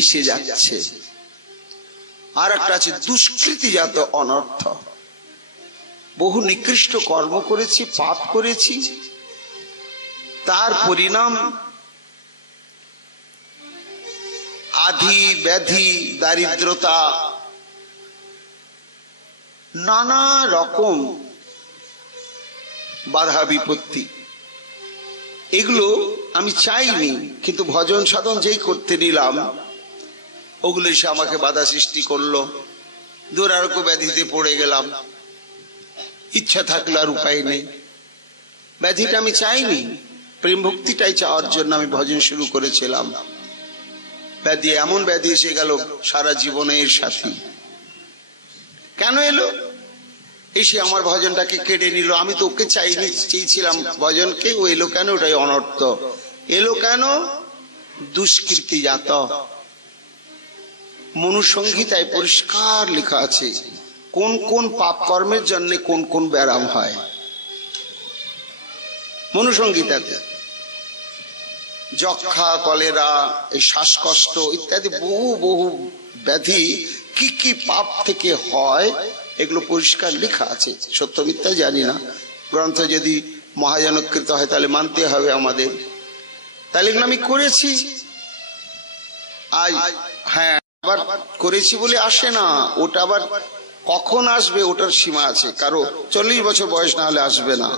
এসে যাচ্ছে। আর একটা আছে দুষ্কৃতিজাত অনর্থ। বহু নিকৃষ্ট কর্ম করেছি, পাপ করেছি, তার পরিণাম আধি, ব্যাধি, দারিদ্রতা, নানা রকম বাধা বিপত্তি। এগুলো আমি চাইনি, কিন্তু ভজন সাধন যেই করতে নিলাম ওগুলো এসে আমাকে বাধা সৃষ্টি করলো। দুরারোগ্য ব্যাধিতে পড়ে গেলাম, ইচ্ছা থাকলে আর উপায় নেই। ব্যাধিটা আমি চাইনি, প্রেম ভক্তিটাই চাওয়ার জন্য আমি ভজন শুরু করেছিলাম। ব্যাধি, এমন ব্যাধি এসে গেল সারা জীবনের সাথী। কেন এলো? এসে আমার ভজনটাকে কেড়ে নিল। আমি তো ওকে চাইনি, চেয়েছিলাম ভজনকে, ও এলো কেন? ওটাই অনর্থ। এলো কেন? দুষ্কৃতিজাত। মনুসংহিতায় পরিষ্কার লেখা আছে কোন কোন পাপ কর্মের জন্য কোন কোন ব্যারাম হয়। মনুসংহিতাতে যক্ষা, কলেরা, এই শ্বাসকষ্ট ইত্যাদি বহু বহু ব্যাধি কি কি পাপ থেকে হয় এগুলো পরিষ্কার লেখা আছে। সত্য মিথ্যা জানি না, গ্রন্থ যদি মহাজনকৃত হয় তাহলে মানতে হবে আমাদের। তাহলে এগুলো আমি করেছি, হ্যাঁ আবার করেছি বলে আসে না, ওটা আবার কখন আসবে ওটার সীমা আছে। কারো 40 বছর বয়স না হলে আসবে না,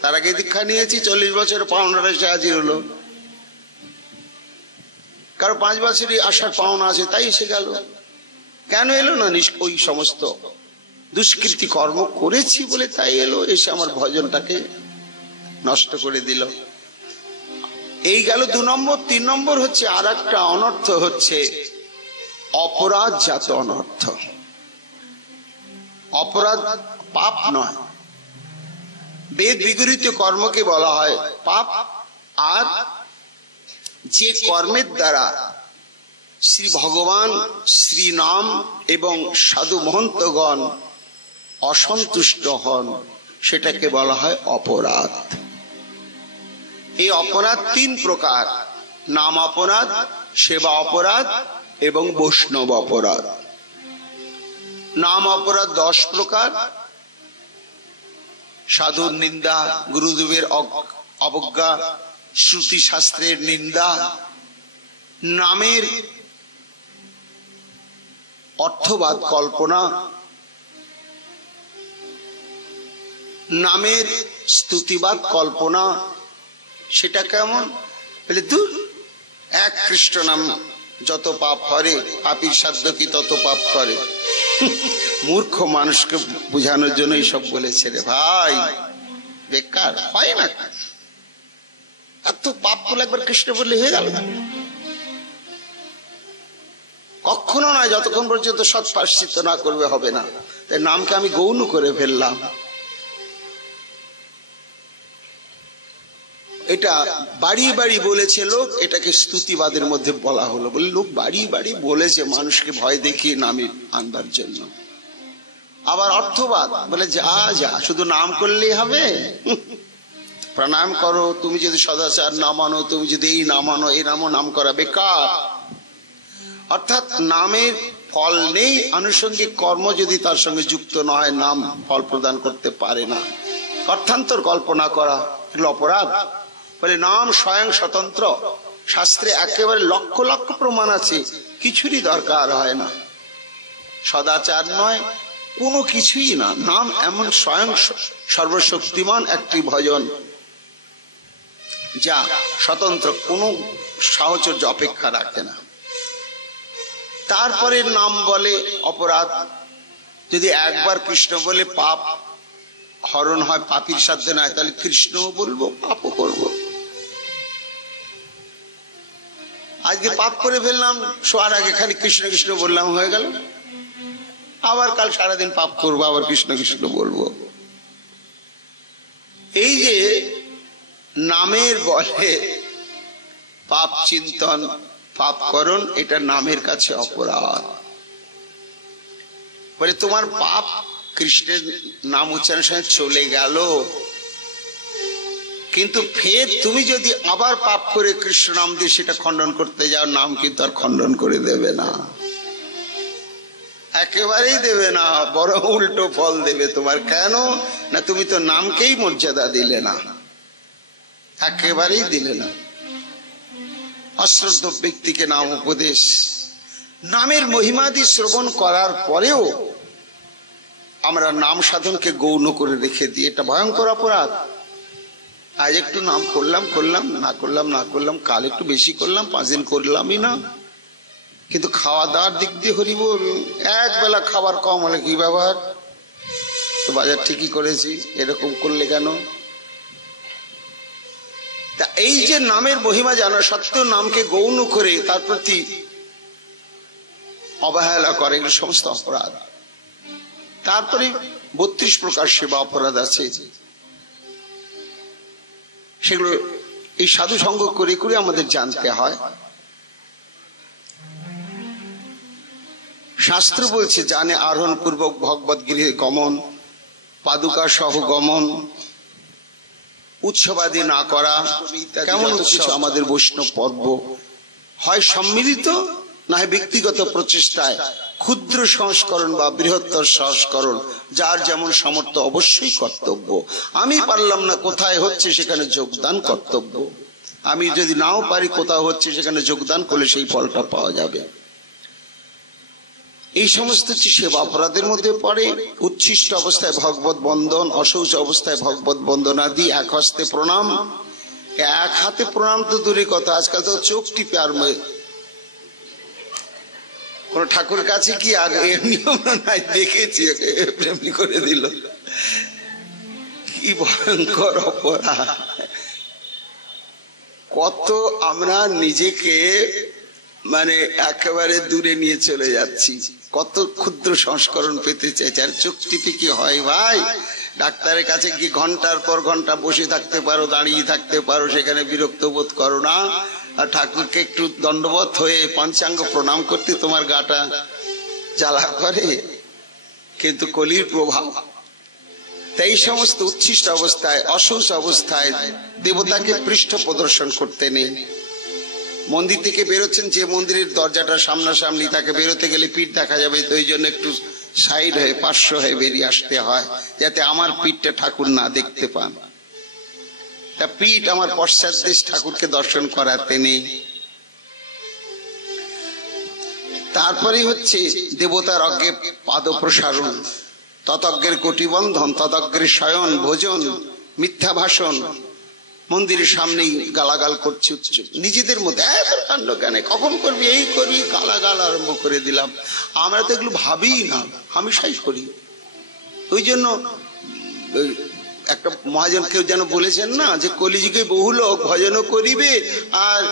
তার আগে দীক্ষা নিয়েছি 40 বছর পাওনার এসে হাজির হলো। কারো 5 বছরই আসার পাওনা আছে তাই এসে গেল, কেন এলো না? ওই সমস্ত দুষ্কৃতি কর্ম করেছি বলে তাই এলো, এসে আমার ভজনটাকে নষ্ট করে দিল। এই গেল 2 নম্বর। 3 নম্বর হচ্ছে আর একটা অনর্থ, হচ্ছে অপরাধ জাত অনর্থ। অপরাধ পাপ নয়, বেদ বিগৃহীত কর্মকে বলা হয় পাপ। আর যে কর্মের দ্বারা শ্রী ভগবান, শ্রী নাম এবং সাধু মহন্তগণ অসন্তুষ্ট হন সেটাকে বলা হয় অপরাধ। এই অপরাধ 3 প্রকার: নাম অপরাধ, সেবা অপরাধ এবং বৈষ্ণব অপরাধ। নাম অপরাধ 10 প্রকার: সাধুর নিন্দা, গুরুদেবের অবজ্ঞা, শ্রুতি শাস্ত্রের নিন্দা, নামের অর্থবাদ কল্পনা, নামের স্তুতিবাদ কল্পনা। সেটা কেমন? বলে দূর, এক কৃষ্ণ নাম যত পাপ করে, পাপীর সাধ্য কি তত পাপ করে। মূর্খ মানুষকে বোঝানোর জন্য এইসব বলেছে রে ভাই, বেকার হয় না। এত পাপ বলে একবার কৃষ্ণ বললে হয়ে গেল? কখনো নয়, যতক্ষণ পর্যন্ত সৎ প্রায়শ্চিত্ত না করবে হবে না। তাই নামকে আমি গৌণ করে ফেললাম। এটা বাড়ি বাড়ি বলেছে লোক, এটাকে স্তুতিবাদের মধ্যে বলা হলো। বলে লোক বাড়ি বাড়ি বলেছে মানুষকে ভয় দেখিয়ে নামে আনবার জন্য। আবার অর্থবাদ বলে যা যা শুধু নাম করলেই হবে, প্রণাম করো, তুমি যদি সদাচার না মানো, তুমি যদি এই না মানো, এই নামও নাম করা বেকার। অর্থাৎ নামের ফল নেই, আনুষঙ্গিক কর্ম যদি তার সঙ্গে যুক্ত না হয় নাম ফল প্রদান করতে পারে না। অর্থান্তর কল্পনা করা এগুলো অপরাধ। বলে নাম স্বয়ং স্বতন্ত্র, শাস্ত্রে একেবারে লক্ষ লক্ষ প্রমাণ আছে, কিছুরই দরকার হয় না। সদাচার নয়, কোনো কিছুই না। নাম এমন স্বয়ং সর্বশক্তিমান একটি ভজন যা স্বতন্ত্র, কোনো সাহচর্য অপেক্ষা রাখে না। তারপরে নাম বলে অপরাধ। যদি একবার কৃষ্ণ বলে পাপ হরণ হয়, পাপীর সাধ্য নয়, তাহলে কৃষ্ণ বলবো, পাপও করবো। আজকে পাপ করে ফেললাম, শোয়ার আগে খালি কৃষ্ণ কৃষ্ণ বললাম, হয়ে গেল। আবার কাল সারাদিন পাপ করবো, আবার কৃষ্ণ কৃষ্ণ বলবো। এই যে নামের বলে পাপ চিন্তন, পাপকরণ, এটা নামের কাছে অপরাধ। বলে তোমার পাপ কৃষ্ণের নাম উচ্চারণের সঙ্গে চলে গেল, কিন্তু ফের তুমি যদি আবার পাপ করে কৃষ্ণ নাম দিয়ে সেটা খণ্ডন করতে যাও, নাম কিন্তু আর খণ্ডন করে দেবে না, একেবারেই দেবে না, বড় উল্টো ফল দেবে তোমার। কেন না, তুমি তো নামকেই মর্যাদা দিলে না, একেবারেই দিলে না। অশ্রদ্ধ ব্যক্তিকে নাম উপদেশ, নামের মহিমাদি শ্রবণ করার পরেও আমরা নাম সাধনকে গৌণ করে রেখে দিই, এটা ভয়ঙ্কর অপরাধ। আজ একটু নাম করলাম করলাম, না করলাম না করলাম, কাল একটু বেশি করলাম, 5 দিন করলামই না। কিন্তু খাওয়া দাওয়ার দিক দিয়ে হরি বল, এক বেলা খাবার কম হলে কি ব্যাপার, তো বাজার ঠিকই করেছি, এরকম করলে কেন? তা এই যে নামের মহিমা জানা সত্ত্বেও নামকে গৌণ করে তার প্রতি অবহেলা করে, এগুলো সমস্ত অপরাধ। তারপরে 32 প্রকার সেবা অপরাধ আছে, সেগুলো এই সাধু সঙ্গ করে করে আমাদের জানতে হয়। শাস্ত্র বলছে জানে আরোহণ পূর্বক ভগবত গৃহে গমন, পাদুকা সহ গমন, উৎসবাদি না করা। কেমন কিছু আমাদের বৈষ্ণব পর্ব হয় সম্মিলিত, না হয় ব্যক্তিগত প্রচেষ্টায় ক্ষুদ্র সংস্করণ বা বৃহত্তর সংস্করণ, যার যেমন সামর্থ্য অবশ্যই কর্তব্য। আমি পারলাম না, কোথায় হচ্ছে সেখানে যোগদান কর্তব্য। আমি যদি নাও পারি, কোথাও হচ্ছে সেখানে যোগদান করলে সেই ফলটা পাওয়া যাবে। এই সমস্ত সেবা অপরাধের মধ্যে পড়ে। উচ্ছিষ্ট অবস্থায় ভগবত বন্দন, অশৌচ অবস্থায় ভগবত বন্দনাদি, এক হস্তে প্রণাম। এক হাতে প্রণাম তো দূরের কথা, আজকাল তো চোখ টিপে আর কোন ঠাকুর কাছে কি আর নিয়ম নাই, দেখেছি এমনি করে দিল। কি ভয়ঙ্কর অপরাধ! কত আমরা নিজেকে মানে একেবারে দূরে নিয়ে চলে যাচ্ছি, কত ক্ষুদ্র সংস্করণ পেতে চাইছি। আর চোখ টিপে কি হয় ভাই? ডাক্তারের কাছে কি ঘন্টার পর ঘন্টা বসে থাকতে পারো, দাঁড়িয়ে থাকতে পারো, সেখানে বিরক্ত বোধ করো না? আর ঠাকুরকে একটু দণ্ডবত হয়ে পঞ্চাঙ্গ প্রণাম করতে তোমার গাটা জ্বালা করে। কিন্তু কলির প্রভাব, তাই সমস্ত উচ্ছিষ্ট অবস্থায়, অশৌচ অবস্থায় দেবতাকে পৃষ্ঠ প্রদর্শন করতে নেই। মন্দির থেকে বেরোচ্ছেন, যে মন্দিরের দরজাটা সামনাসামনি, তাকে বেরোতে গেলে পিঠ দেখা যাবে, তো এই জন্য একটু সাইড হয়ে পার্শ্ব হয়ে বেরিয়ে আসতে হয়, যাতে আমার পিঠটা ঠাকুর না দেখতে পান। তা পিঠ আমার পশ্চাৎ দেশ ঠাকুরকে দর্শন করাতে নেই। তারপরে হচ্ছে দেবতার অজ্ঞে পাদ প্রসারণ, ততজ্ঞের কোটিবন্ধন, ততজ্ঞের শয়ন ভোজন, মিথ্যা ভাষণ, মন্দিরের সামনেই গালাগাল করছে নিজেদের মধ্যে। এত কাণ্ড কেন, কখন করবি, এই করবি, গালাগাল আরম্ভ করে দিলাম। আমরা তো এগুলো ভাবি না, হামেশাই করি। ওই জন্য একটা মহাজন কেউ যেন বলেছেন না, যে কলিযুগে বহু লোক ভজনও করিবে আর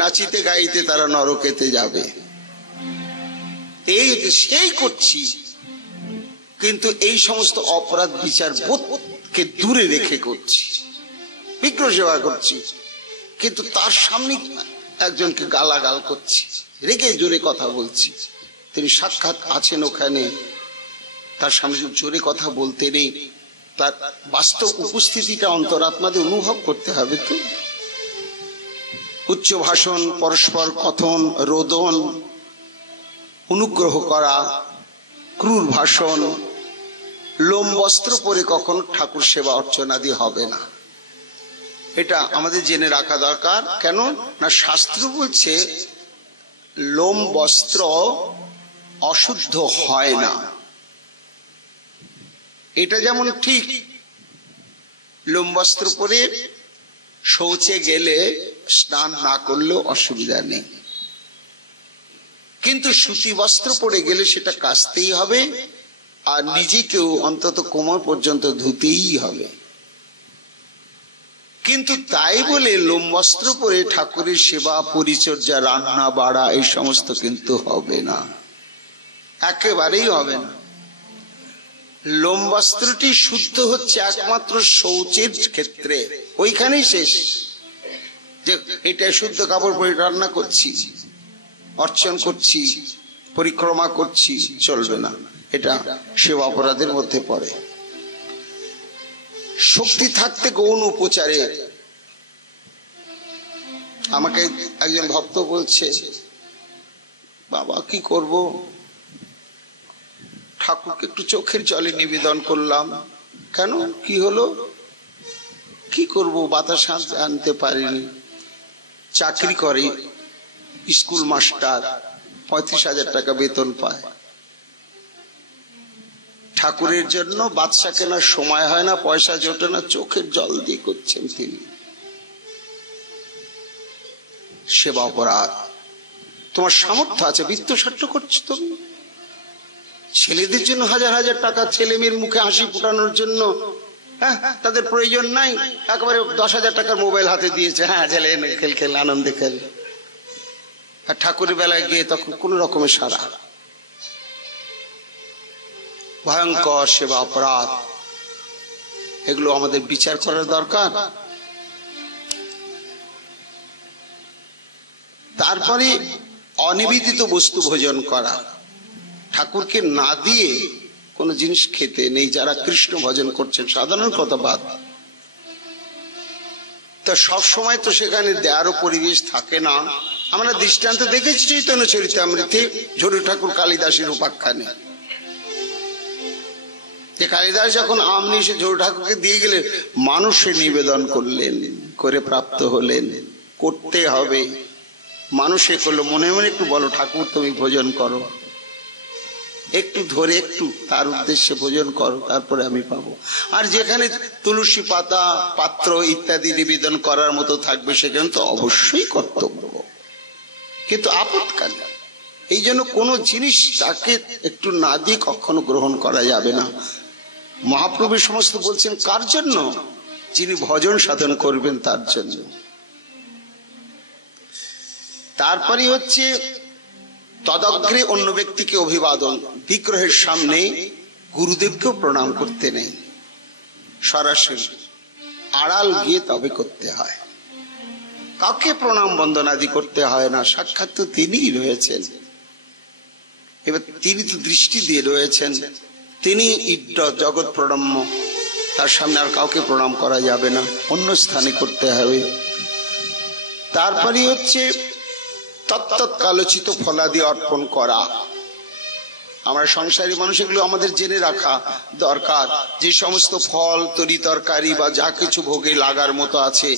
নাচিতে গাইতে তারা নরকেতে যাবে। এই সেই করছি, কিন্তু এই সমস্ত অপরাধ বিচার বোধকে দূরে রেখে করছি, বিগ্রহ সেবা করছি, কিন্তু তার সামনে একজনকে গালাগাল করছি, রেগে জোরে কথা বলছি। তিনি সাক্ষাৎ আছেন ওখানে, তার সামনে জোরে কথা বলতে নেই, তার বাস্তব উপস্থিতিটা অন্তরাত্মাদের অনুভব করতে হবে। তো উচ্চ ভাষণ, পরস্পর কথন, রোদন, অনুগ্রহ করা, ক্রূর ভাষণ, লোম বস্ত্র পরে কখনো ঠাকুর সেবা অর্চনাদি হবে না। এটা আমাদের জেনে রাখা দরকার। কেন না, শাস্ত্র বলছে লোম বস্ত্র অশুদ্ধ হয় না। এটা যেমন ঠিক, লোম বস্ত্র পরে শৌচে গেলে স্নান না করলেও অসুবিধা নেই, কিন্তু সুতি বস্ত্র পরে গেলে সেটা কাচতেই হবে, আর নিজেকেও অন্তত কোমর পর্যন্ত ধুতেই হবে। কিন্তু তাই বলে লোম বস্ত্র পরে ঠাকুরের সেবা পরিচর্যা, রান্না বাড়া এই সমস্ত কিন্তু হবে না, একেবারেই হবে না। লোম বস্ত্রটি শুদ্ধ হচ্ছে একমাত্র শৌচের ক্ষেত্রে, ওইখানেই শেষ। যে এটা শুদ্ধ কাপড় পরে রান্না করছি, অর্চন করছি, পরিক্রমা করছি, চলবে না, এটা সেবা অপরাধের মধ্যে পড়ে। শক্তি থাকতে গৌণ উপচারে, আমাকে একজন ভক্ত বলছে, বাবা কি করব, ঠাকুরকে একটু চোখের জলে নিবেদন করলাম, কেন কি হলো, কি করব, বাতাস আনতে পারিনি, চাকরি করে, স্কুল মাস্টার, 35,000 টাকা বেতন পায়, ঠাকুরের জন্য বাদশা কেনার সময় হয় না, পয়সা জোটে না, চোখের জল দিয়ে করছেন তিনি। সেবা অপরাধ। তোমার সামর্থ্য আছে, বৃত্ত স্বার্থ করছো তুমি, ছেলেদের জন্য হাজার হাজার টাকা, ছেলে মেয়ের মুখে হাসি ফুটানোর জন্য, হ্যাঁ তাদের প্রয়োজন নাই, একেবারে 10,000 টাকার মোবাইল হাতে দিয়েছে, হ্যাঁ ছেলে খেল খেল আনন্দে খেল, আর ঠাকুরের বেলায় গিয়ে তখন কোন রকমের সারা। ভয়ঙ্কর সেবা অপরাধ, এগুলো আমাদের বিচার করার দরকার। তারপরে অনিবেদিত বস্তু ভোজন করা, ঠাকুরকে না দিয়ে কোন জিনিস খেতে নেই। যারা কৃষ্ণ ভজন করছেন, সাধারণ কথা বাদ, তা সব সময় তো সেখানে দেয়ারও পরিবেশ থাকে না, আমরা দৃষ্টান্ত দেখেছি চৈতন্য চরিতামৃতে ঝরু ঠাকুর কালিদাসের উপাখ্যানে, যে কালিদাস যখন আম নিয়ে এসে ঝরু ঠাকুরকে দিয়ে গেলেন, মানুষে নিবেদন করলেন, করে প্রাপ্ত হলেন, করতে হবে। মানুষে করলো, মনে মনে একটু বলো ঠাকুর তুমি ভোজন করো, একটু ধরে একটু তার উদ্দেশ্যে ভোজন করো, তারপরে আমি পাবো। আর যেখানে তুলসী পাতা পাত্র ইত্যাদি নিবেদন করার মতো থাকবে সেখানে তো অবশ্যই কর্তব্য, কিন্তু আপৎকালে এই জন্য কোনো জিনিস তাকে একটু না দিয়ে কখনো গ্রহণ করা যাবে না। মহাপ্রভু সমস্ত বলছেন কার জন্য? যিনি ভজন সাধন করবেন তার জন্য। তারপরে হচ্ছে তদগ্রে অন্য ব্যক্তিকে অভিবাদন, বিগ্রহের সামনে গুরুদেবকেও প্রণাম করতে নেই, সরাসরি আড়াল গিয়ে তবে করতে হয়। কাউকে প্রণাম বন্দনাদি করতে হয় না, সাক্ষাৎ তো তিনিই রয়েছেন। এবার তিনি তো দৃষ্টি দিয়ে রয়েছেন, তিনি ইড্ড জগৎ প্রণম্য, তার সামনে আর কাউকে প্রণাম করা যাবে না, অন্য স্থানে করতে হবে। তারপরে হচ্ছে তত্তৎকালোচিত ফলাদি অর্পণ করা। আমরা সংসারী মানুষ, এগুলো আমাদের জেনে রাখা দরকার। যে সমস্ত ফল তরি তরকারি বা যা কিছু ভোগে লাগার মতো আছে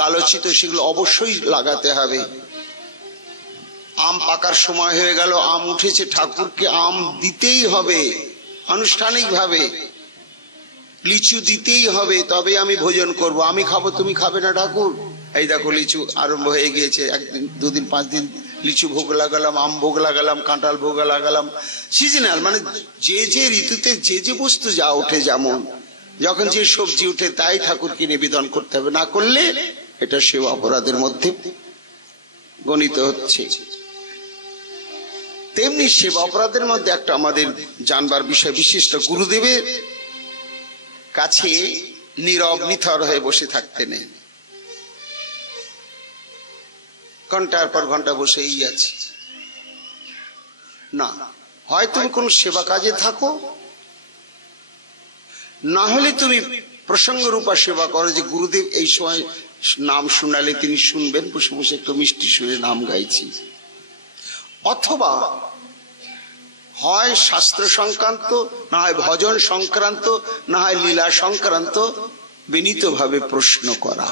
কালোচিত, সেগুলো অবশ্যই লাগাতে হবে। আম পাকার সময় হয়ে গেল, আম উঠেছে, ঠাকুরকে আম দিতেই হবে আনুষ্ঠানিক ভাবে, লিচু দিতেই হবে, তবে আমি ভোজন করব। আমি খাবো, তুমি খাবে না ঠাকুর? এই দেখো লিচু আরম্ভ হয়ে গিয়েছে, একদিন দুদিন 5 দিন লিচু ভোগ লাগালাম, আম ভোগ লাগালাম, কাঁঠাল ভোগ লাগালাম। সিজনাল, মানে যে যে ঋতুতে যে যে বস্তু যা ওঠে, যেমন যখন যে সবজি উঠে তাই ঠাকুরকে নিবেদন করতে হবে, না করলে এটা সেবা অপরাধের মধ্যে গণিত হচ্ছে। তেমনি সেবা অপরাধের মধ্যে একটা আমাদের জানবার বিষয়, বিশিষ্ট গুরুদেবের কাছে নীরব নিথর হয়ে বসে থাকতে নেই। ঘন্টার পর ঘন্টা বসেই আছি না, হয় তুমি কোন সেবা কাজে থাকো, না হলে তুমি প্রসঙ্গ রূপা সেবা করো, যে গুরুদেব এই সময় নাম শোনালে তিনি শুনবেন, বসে বসে একটু মিষ্টি সুরে নাম গাইছি। অথবা হয় শাস্ত্র সংক্রান্ত, না হয় ভজন সংক্রান্ত, না হয় লীলা সংক্রান্ত বিনীতভাবে প্রশ্ন করা।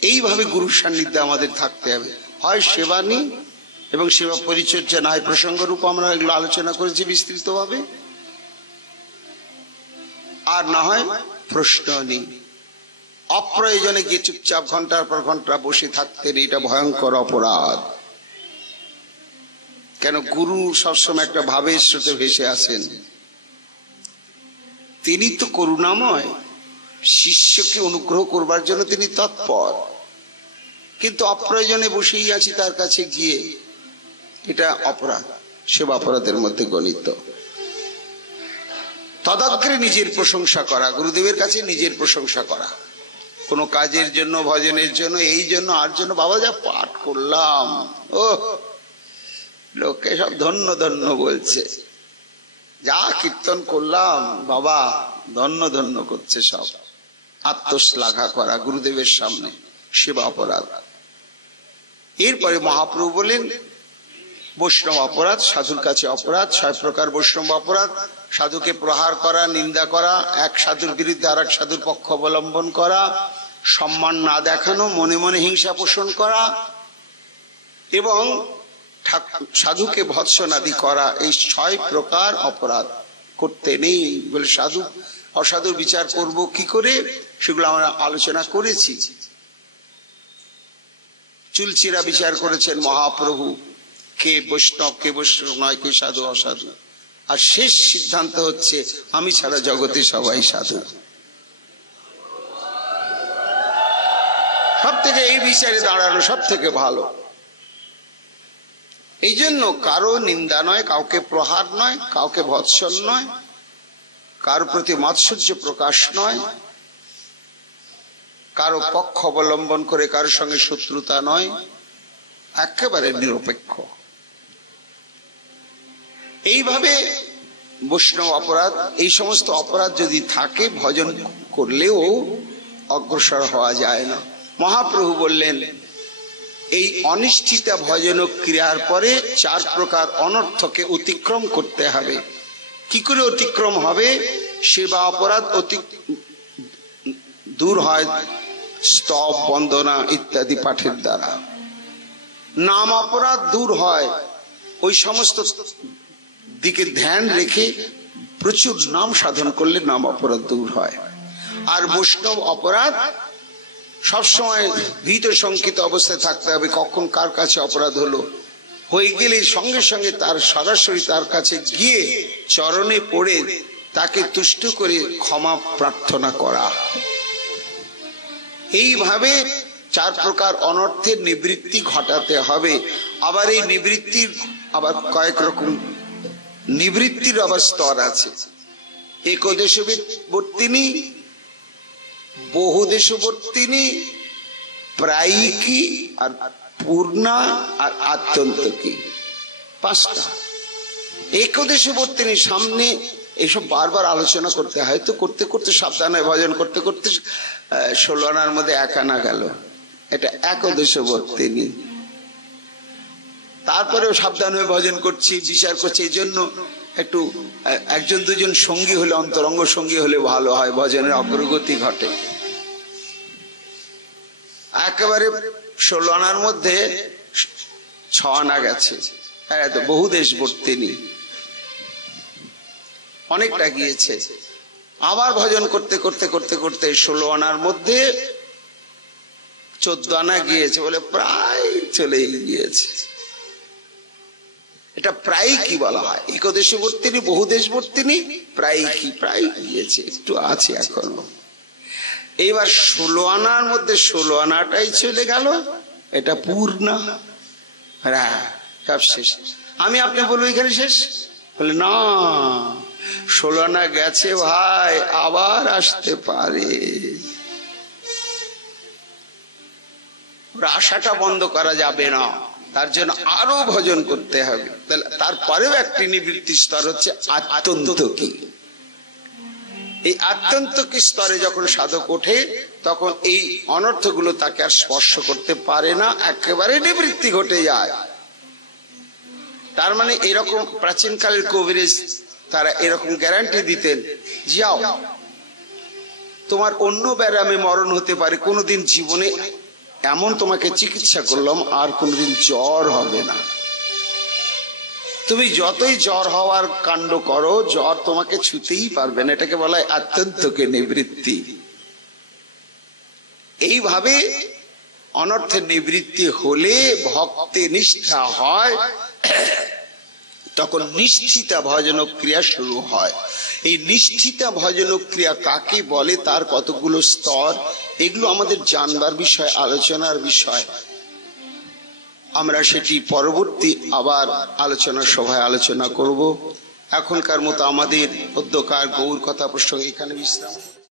এইভাবে গুরু সান্নিধ্যে আমাদের থাকতে হবে। হয় সেবা নিই এবং সেবা পরিচর্যা, না হয় প্রসঙ্গ রূপ, আমরা এগুলো আলোচনা করেছি বিস্তৃতভাবে, আর না হয় প্রশ্ন নিই। অপ্রয়োজনে গিয়ে চুপচাপ ঘন্টার পর ঘন্টা বসে থাকতেন, এটা ভয়ঙ্কর অপরাধ। কেন? গুরু সবসময় একটা ভাবের স্রোতে ভেসে আসেন, তিনি তো করুণাময়, শিষ্যকে অনুগ্রহ করবার জন্য তিনি তৎপর, কিন্তু অপ্রয়োজনে বসেই আছি তার কাছে গিয়ে, এটা অপরাধ, সেবা অপরাধের মধ্যে গণিত। তদগ্রে নিজের প্রশংসা করা, গুরুদেবের কাছে নিজের প্রশংসা করা, কোন কাজের জন্য, ভজনের জন্য, এই জন্য আর জন্য, বাবা যা পাঠ করলাম, ও লোকে সব ধন্য ধন্য বলছে, যা কীর্তন করলাম বাবা ধন্য ধন্য করছে, সব আত্মশ্লাঘা করা গুরুদেবের সামনে সেবা অপরাধ। এরপরে মহাপ্রভু বলেন বৈষ্ণব অপরাধ, সাধুর কাছে অপরাধ 6 প্রকার বৈষ্ণব অপরাধ। সাধুকে প্রহার করা, নিন্দা করা, এক সাধুর বিরুদ্ধে আর এক সাধুর পক্ষ অবলম্বন করা, সম্মান না দেখানো, মনে মনে হিংসা পোষণ করা এবং সাধুকে ভৎসনাদি করা, এই 6 প্রকার অপরাধ করতে নেই বলে সাধু অসাধুর বিচার করব কি করে, সেগুলো আমরা আলোচনা করেছি। চুলচিরা বিচার করেছেন মহাপ্রভু, কে বৈষ্ণব কে বৈষ্ণব নয়, কে সাধু অসাধু, আর শেষ সিদ্ধান্ত হচ্ছে আমি ছাড়া জগতে সবাই সাধু। সব থেকে এই বিচারে দাঁড়ানো সব থেকে ভালো। এই জন্য কারো নিন্দা নয়, কাউকে প্রহার নয়, কাউকে ভৎসন নয়, কারো প্রতি মাৎসর্য প্রকাশ নয়, কারো পক্ষ অবলম্বন করে কারো সঙ্গে শত্রুতা নয়, একেবারে নিরপেক্ষ। এইভাবে বৈষ্ণব অপরাধ, এই সমস্ত অপরাধ যদি থাকে, ভজন করলেও অগ্রসর হওয়া যায় না। মহাপ্রভু বললেন এই অনিষ্ঠিতা ভজন ক্রিয়ার পরে 4 প্রকার অনর্থকে অতিক্রম করতে হবে। কি করে অতিক্রম হবে? সেবা অপরাধ দূর হয় স্তব বন্দনা ইত্যাদি পাঠের দ্বারা। নাম অপরাধ দূর হয়, ওই সমস্ত দিকে ধ্যান রেখে প্রচুর নাম সাধন করলে নাম অপরাধ দূর হয়। আর বৈষ্ণব অপরাধ সবসময় ভীত শঙ্কিত অবস্থায় থাকতে হবে, কখন কার কাছে অপরাধ হলো, হয়ে গেলে সঙ্গে সঙ্গে তার সরাসরি তার কাছে গিয়ে চরণে পড়ে তাকে তুষ্ট করে ক্ষমা প্রার্থনা করা। এইভাবে 4 প্রকার অনর্থের নিবৃত্তি ঘটাতে হবে। আবার এই নিবৃত্তির আবার কয়েক রকম নিবৃত্তির আবার স্তর আছে। একদেশবর্তিনী, বহুদেশবর্তিনী, প্রায়িকী, আর পূর্ণা, আর আত্যন্তকী। 5টা। একদেশবর্তিনী সামনে এইসব বারবার আলোচনা করতে হয়, তো করতে করতে সাবধানে ভজন করতে করতে 16 আনার মধ্যে 1 আনা গেল। এটা একদেশবর্তিনী। তারপরেও সাবধান হয়ে ভজন করছি, বিচার করছি। এই জন্য একটু 1জন 2জন সঙ্গী হলে, অন্তরঙ্গ সঙ্গী হলে ভালো হয়, ভজনের অগ্রগতি ঘটে। একেবারে 16 আনার মধ্যে 6 আনা গেছে। বহুদেশবর্তিনী অনেকটা গিয়েছে। আবার ভজন করতে করতে করতে করতে 16 আনার মধ্যে 14 আনা গিয়েছে, বলে প্রায় চলে গিয়েছে। এটা প্রায় কি বলা হয়? একদেশবর্তিনী, বহুদেশবর্তিনী, প্রায় কি, প্রায় গিয়েছে, একটু আছে এখনো। এইবার 16 আনার মধ্যে 16 আনাটাই চলে গেল, এটা পূর্ণা। সব শেষ। আমি আপনি বলবো এখানে শেষ, বলে না, 16 আনা গেছে ভাই, আবার আসতে পারে। আশাটা বন্ধ করা যাবে না, তার জন্য আরো ভজন করতে হবে। তারপরেও একটি নিবৃত্তি স্তর হচ্ছে আত্যন্তকী। এই আত্যন্তকী স্তরে যখন সাধক ওঠে, তখন এই অনর্থগুলো তাকে আর স্পর্শ করতে পারে না, একেবারে নিবৃত্তি ঘটে যায়। তার মানে এরকম প্রাচীনকালের কবিরাজ তারা এরকম গ্যারান্টি দিতেন, যাও তোমার অন্য ব্যারামে মরণ হতে পারে, কোনোদিন জীবনে এমন তোমাকে চিকিৎসা করলাম আর কোনোদিন জ্বর হবে না। তুমি যতই জ্বর হওয়ার কাণ্ড করো, জ্বর তোমাকে ছুতেই পারবে না। এটাকে বলা হয় আত্যন্তকে নিবৃত্তি। এইভাবে অনর্থের নিবৃত্তি হলে ভক্তি নিষ্ঠা হয়, তখন নিষ্ঠিতা ভজন ক্রিয়া শুরু হয়। এই নিষ্ঠিতা ভজন ক্রিয়া কাকে বলে, তার কতগুলো স্তর, এগুলো আমাদের জানবার বিষয়, আলোচনার বিষয়। আমরা সেটি পরবর্তী আবার আলোচনা সভায় আলোচনা করব। এখনকার মতো আমাদের পদ্মকার গৌর কথা প্রসঙ্গে এখানে বিশ্রাম।